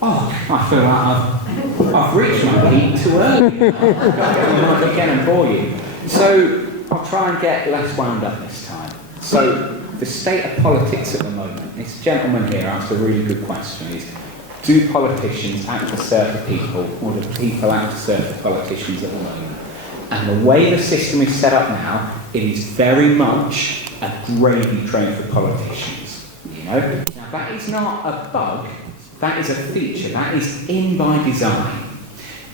Oh, I feel like I've reached my peak too early. I'm not again and bore you. So I'll try and get less wound up this time. So the state of politics at the moment, this gentleman here asked a really good question, is do politicians act to serve the people or do people act to serve the politicians at the moment? And the way the system is set up now, it is very much a gravy train for politicians. You know? Now that is not a bug, that is a feature, that is in by design.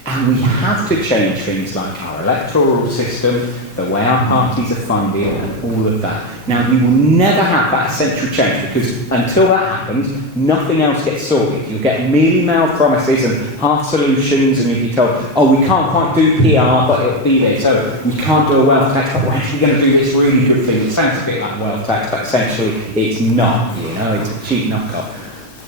And we have to change things like our electoral system, the way our parties are funded and all of that. Now we will never have that essential change because until that happens, nothing else gets sorted. You'll get mealy-mouthed promises and half solutions and you'll be told, oh, we can't quite do PR, but it'll be there. So we can't do a wealth tax, but we're actually going to do this really good thing. It sounds a bit like wealth tax, but essentially it's not, you know, it's a cheap knockoff.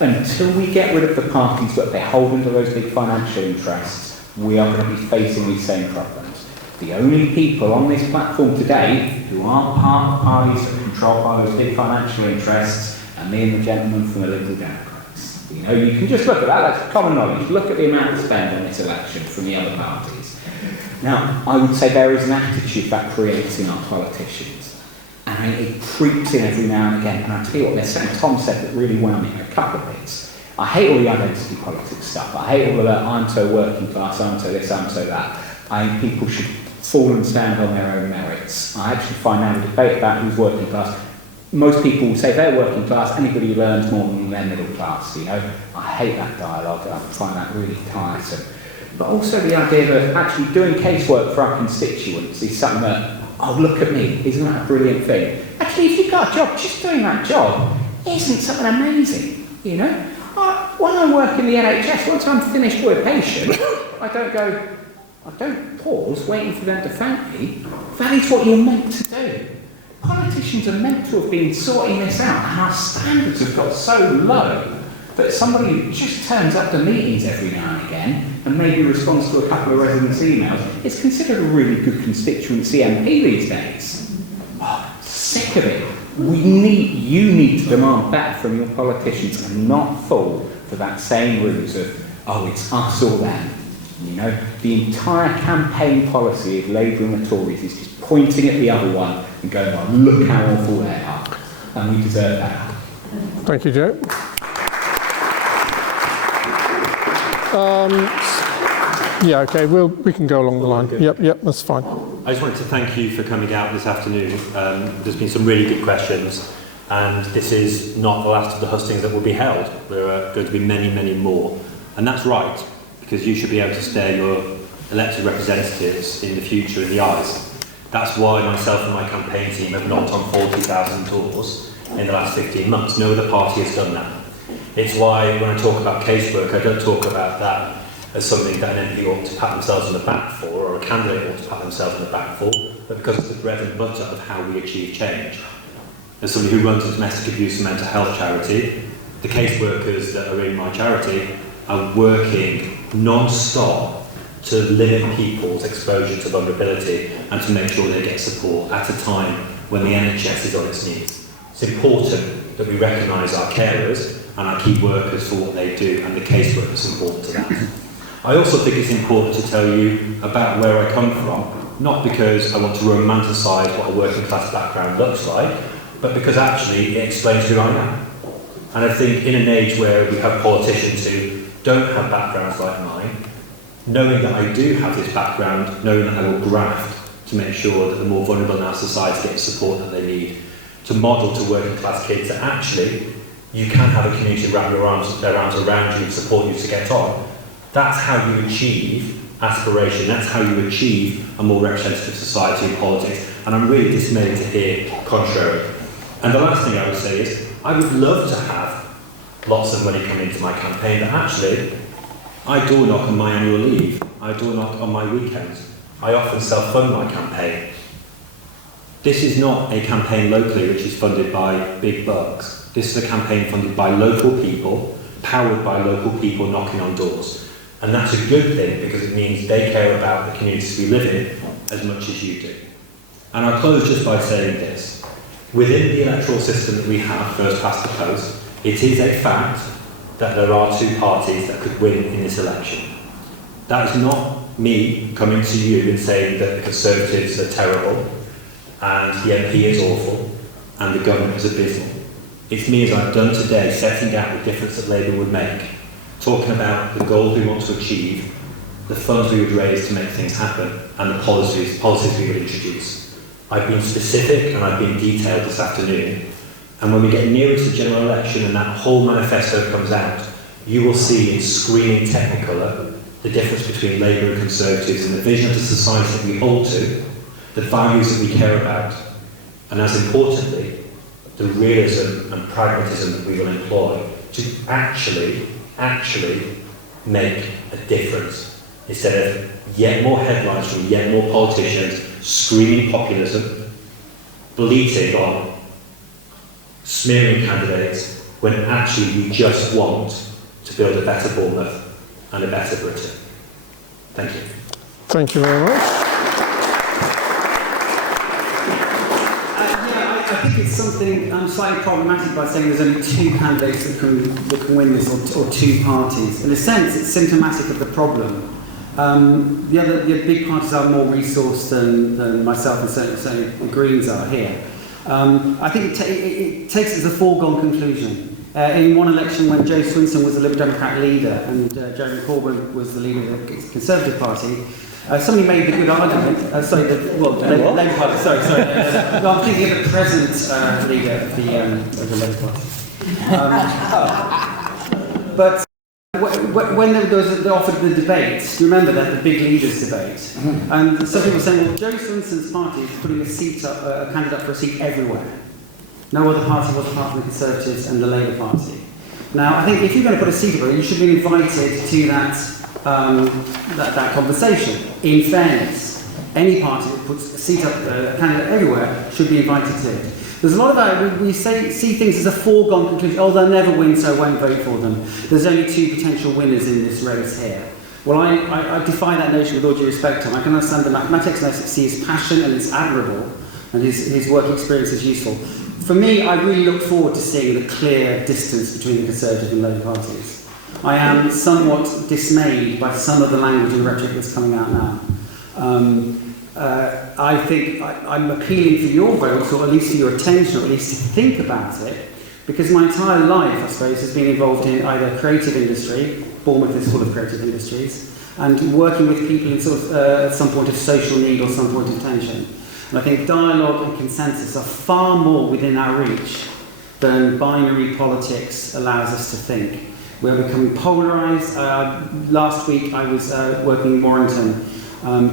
Until we get rid of the parties that they're holding to those big financial interests, we are going to be facing these same problems. The only people on this platform today who aren't part of parties that are controlled by those big financial interests are me and the gentleman from the Liberal Democrats. You know, you can just look at that, that's common knowledge. Look at the amount spent on this election from the other parties. Now, I would say there is an attitude that creates in our politicians. And it creeps in every now and again. And I tell you what, there's something Tom said that really wound me, a couple of bits. I hate all the identity politics stuff. I hate all of that, I'm so working class, I'm so this, I'm so that. I think people should fall and stand on their own merits. I actually find now the debate about who's working class, most people will say they're working class, anybody who earns more than they're middle class, you know. I hate that dialogue, I find that really tiresome. But also the idea that actually doing casework for our constituents is something that, oh, look at me, isn't that a brilliant thing? Actually, if you've got a job, just doing that job isn't something amazing, you know? When I work in the NHS, once I'm finished with a patient, I don't pause waiting for them to thank me. That is what you're meant to do. Politicians are meant to have been sorting this out, and our standards have got so low that somebody who just turns up to meetings every now and again and maybe responds to a couple of residents' emails is considered a really good constituency MP these days. Oh, sick of it. You need to demand better from your politicians and not fall for that same ruse of, oh, it's us or them. You know, the entire campaign policy of Labour and the Tories is just pointing at the other one and going, oh, look how awful they are. And we deserve that. Thank you, Joe. Yeah, okay, we can go along the line. Yep, that's fine. I just wanted to thank you for coming out this afternoon. There's been some really good questions, and this is not the last of the hustings that will be held. There are going to be many, many more. And that's right, because you should be able to stare your elected representatives in the future in the eyes. That's why myself and my campaign team have knocked on 40,000 doors in the last 15 months. No other party has done that. It's why when I talk about casework, I don't talk about that as something that an MP ought to pat themselves on the back for, or a candidate ought to pat themselves on the back for, but because it's the bread and butter of how we achieve change. As somebody who runs a domestic abuse and mental health charity, the caseworkers that are in my charity are working non-stop to limit people's exposure to vulnerability and to make sure they get support at a time when the NHS is on its knees. It's important that we recognise our carers and our key workers for what they do, and the casework is important to that. I also think it's important to tell you about where I come from, not because I want to romanticise what a working class background looks like, but because actually it explains who I am. And I think in an age where we have politicians who don't have backgrounds like mine, knowing that I do have this background, knowing that I will graft to make sure that the more vulnerable in our society get the support that they need, to model to working class kids that actually you can have a community wrap their arms around you and support you to get on. That's how you achieve aspiration, that's how you achieve a more representative society in politics, and I'm really dismayed to hear contrary. And the last thing I would say is, I would love to have lots of money coming into my campaign, but actually, I door knock on my annual leave. I door knock on my weekends. I often self-fund my campaign. This is not a campaign locally which is funded by big bucks. This is a campaign funded by local people, powered by local people knocking on doors. And that's a good thing because it means they care about the communities we live in as much as you do. And I'll close just by saying this. Within the electoral system that we have, first past the post, it is a fact that there are two parties that could win in this election. That is not me coming to you and saying that the Conservatives are terrible and the MP is awful and the government is abysmal. It's me, as I've done today, setting out the difference that Labour would make, talking about the goals we want to achieve, the funds we would raise to make things happen, and the policies we would introduce. I've been specific and I've been detailed this afternoon, and when we get nearer to the general election and that whole manifesto comes out, you will see in screaming technicolor the difference between Labour and Conservatives and the vision of the society that we hold to, the values that we care about, and as importantly, the realism and pragmatism that we will employ to actually make a difference, instead of yet more headlines from yet more politicians screaming populism, bleating on smearing candidates, when actually we just want to build a better Bournemouth and a better Britain. Thank you. Thank you very much. I think it's something slightly problematic by saying there's only two candidates that can win this, or two parties. In a sense, it's symptomatic of the problem. The big parties are more resourced than myself and certainly the Greens are here. I think it takes it as a foregone conclusion. In one election when Joe Swinson was the Liberal Democrat leader and Jeremy Corbyn was the leader of the Conservative Party, somebody made the good argument, the Labour Party, no, I'm thinking of the present leader of the Labour Party. But when there was the offered the debate, do you remember that, the big leaders debate? And some people were saying, well, Joe Swinson's party is putting a candidate for a seat everywhere. No other party was apart from the Conservatives and the Labour Party. Now, I think if you're going to put a seat everywhere, you should be invited to that conversation. In fairness, any party that puts a seat up, a candidate everywhere, should be invited to it. There's a lot of we see things as a foregone conclusion. Oh, they'll never win, so I won't vote for them. There's only two potential winners in this race here. Well, I defy that notion with all due respect to him. I can understand the mathematics and I see his passion and it's admirable, and his work experience is useful. For me, I really look forward to seeing the clear distance between the Conservative and Labour parties. I am somewhat dismayed by some of the language and rhetoric that's coming out now. I think I'm appealing for your vote, or at least for your attention, or at least to think about it, because my entire life, I suppose, has been involved in either creative industry, Bournemouth is full of creative industries, and working with people in sort of, at some point of social need or some point of tension. And I think dialogue and consensus are far more within our reach than binary politics allows us to think. We're becoming polarised. Last week I was working in Warrington,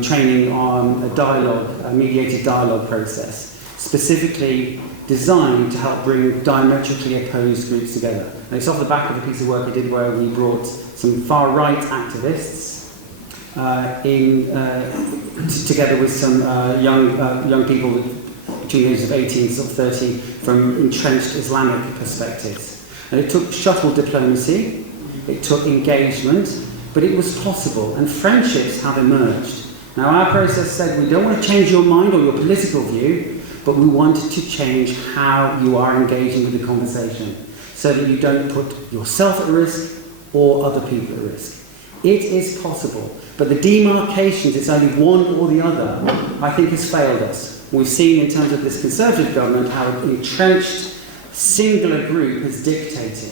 training on a mediated dialogue process, specifically designed to help bring diametrically opposed groups together. And it's off the back of a piece of work I did where we brought some far-right activists together with some young people between the ages of 18 and 30 from entrenched Islamic perspectives. And it took shuttle diplomacy, it took engagement, but it was possible, and friendships have emerged. Now, our process said we don't want to change your mind or your political view, but we wanted to change how you are engaging with the conversation so that you don't put yourself at risk or other people at risk. It is possible, but the demarcations, it's only one or the other, I think has failed us. We've seen in terms of this Conservative government how an entrenched singular group has dictated,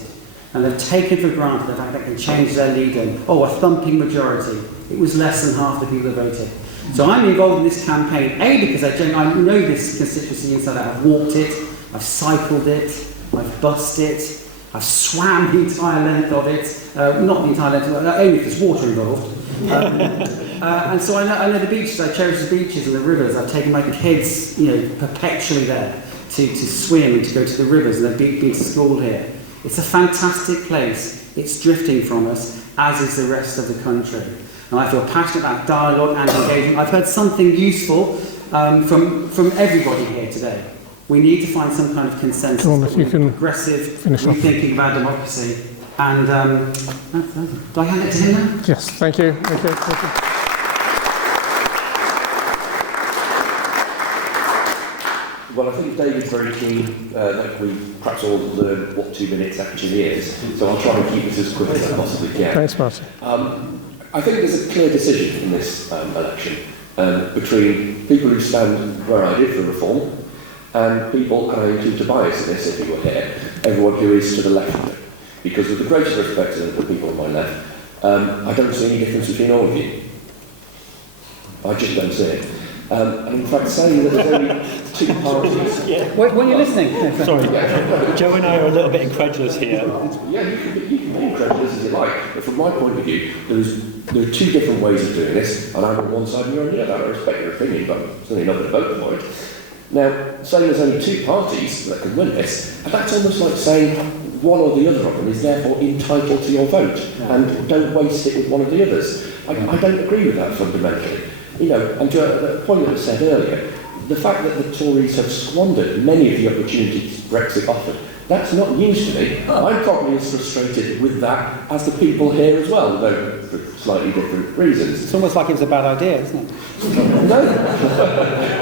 and they've taken for granted the fact that they can change their leader. Oh, a thumping majority. It was less than half the people that voted. So I'm involved in this campaign, A, because I know this constituency inside out. I've walked it, I've cycled it, I've bussed it, I've swam the entire length of it. Not the entire length, only if there's water involved. And so I know the beaches, I cherish the beaches and the rivers. I've taken my kids, perpetually there. to swim and to go to the rivers, and they've been to school here. It's a fantastic place. It's drifting from us, as is the rest of the country. And I feel passionate about dialogue and engagement. I've heard something useful from everybody here today. We need to find some kind of consensus. Jon, if you can progressive finish off. rethinking about democracy. And do I hand it to him now? Yes, thank you. Okay, thank you. Well, I think David's very keen that we perhaps all learn what 2 minutes actually is, so I'll try and keep this as quick as I possibly can. Thanks, Martin. I think there's a clear decision in this election between people who stand where I did for reform and people, and I include Tobias in this if he were here, everyone who is to the left of it. Because with the greatest respect to the people on my left, I don't see any difference between all of you. I just don't see it. And in fact, saying that there's only 2 parties... Yeah. When you're listening. Sorry, Joe and I are a little bit incredulous here. Yeah, you can be incredulous as you like, but from my point of view, there are 2 different ways of doing this, and I'm on one side and you're on the other. I respect your opinion, but I'm certainly not going to vote for it. Now, saying there's only 2 parties that can win this, and that's almost like saying one or the other of them is therefore entitled to your vote, and don't waste it with one of the others. I don't agree with that fundamentally. You know, and to the point that was said earlier, the fact that the Tories have squandered many of the opportunities Brexit offered, that's not news to me. I'm probably as frustrated with that as the people here as well, though for slightly different reasons. It's almost like it was a bad idea, isn't it? No.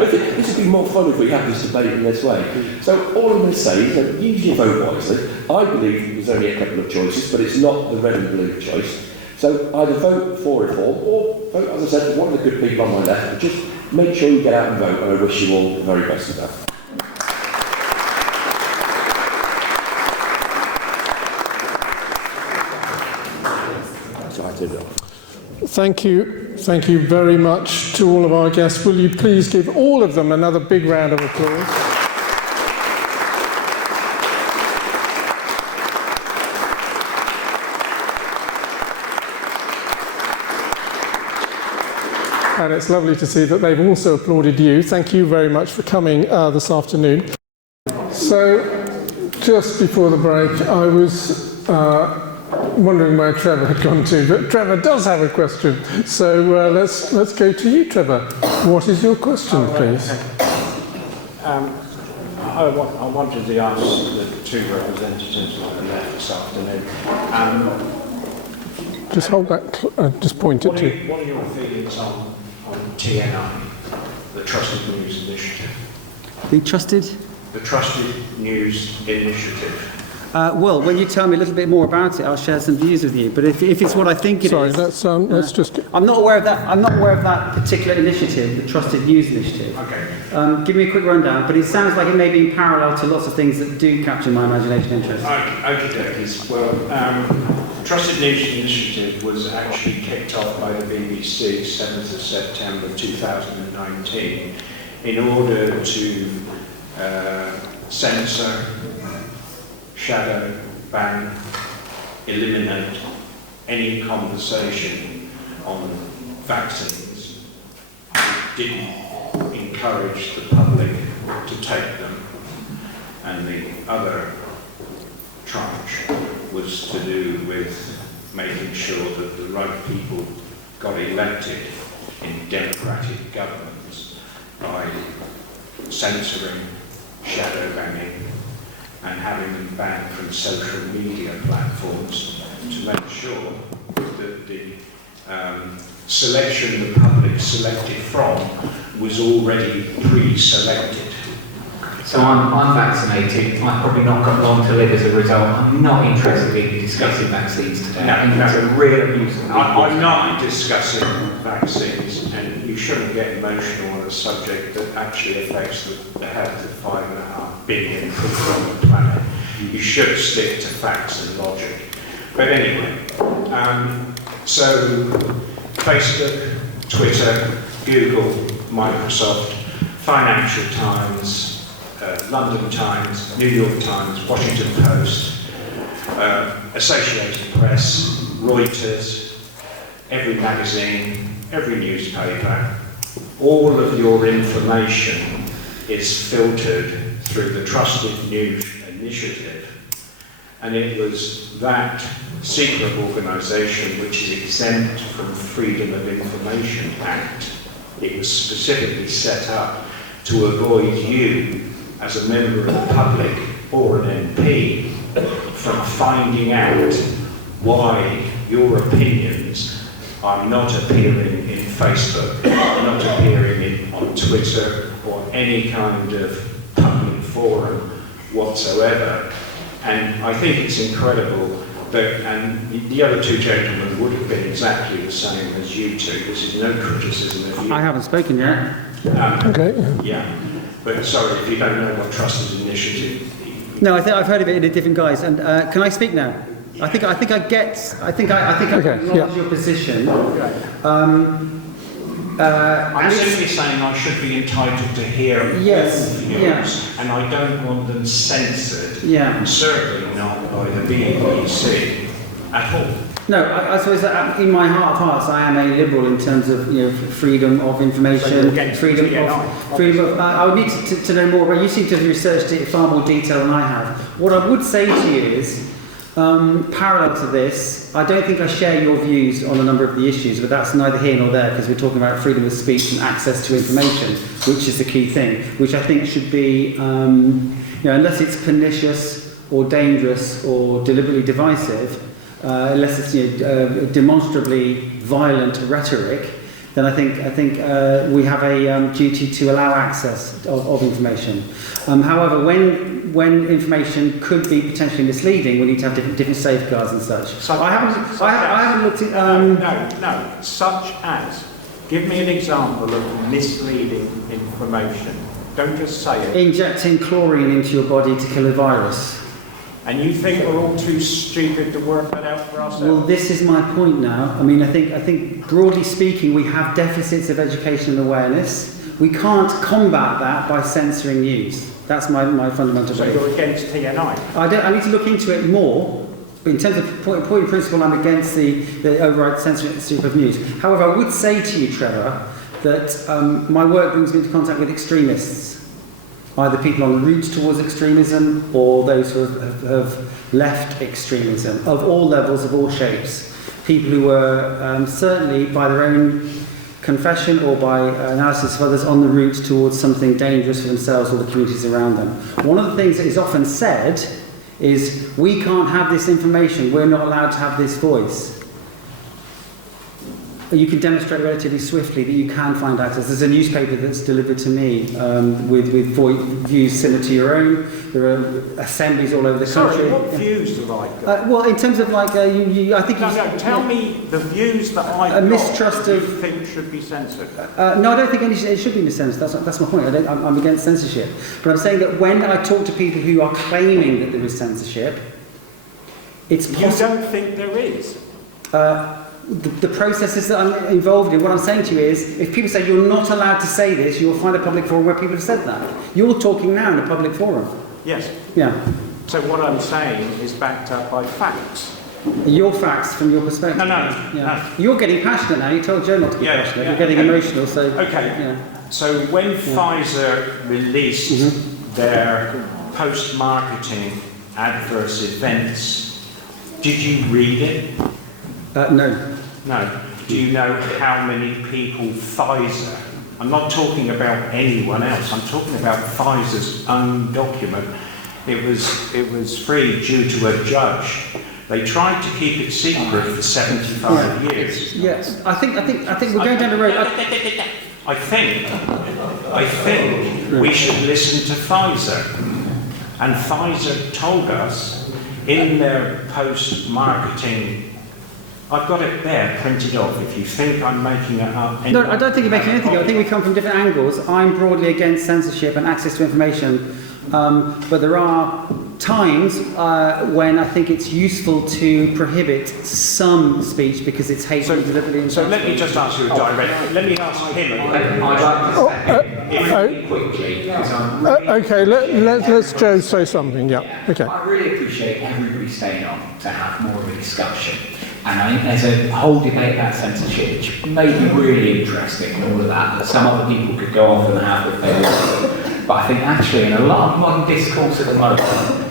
This would be more fun if we had this debate in this way. So all I'm going to say is that use your vote wisely. I believe there's only a couple of choices, but it's not the red and blue choice. So either vote for reform or vote, as I said, for one of the good people on my left, but just make sure you get out and vote, and I wish you all the very best of that. Thank you very much to all of our guests. Will you please give all of them another big round of applause? And it's lovely to see that they've also applauded you. Thank you very much for coming this afternoon. So, just before the break, I was wondering where Trevor had gone to, but Trevor does have a question. So let's go to you, Trevor. What is your question, please? I wanted to ask the 2 representatives on the left this afternoon. Just hold that. Just point it to. What are your feelings on TNI, the Trusted News Initiative? The trusted? The Trusted News Initiative. Well, when you tell me a little bit more about it, I'll share some views with you. But if it's what I think it is... Sorry, let's just... I'm not aware of that. I'm not aware of that particular initiative, the Trusted News Initiative. Okay. Give me a quick rundown, but it sounds like it may be in parallel to lots of things that do capture my imagination and interest. Okay. Well, Trusted News Initiative was actually kicked off by the BBC 7th of September 2019 in order to censor, shadow, ban, eliminate any conversation on vaccines that didn't encourage the public to take them. And the other tranche was to do with making sure that the right people got elected in democratic governments by censoring, shadow banning, and having them banned from social media platforms to make sure that the selection the public selected from was already pre-selected. So I'm vaccinated. I've probably not got long to live as a result. I'm not interested in discussing vaccines today. I think that's a real abuse. I'm not discussing vaccines, and you shouldn't get emotional on a subject that actually affects the health of 5.5 billion people on the planet. You should stick to facts and logic. But anyway, so Facebook, Twitter, Google, Microsoft, Financial Times, London Times, New York Times, Washington Post, Associated Press, Reuters, every magazine, every newspaper, all of your information is filtered through the Trusted News Initiative, and it was that secret organisation which is exempt from Freedom of Information Act. It was specifically set up to avoid you, as a member of the public or an MP, from finding out why your opinions are not appearing in Facebook, not appearing on Twitter or any kind of public forum whatsoever. And I think it's incredible that, and the other two gentlemen would have been exactly the same as you two. This is no criticism of you. I haven't spoken yet. Okay. Yeah, but sorry if you don't know what Trusted Initiative. No, I've heard of it in a different guise. And can I speak now? I think I acknowledge your position. I'm simply saying I should be entitled to hear all views, and I don't want them censored. Certainly not by the BBC at all. No, I suppose that in my heart of hearts, I am a liberal in terms of freedom of information, freedom of. I would need to know more, but you seem to have researched it in far more detail than I have. What I would say to you is, parallel to this, I don't think I share your views on a number of the issues, but that's neither here nor there, because we're talking about freedom of speech and access to information, which is the key thing, which I think should be, unless it's pernicious or dangerous or deliberately divisive, unless it's demonstrably violent rhetoric, then I think we have a duty to allow access of information. However, when information could be potentially misleading, we need to have different safeguards and such. So I haven't looked at. No. Such as, give me an example of misleading information. Don't just say it. Injecting chlorine into your body to kill a virus. And you think we're all too stupid to work that out for ourselves? Well, this is my point now. I mean, I think broadly speaking, we have deficits of education and awareness. We can't combat that by censoring news. That's my fundamental belief. So you're against TNI? I need to look into it more. But in terms of point in principle, I'm against the override censorship of news. However, I would say to you, Trevor, that my work brings me into contact with extremists. Either people on the route towards extremism or those who have left extremism of all levels, of all shapes. People who were certainly by their own confession or by analysis of others on the route towards something dangerous for themselves or the communities around them. One of the things that is often said is, we can't have this information, we're not allowed to have this voice. You can demonstrate relatively swiftly that you can find access. There's a newspaper that's delivered to me with views similar to your own. There are assemblies all over the country. Sorry, what views have I got? Well, in terms of like, I think No, tell me the views that I've mistrust got that you think should be censored. No, I don't think it should be censored. That's my point. I'm against censorship. But I'm saying that when I talk to people who are claiming that there is censorship, it's possible. You don't think there is? The processes that I'm involved in, what I'm saying to you is, if people say you're not allowed to say this, you'll find a public forum where people have said that. You're talking now in a public forum. Yes. Yeah. So what I'm saying is backed up by facts. Your facts from your perspective. No. You're getting passionate now. You told Joe not to get passionate. You're getting emotional. So okay. So when Pfizer released their post-marketing adverse events, did you read it? No. No. Do you know how many people Pfizer, I'm not talking about anyone else, I'm talking about Pfizer's own document. It was free due to a judge. They tried to keep it secret for 75 years. Yes. I think we're going down the road. I think we should listen to Pfizer. And Pfizer told us in their post-marketing, I've got it there printed off if you think I'm making it up. No, I don't think you're making anything up. I think we come from different angles. I'm broadly against censorship and access to information, but there are times when I think it's useful to prohibit some speech because it's hateful deliberately. So let me just ask you a direct. Let me ask him. Okay, let's Joe say something. Yeah. Okay. I really appreciate everybody staying on to have more of a discussion. And I think there's a whole debate about censorship, which may be really interesting and all of that, that some other people could go off and have if they want. But I think actually in a lot of modern discourse at the moment,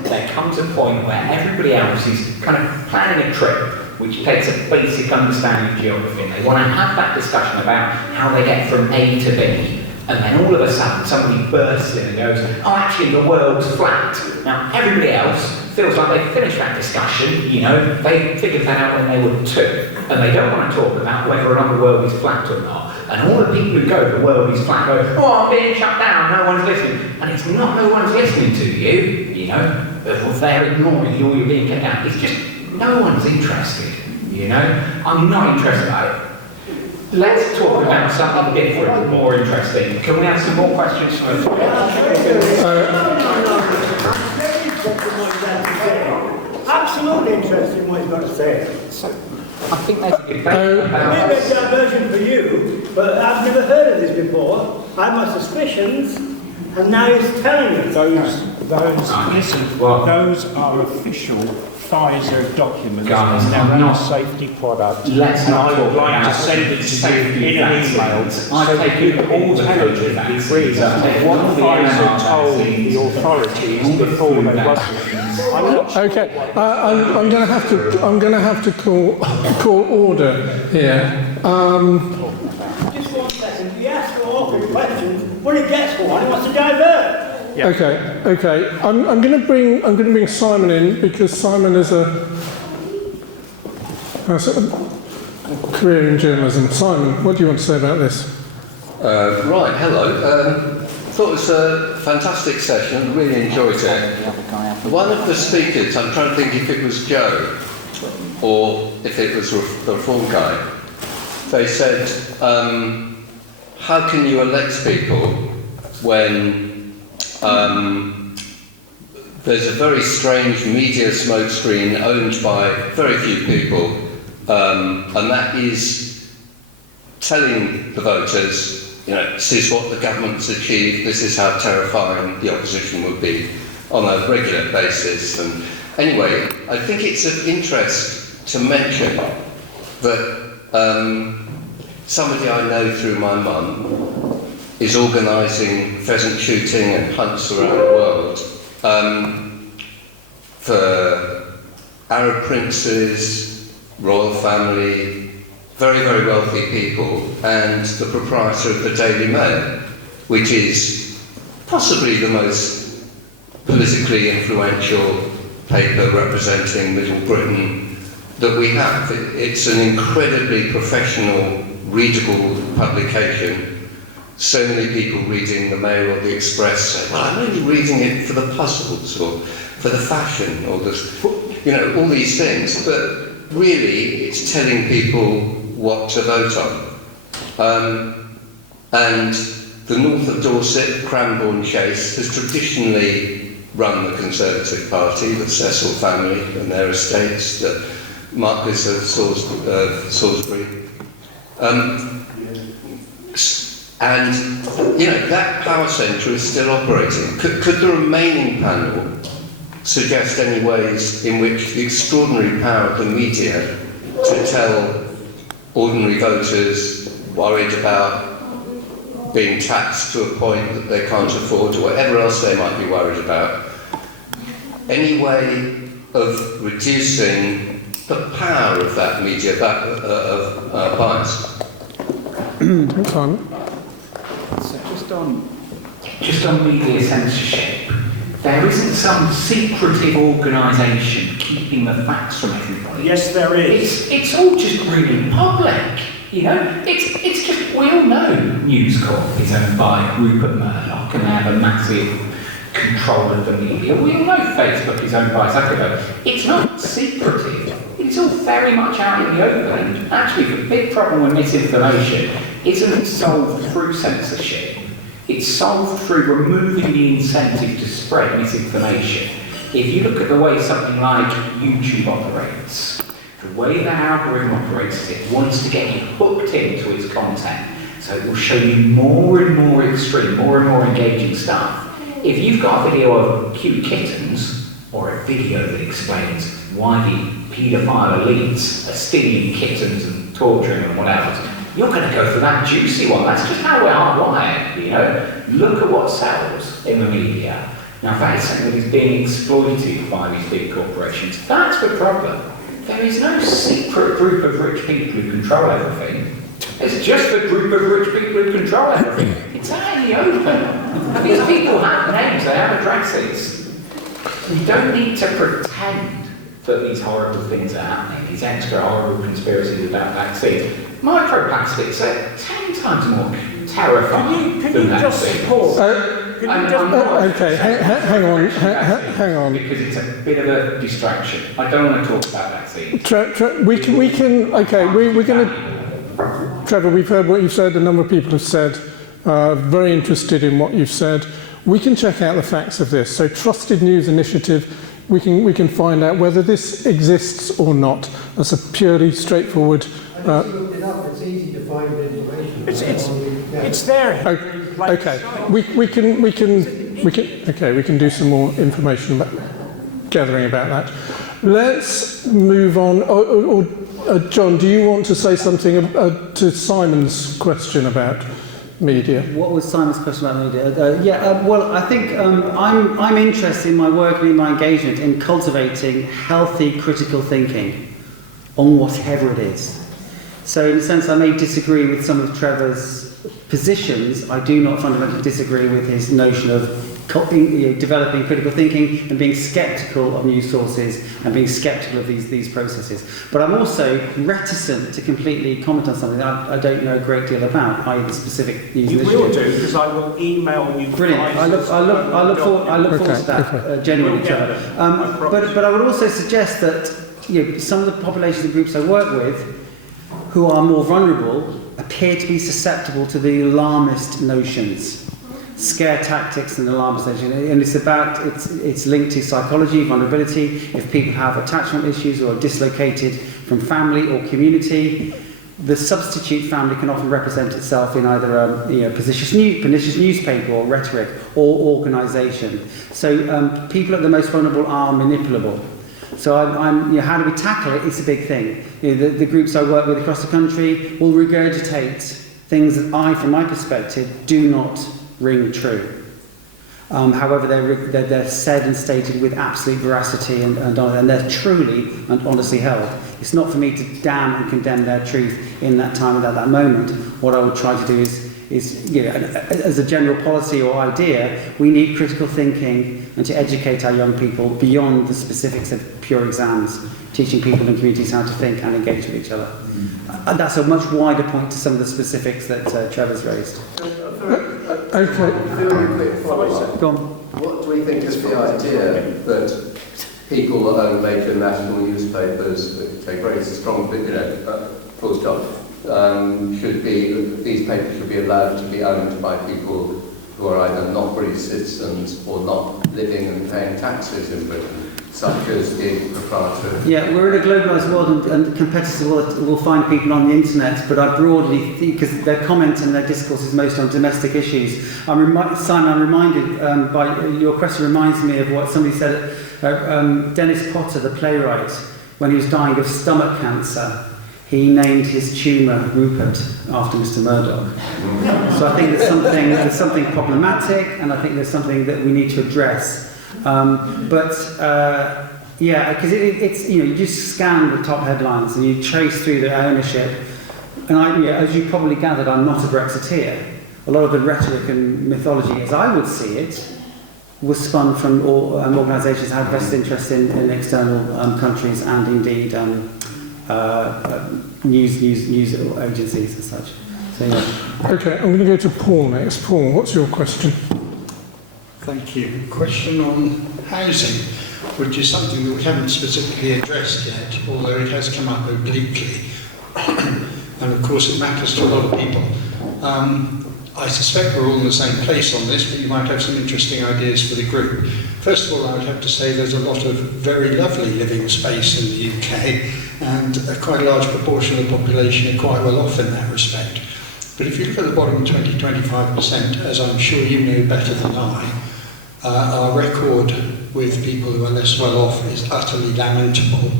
there comes a point where everybody else is kind of planning a trip which takes a basic understanding of geography, and they want to have that discussion about how they get from A to B. And then all of a sudden somebody bursts in and goes, oh, actually the world's flat. Now everybody else feels like they've finished that discussion, you know, they figured that out when they were 2. And they don't want to talk about whether or not the world is flat or not. And all the people who go, the world is flat, go, oh, I'm being shut down, no one's listening. And it's not no one's listening to you, you know, if they're ignoring you or you're being kicked out. It's just no one's interested, you know. I'm not interested about it. Let's talk about something different, more interesting. Can we have some more questions from the Absolutely interesting what you've got to say. I think there's a debate about... Maybe a diversion for you, but I've never heard of this before. I have my suspicions, and now he's telling us. Those are official Pfizer documents. Guys, they're not a safety product. Let's not I talk would like about to send it to you in an email I've taken all the intelligently read what Pfizer told the authorities before they rushed. Okay, I'm going to have to call order here. Just 1 second. You ask for awkward questions. When he gets one, he wants to divert. Yeah. Okay. I'm going to bring Simon in because Simon has a career in journalism. Simon, what do you want to say about this? Right. Hello. Thought it was a fantastic session. Really enjoyed it. One of the speakers, I'm trying to think if it was Joe or if it was the Reform guy. They said, "How can you elect people when?" There's a very strange media smokescreen owned by very few people, and that is telling the voters, you know, this is what the government's achieved, this is how terrifying the opposition would be on a regular basis. And anyway, I think it's of interest to mention that somebody I know through my mum is organising pheasant shooting and hunts around the world for Arab princes, royal family, very, very wealthy people, and the proprietor of the Daily Mail, which is possibly the most politically influential paper representing Middle Britain that we have. It's an incredibly professional, readable publication. So many people reading the Mail or the Express say, well, I'm only reading it for the puzzles or for the fashion or the, you know, all these things. But really, it's telling people what to vote on. And the north of Dorset, Cranbourne Chase, has traditionally run the Conservative Party, the Cecil family and their estates, the Marquis of Salisbury. And, you know, that power centre is still operating. Could the remaining panel suggest any ways in which the extraordinary power of the media to tell ordinary voters worried about being taxed to a point that they can't afford or whatever else they might be worried about, any way of reducing the power of that media, bias? Simon? So just on media censorship, there isn't some secretive organisation keeping the facts from everybody. Yes, there is. It's all just really public, you know. It's just, we all know News Corp is owned by Rupert Murdoch and they have a massive control of the media. We all know Facebook is owned by Zuckerberg. It's not secretive. It's all very much out in the open. And actually, the big problem with misinformation isn't solved through censorship. It's solved through removing the incentive to spread misinformation. If you look at the way something like YouTube operates, the way that algorithm operates, it wants to get you hooked into its content. So it will show you more and more extreme, more and more engaging stuff. If you've got a video of cute kittens, or a video that explains why the paedophile elites are stealing kittens and torturing them and whatever, you're going to go for that juicy one. That's just how we are wired, you know. Look at what sells in the media. Now, that is something that is being exploited by these big corporations. That's the problem. There is no secret group of rich people who control everything. It's just a group of rich people who control everything. It's out in the open. And these people have names, they have addresses. You don't need to pretend that these horrible things are happening, these extra horrible conspiracies about vaccines. Microplastics are 10 times more terrifying than vaccines. Okay, hang on. Because it's a bit of a distraction. I don't want to talk about vaccines. We're going to... Trevor, we've heard what you've said, a number of people have said, very interested in what you've said. We can check out the facts of this. So Trusted News Initiative, we can find out whether this exists or not. That's a purely straightforward... It's easy to find information. It's there. Okay, we can do some more information gathering about that. Let's move on. John, do you want to say something to Simon's question about media? What was Simon's question about media? Well, I think I'm interested in my work and in my engagement in cultivating healthy critical thinking on whatever it is. So in a sense, I may disagree with some of Trevor's positions. I do not fundamentally disagree with his notion of developing critical thinking and being sceptical of news sources and being sceptical of these processes. But I'm also reticent to completely comment on something that I don't know a great deal about, i.e. the specific news initiative. You will do, because I will email you. Brilliant. I look forward to that, genuinely, Trevor. But I would also suggest that some of the populations and groups I work with who are more vulnerable appear to be susceptible to the alarmist notions, scare tactics and alarmist notions. And it's linked to psychology, vulnerability. If people have attachment issues or are dislocated from family or community, the substitute family can often represent itself in either a pernicious newspaper or rhetoric or organisation. So people at the most vulnerable are manipulable. So how do we tackle it? It's a big thing. The groups I work with across the country will regurgitate things that from my perspective, do not ring true. However, they're said and stated with absolute veracity and they're truly and honestly held. It's not for me to damn and condemn their truth in that time and at that moment. What I would try to do is as a general policy or idea, we need critical thinking and to educate our young people beyond the specifics of pure exams, teaching people in communities how to think and engage with each other. And that's a much wider point to some of the specifics that Trevor's raised. Go on. What do we think of the idea that people that own major national newspapers, which take very strong, full stop, these papers should be allowed to be owned by people who are either not British citizens or not living and paying taxes in Britain, such as the proprietor? Yeah, we're in a globalised world and competitors will find people on the internet, but I broadly think, because their comment and their discourse is most on domestic issues. Simon, I'm reminded, by your question reminds me of what somebody said, Dennis Potter, the playwright, when he was dying of stomach cancer. He named his tumour Rupert after Mr. Murdoch. So I think there's something problematic, and I think there's something that we need to address. Because it's you just scan the top headlines and you trace through the ownership. And as you probably gathered, I'm not a Brexiteer. A lot of the rhetoric and mythology, as I would see it, was spun from organisations that had vested interest in external countries and indeed news agencies and such. So, yeah. Okay, I'm going to go to Paul next. Paul, what's your question? Thank you. Question on housing, which is something that we haven't specifically addressed yet, although it has come up obliquely. And of course it matters to a lot of people. I suspect we're all in the same place on this, but you might have some interesting ideas for the group. First of all, I would have to say there's a lot of very lovely living space in the UK, and quite a large proportion of the population are quite well off in that respect. But if you look at the bottom 20-25%, as I'm sure you know better than I, our record with people who are less well off is utterly lamentable,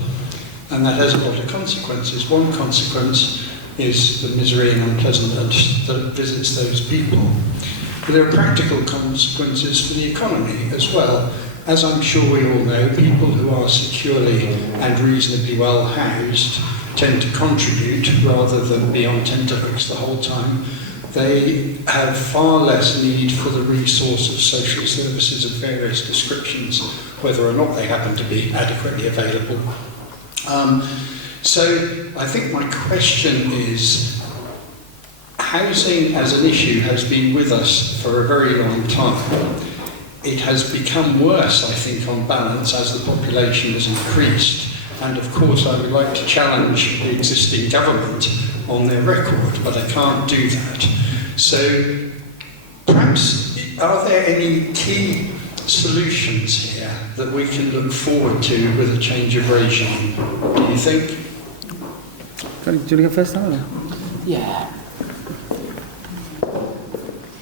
and that has a lot of consequences. One consequence is the misery and unpleasantness that visits those people. But there are practical consequences for the economy as well. As I'm sure we all know, people who are securely and reasonably well housed tend to contribute rather than be on tenterhooks the whole time. They have far less need for the resource of social services of various descriptions, whether or not they happen to be adequately available. So I think my question is, housing as an issue has been with us for a very long time. It has become worse, I think, on balance as the population has increased. And of course, I would like to challenge the existing government on their record, but I can't do that. So perhaps, are there any key solutions here that we can look forward to with a change of regime? Do you think? Do you want to go first now? Yeah.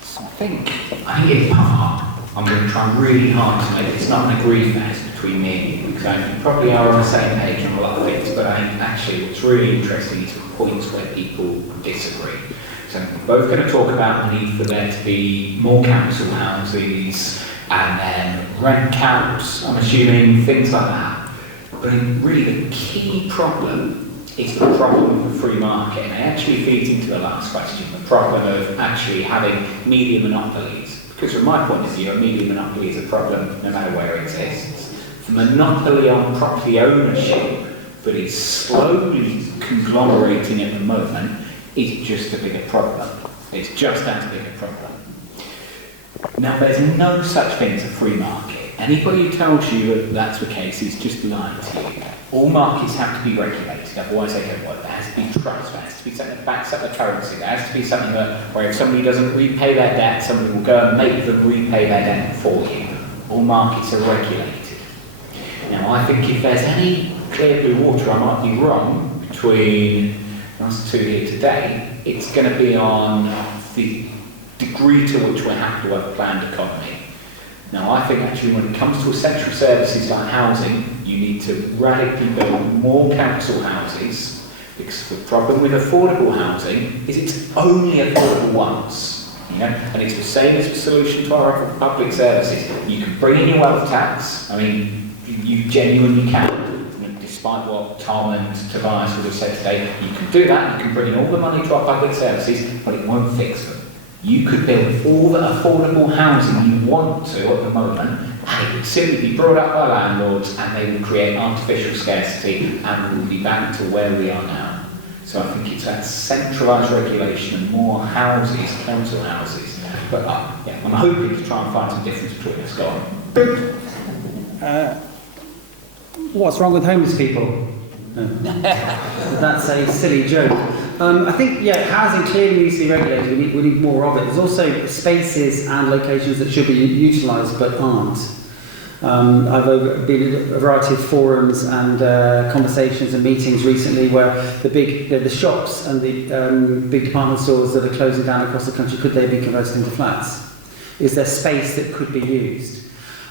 So I think in part, I'm going to try really hard to make it's not an agreement between me and you, because we probably are on the same page on a lot of things, but I think actually what's really interesting is the points where people disagree. So we're both going to talk about the need for there to be more council houses and then rent caps, I'm assuming, things like that. But really the key problem is the problem of the free market, and it actually feeds into the last question, the problem of actually having media monopolies. Because from my point of view, a media monopoly is a problem no matter where it exists. The monopoly on property ownership that is slowly conglomerating at the moment is just a bigger problem. It's just as big a problem. Now, there's no such thing as a free market. Anybody who tells you that that's the case is just lying to you. All markets have to be regulated, otherwise they don't work. There has to be trust, there has to be something that backs up the currency, there has to be something where if somebody doesn't repay their debt, somebody will go and make them repay their debt for you. All markets are regulated. Now, I think if there's any clear blue water, I might be wrong, between us two here today, it's going to be on the degree to which we have to have a planned economy. Now, I think actually when it comes to essential services like housing, you need to radically build more council houses, because the problem with affordable housing is it's only affordable once. And it's the same as the solution to our public services. You can bring in your wealth tax, I mean, you genuinely can, despite what Tom and Tobias would have said today, you can do that, you can bring in all the money to our public services, but it won't fix them. You could build all the affordable housing you want to at the moment, and it would simply be brought up by landlords, and they would create artificial scarcity, and we would be back to where we are now. So I think it's that centralised regulation and more houses, council houses. But yeah, I'm hoping to try and find some difference between us. Go on. What's wrong with homeless people? That's a silly joke. I think, yeah, housing clearly needs to be regulated. We need more of it. There's also spaces and locations that should be utilised but aren't. I've been at a variety of forums and conversations and meetings recently where the shops and the big department stores that are closing down across the country, could they be converted into flats? Is there space that could be used?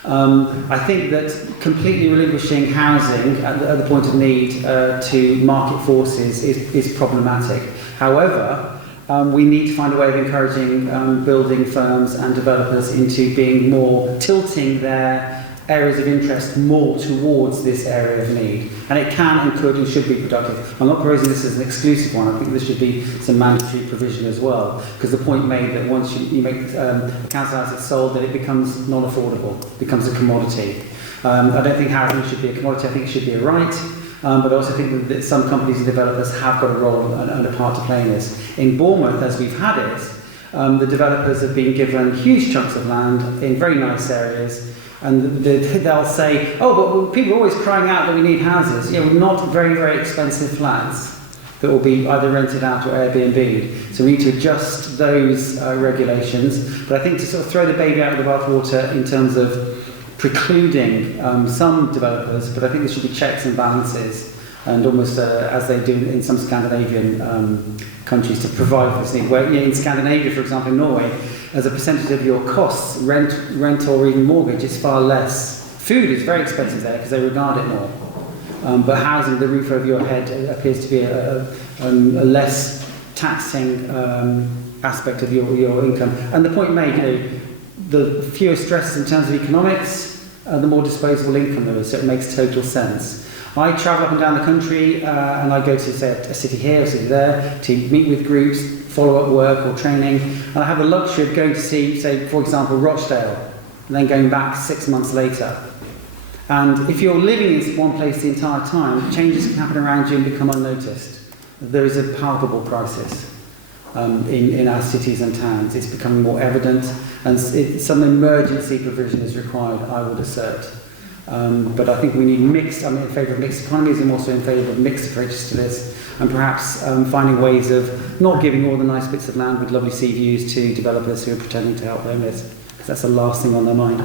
I think that completely relinquishing housing at the point of need to market forces is problematic. However, we need to find a way of encouraging building firms and developers into being more, tilting their areas of interest more towards this area of need. And it can and could and should be productive. I'm not proposing this as an exclusive one. I think there should be some mandatory provision as well. Because the point made that once you make a council house is sold, then it becomes non-affordable, becomes a commodity. I don't think housing should be a commodity. I think it should be a right. But I also think that some companies and developers have got a role and a part to play in this. In Bournemouth, as we've had it, the developers have been given huge chunks of land in very nice areas. And they'll say, oh, but people are always crying out that we need houses. Yeah, well, not very, very expensive flats that will be either rented out or Airbnb. So we need to adjust those regulations. But I think to sort of throw the baby out with the bathwater in terms of precluding some developers, but I think there should be checks and balances, and almost as they do in some Scandinavian countries, to provide for this need. Where in Scandinavia, for example, in Norway, as a percentage of your costs, rent or even mortgage is far less. Food is very expensive there because they regard it more. But housing, the roof over your head, appears to be a less taxing aspect of your income. And the point made, you know, the fewer stresses in terms of economics, the more disposable income there is, so it makes total sense. I travel up and down the country and I go to, say, a city here, a city there, to meet with groups, follow up work or training, and I have the luxury of going to see, say, for example, Rochdale, and then going back 6 months later. And if you're living in one place the entire time, changes can happen around you and become unnoticed. There is a palpable crisis in our cities and towns. It's becoming more evident, and some emergency provision is required, I would assert. But I think we need mixed, I'm in favour of mixed economies, I'm also in favour of mixed approaches to this, and perhaps finding ways of not giving all the nice bits of land with lovely sea views to developers who are pretending to help homeless, because that's the last thing on their mind.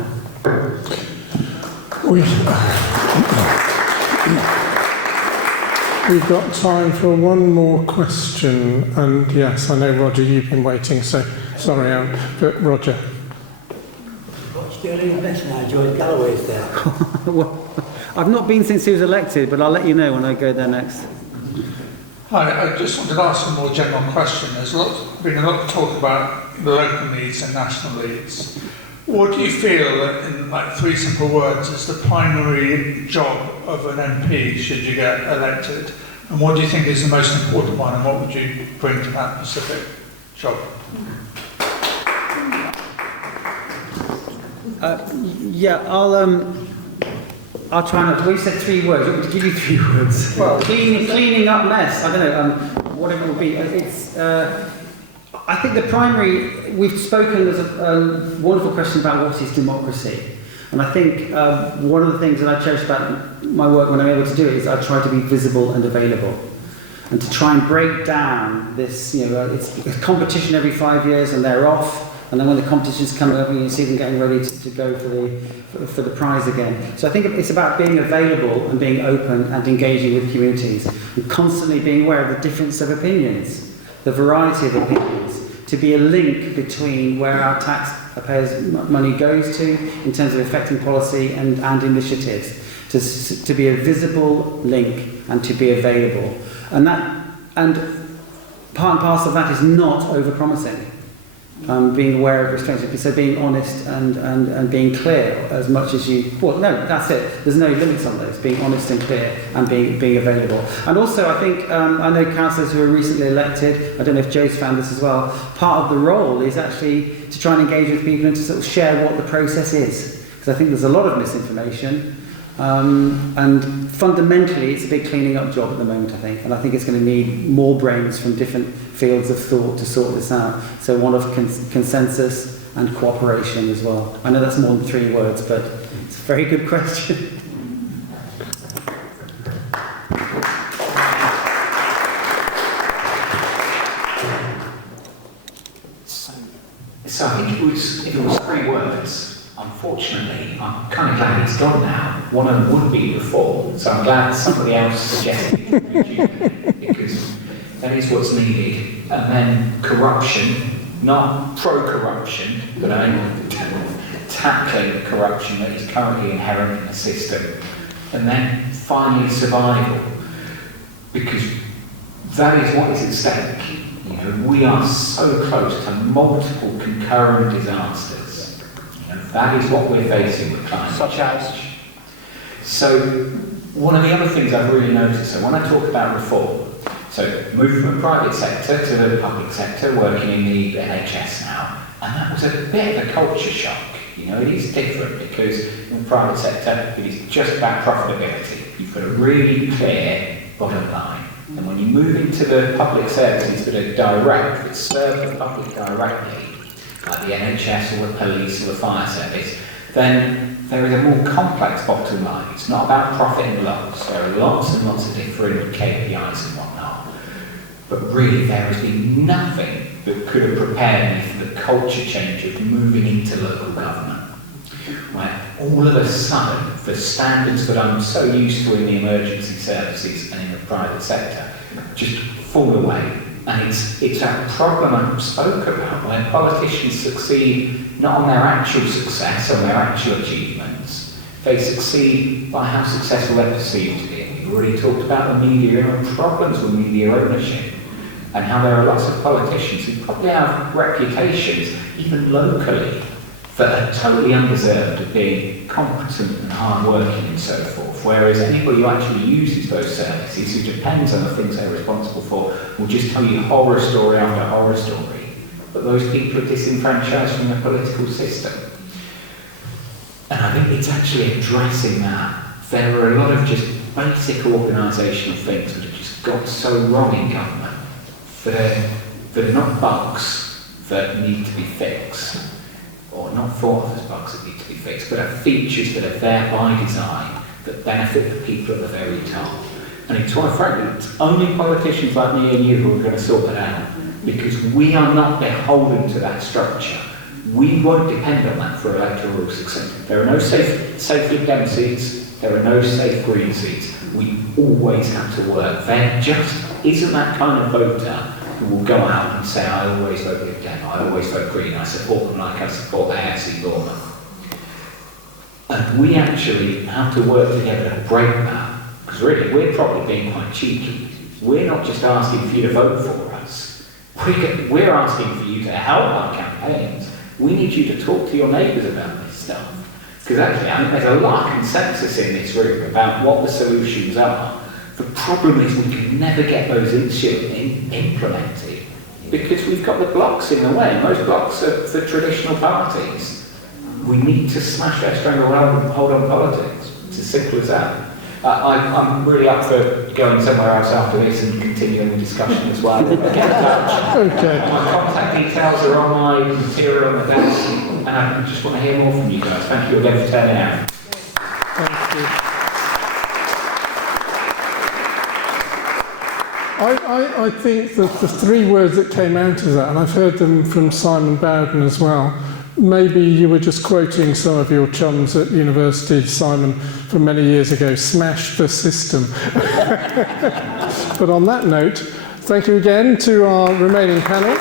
We've got time for one more question, and yes, I know, Roger, you've been waiting, so sorry, but Roger. What's doing better now? George Galloway's there. Well, I've not been since he was elected, but I'll let you know when I go there next. Hi, I just wanted to ask a more general question. There's been a lot of talk about the local needs and national needs. What do you feel, in like 3 simple words, is the primary job of an MP should you get elected? And what do you think is the most important one, and what would you bring to that specific job? Yeah, I'll try not to. Well, you said 3 words. I'm going to give you 3 words. Well, cleaning up mess. I don't know. Whatever it will be. I think the primary. We've spoken. There's a wonderful question about what is democracy, and I think one of the things that I cherish about my work when I'm able to do it is I try to be visible and available, and to try and break down this. You know, it's a competition every 5 years, and they're off. And then when the competition's coming up, you see them getting ready to go for the prize again. So I think it's about being available and being open and engaging with communities, and constantly being aware of the difference of opinions, the variety of opinions, to be a link between where our taxpayers' money goes to in terms of affecting policy and initiatives, to be a visible link and to be available. And part and parcel of that is not over-promising. Being aware of restraints, so being honest and being clear as much as you. Well, no, that's it. There's no limits on those. Being honest and clear and being available. And also, I think I know councillors who were recently elected. I don't know if Joe's found this as well. Part of the role is actually to try and engage with people and to sort of share what the process is, because I think there's a lot of misinformation. And fundamentally, it's a big cleaning up job at the moment, I think. And I think it's going to need more brains from different fields of thought to sort this out. So one of consensus and cooperation as well. I know that's more than 3 words, but it's a very good question. So I think if it was 3 words, unfortunately, I'm kind of glad it's gone now. One of them would be reform, so I'm glad somebody else suggested it, because that is what's needed. And then corruption, not pro-corruption, but tackling corruption that is currently inherent in the system. And then finally survival, because that is what is at stake. You know, we are so close to multiple concurrent disasters. That is what we're facing with climate change. So one of the other things I've really noticed, so when I talk about reform, so moving from the private sector to the public sector, working in the NHS now, and that was a bit of a culture shock. You know, it is different because in the private sector, it is just about profitability. You've got a really clear bottom line. And when you move into the public services that are direct, that serve the public directly, like the NHS or the police or the fire service, then there is a more complex bottom line. It's not about profit and loss. There are lots and lots of different KPIs and whatnot. But really, there has been nothing that could have prepared me for the culture change of moving into local government, where all of a sudden, the standards that I'm so used to in the emergency services and in the private sector just fall away. And it's that problem I spoke about, where politicians succeed not on their actual success, on their actual achievements. They succeed by how successful they're perceived to be. We've already talked about the media and problems with media ownership. and how there are lots of politicians who probably have reputations, even locally, that are totally undeserved of being competent and hard-working and so forth, whereas anybody who actually uses those services, who depends on the things they're responsible for, will just tell you horror story after horror story. But those people are disenfranchised from the political system. And I think it's actually addressing that. There are a lot of just basic organisational things that have just got so wrong in government that are not bugs that need to be fixed, or not thought of as bugs that need to be fixed, but are features that are there by design that benefit the people at the very top. And it's quite frankly, it's only politicians like me and you who are going to sort that out, because we are not beholden to that structure. We won't depend on that for electoral success. There are no safe Lib Dem seats, there are no safe Green seats. We always have to work. There just isn't that kind of voter who will go out and say, I always vote Lib Dem, I always vote Green, I support them like I support AFC Bournemouth. And we actually have to work together to break that, because really we're probably being quite cheeky. We're not just asking for you to vote for us, we're asking for you to help our campaigns. We need you to talk to your neighbours about this stuff. Because actually, I think there's a lot of consensus in this room about what the solutions are. The problem is we can never get those implemented because we've got the blocks in the way. Most blocks are for traditional parties. We need to smash their stranglehold and hold on politics. It's as simple as that. I'm really up for going somewhere else after this and continuing the discussion as well. Get in touch. Okay. My contact details are on my material on the desk, and I just want to hear more from you guys. Thank you again for turning out. Thank you. I think that the three words that came out of that, and I've heard them from Simon Bowden as well, maybe you were just quoting some of your chums at university, Simon, from many years ago, smash the system. But on that note, thank you again to our remaining panel.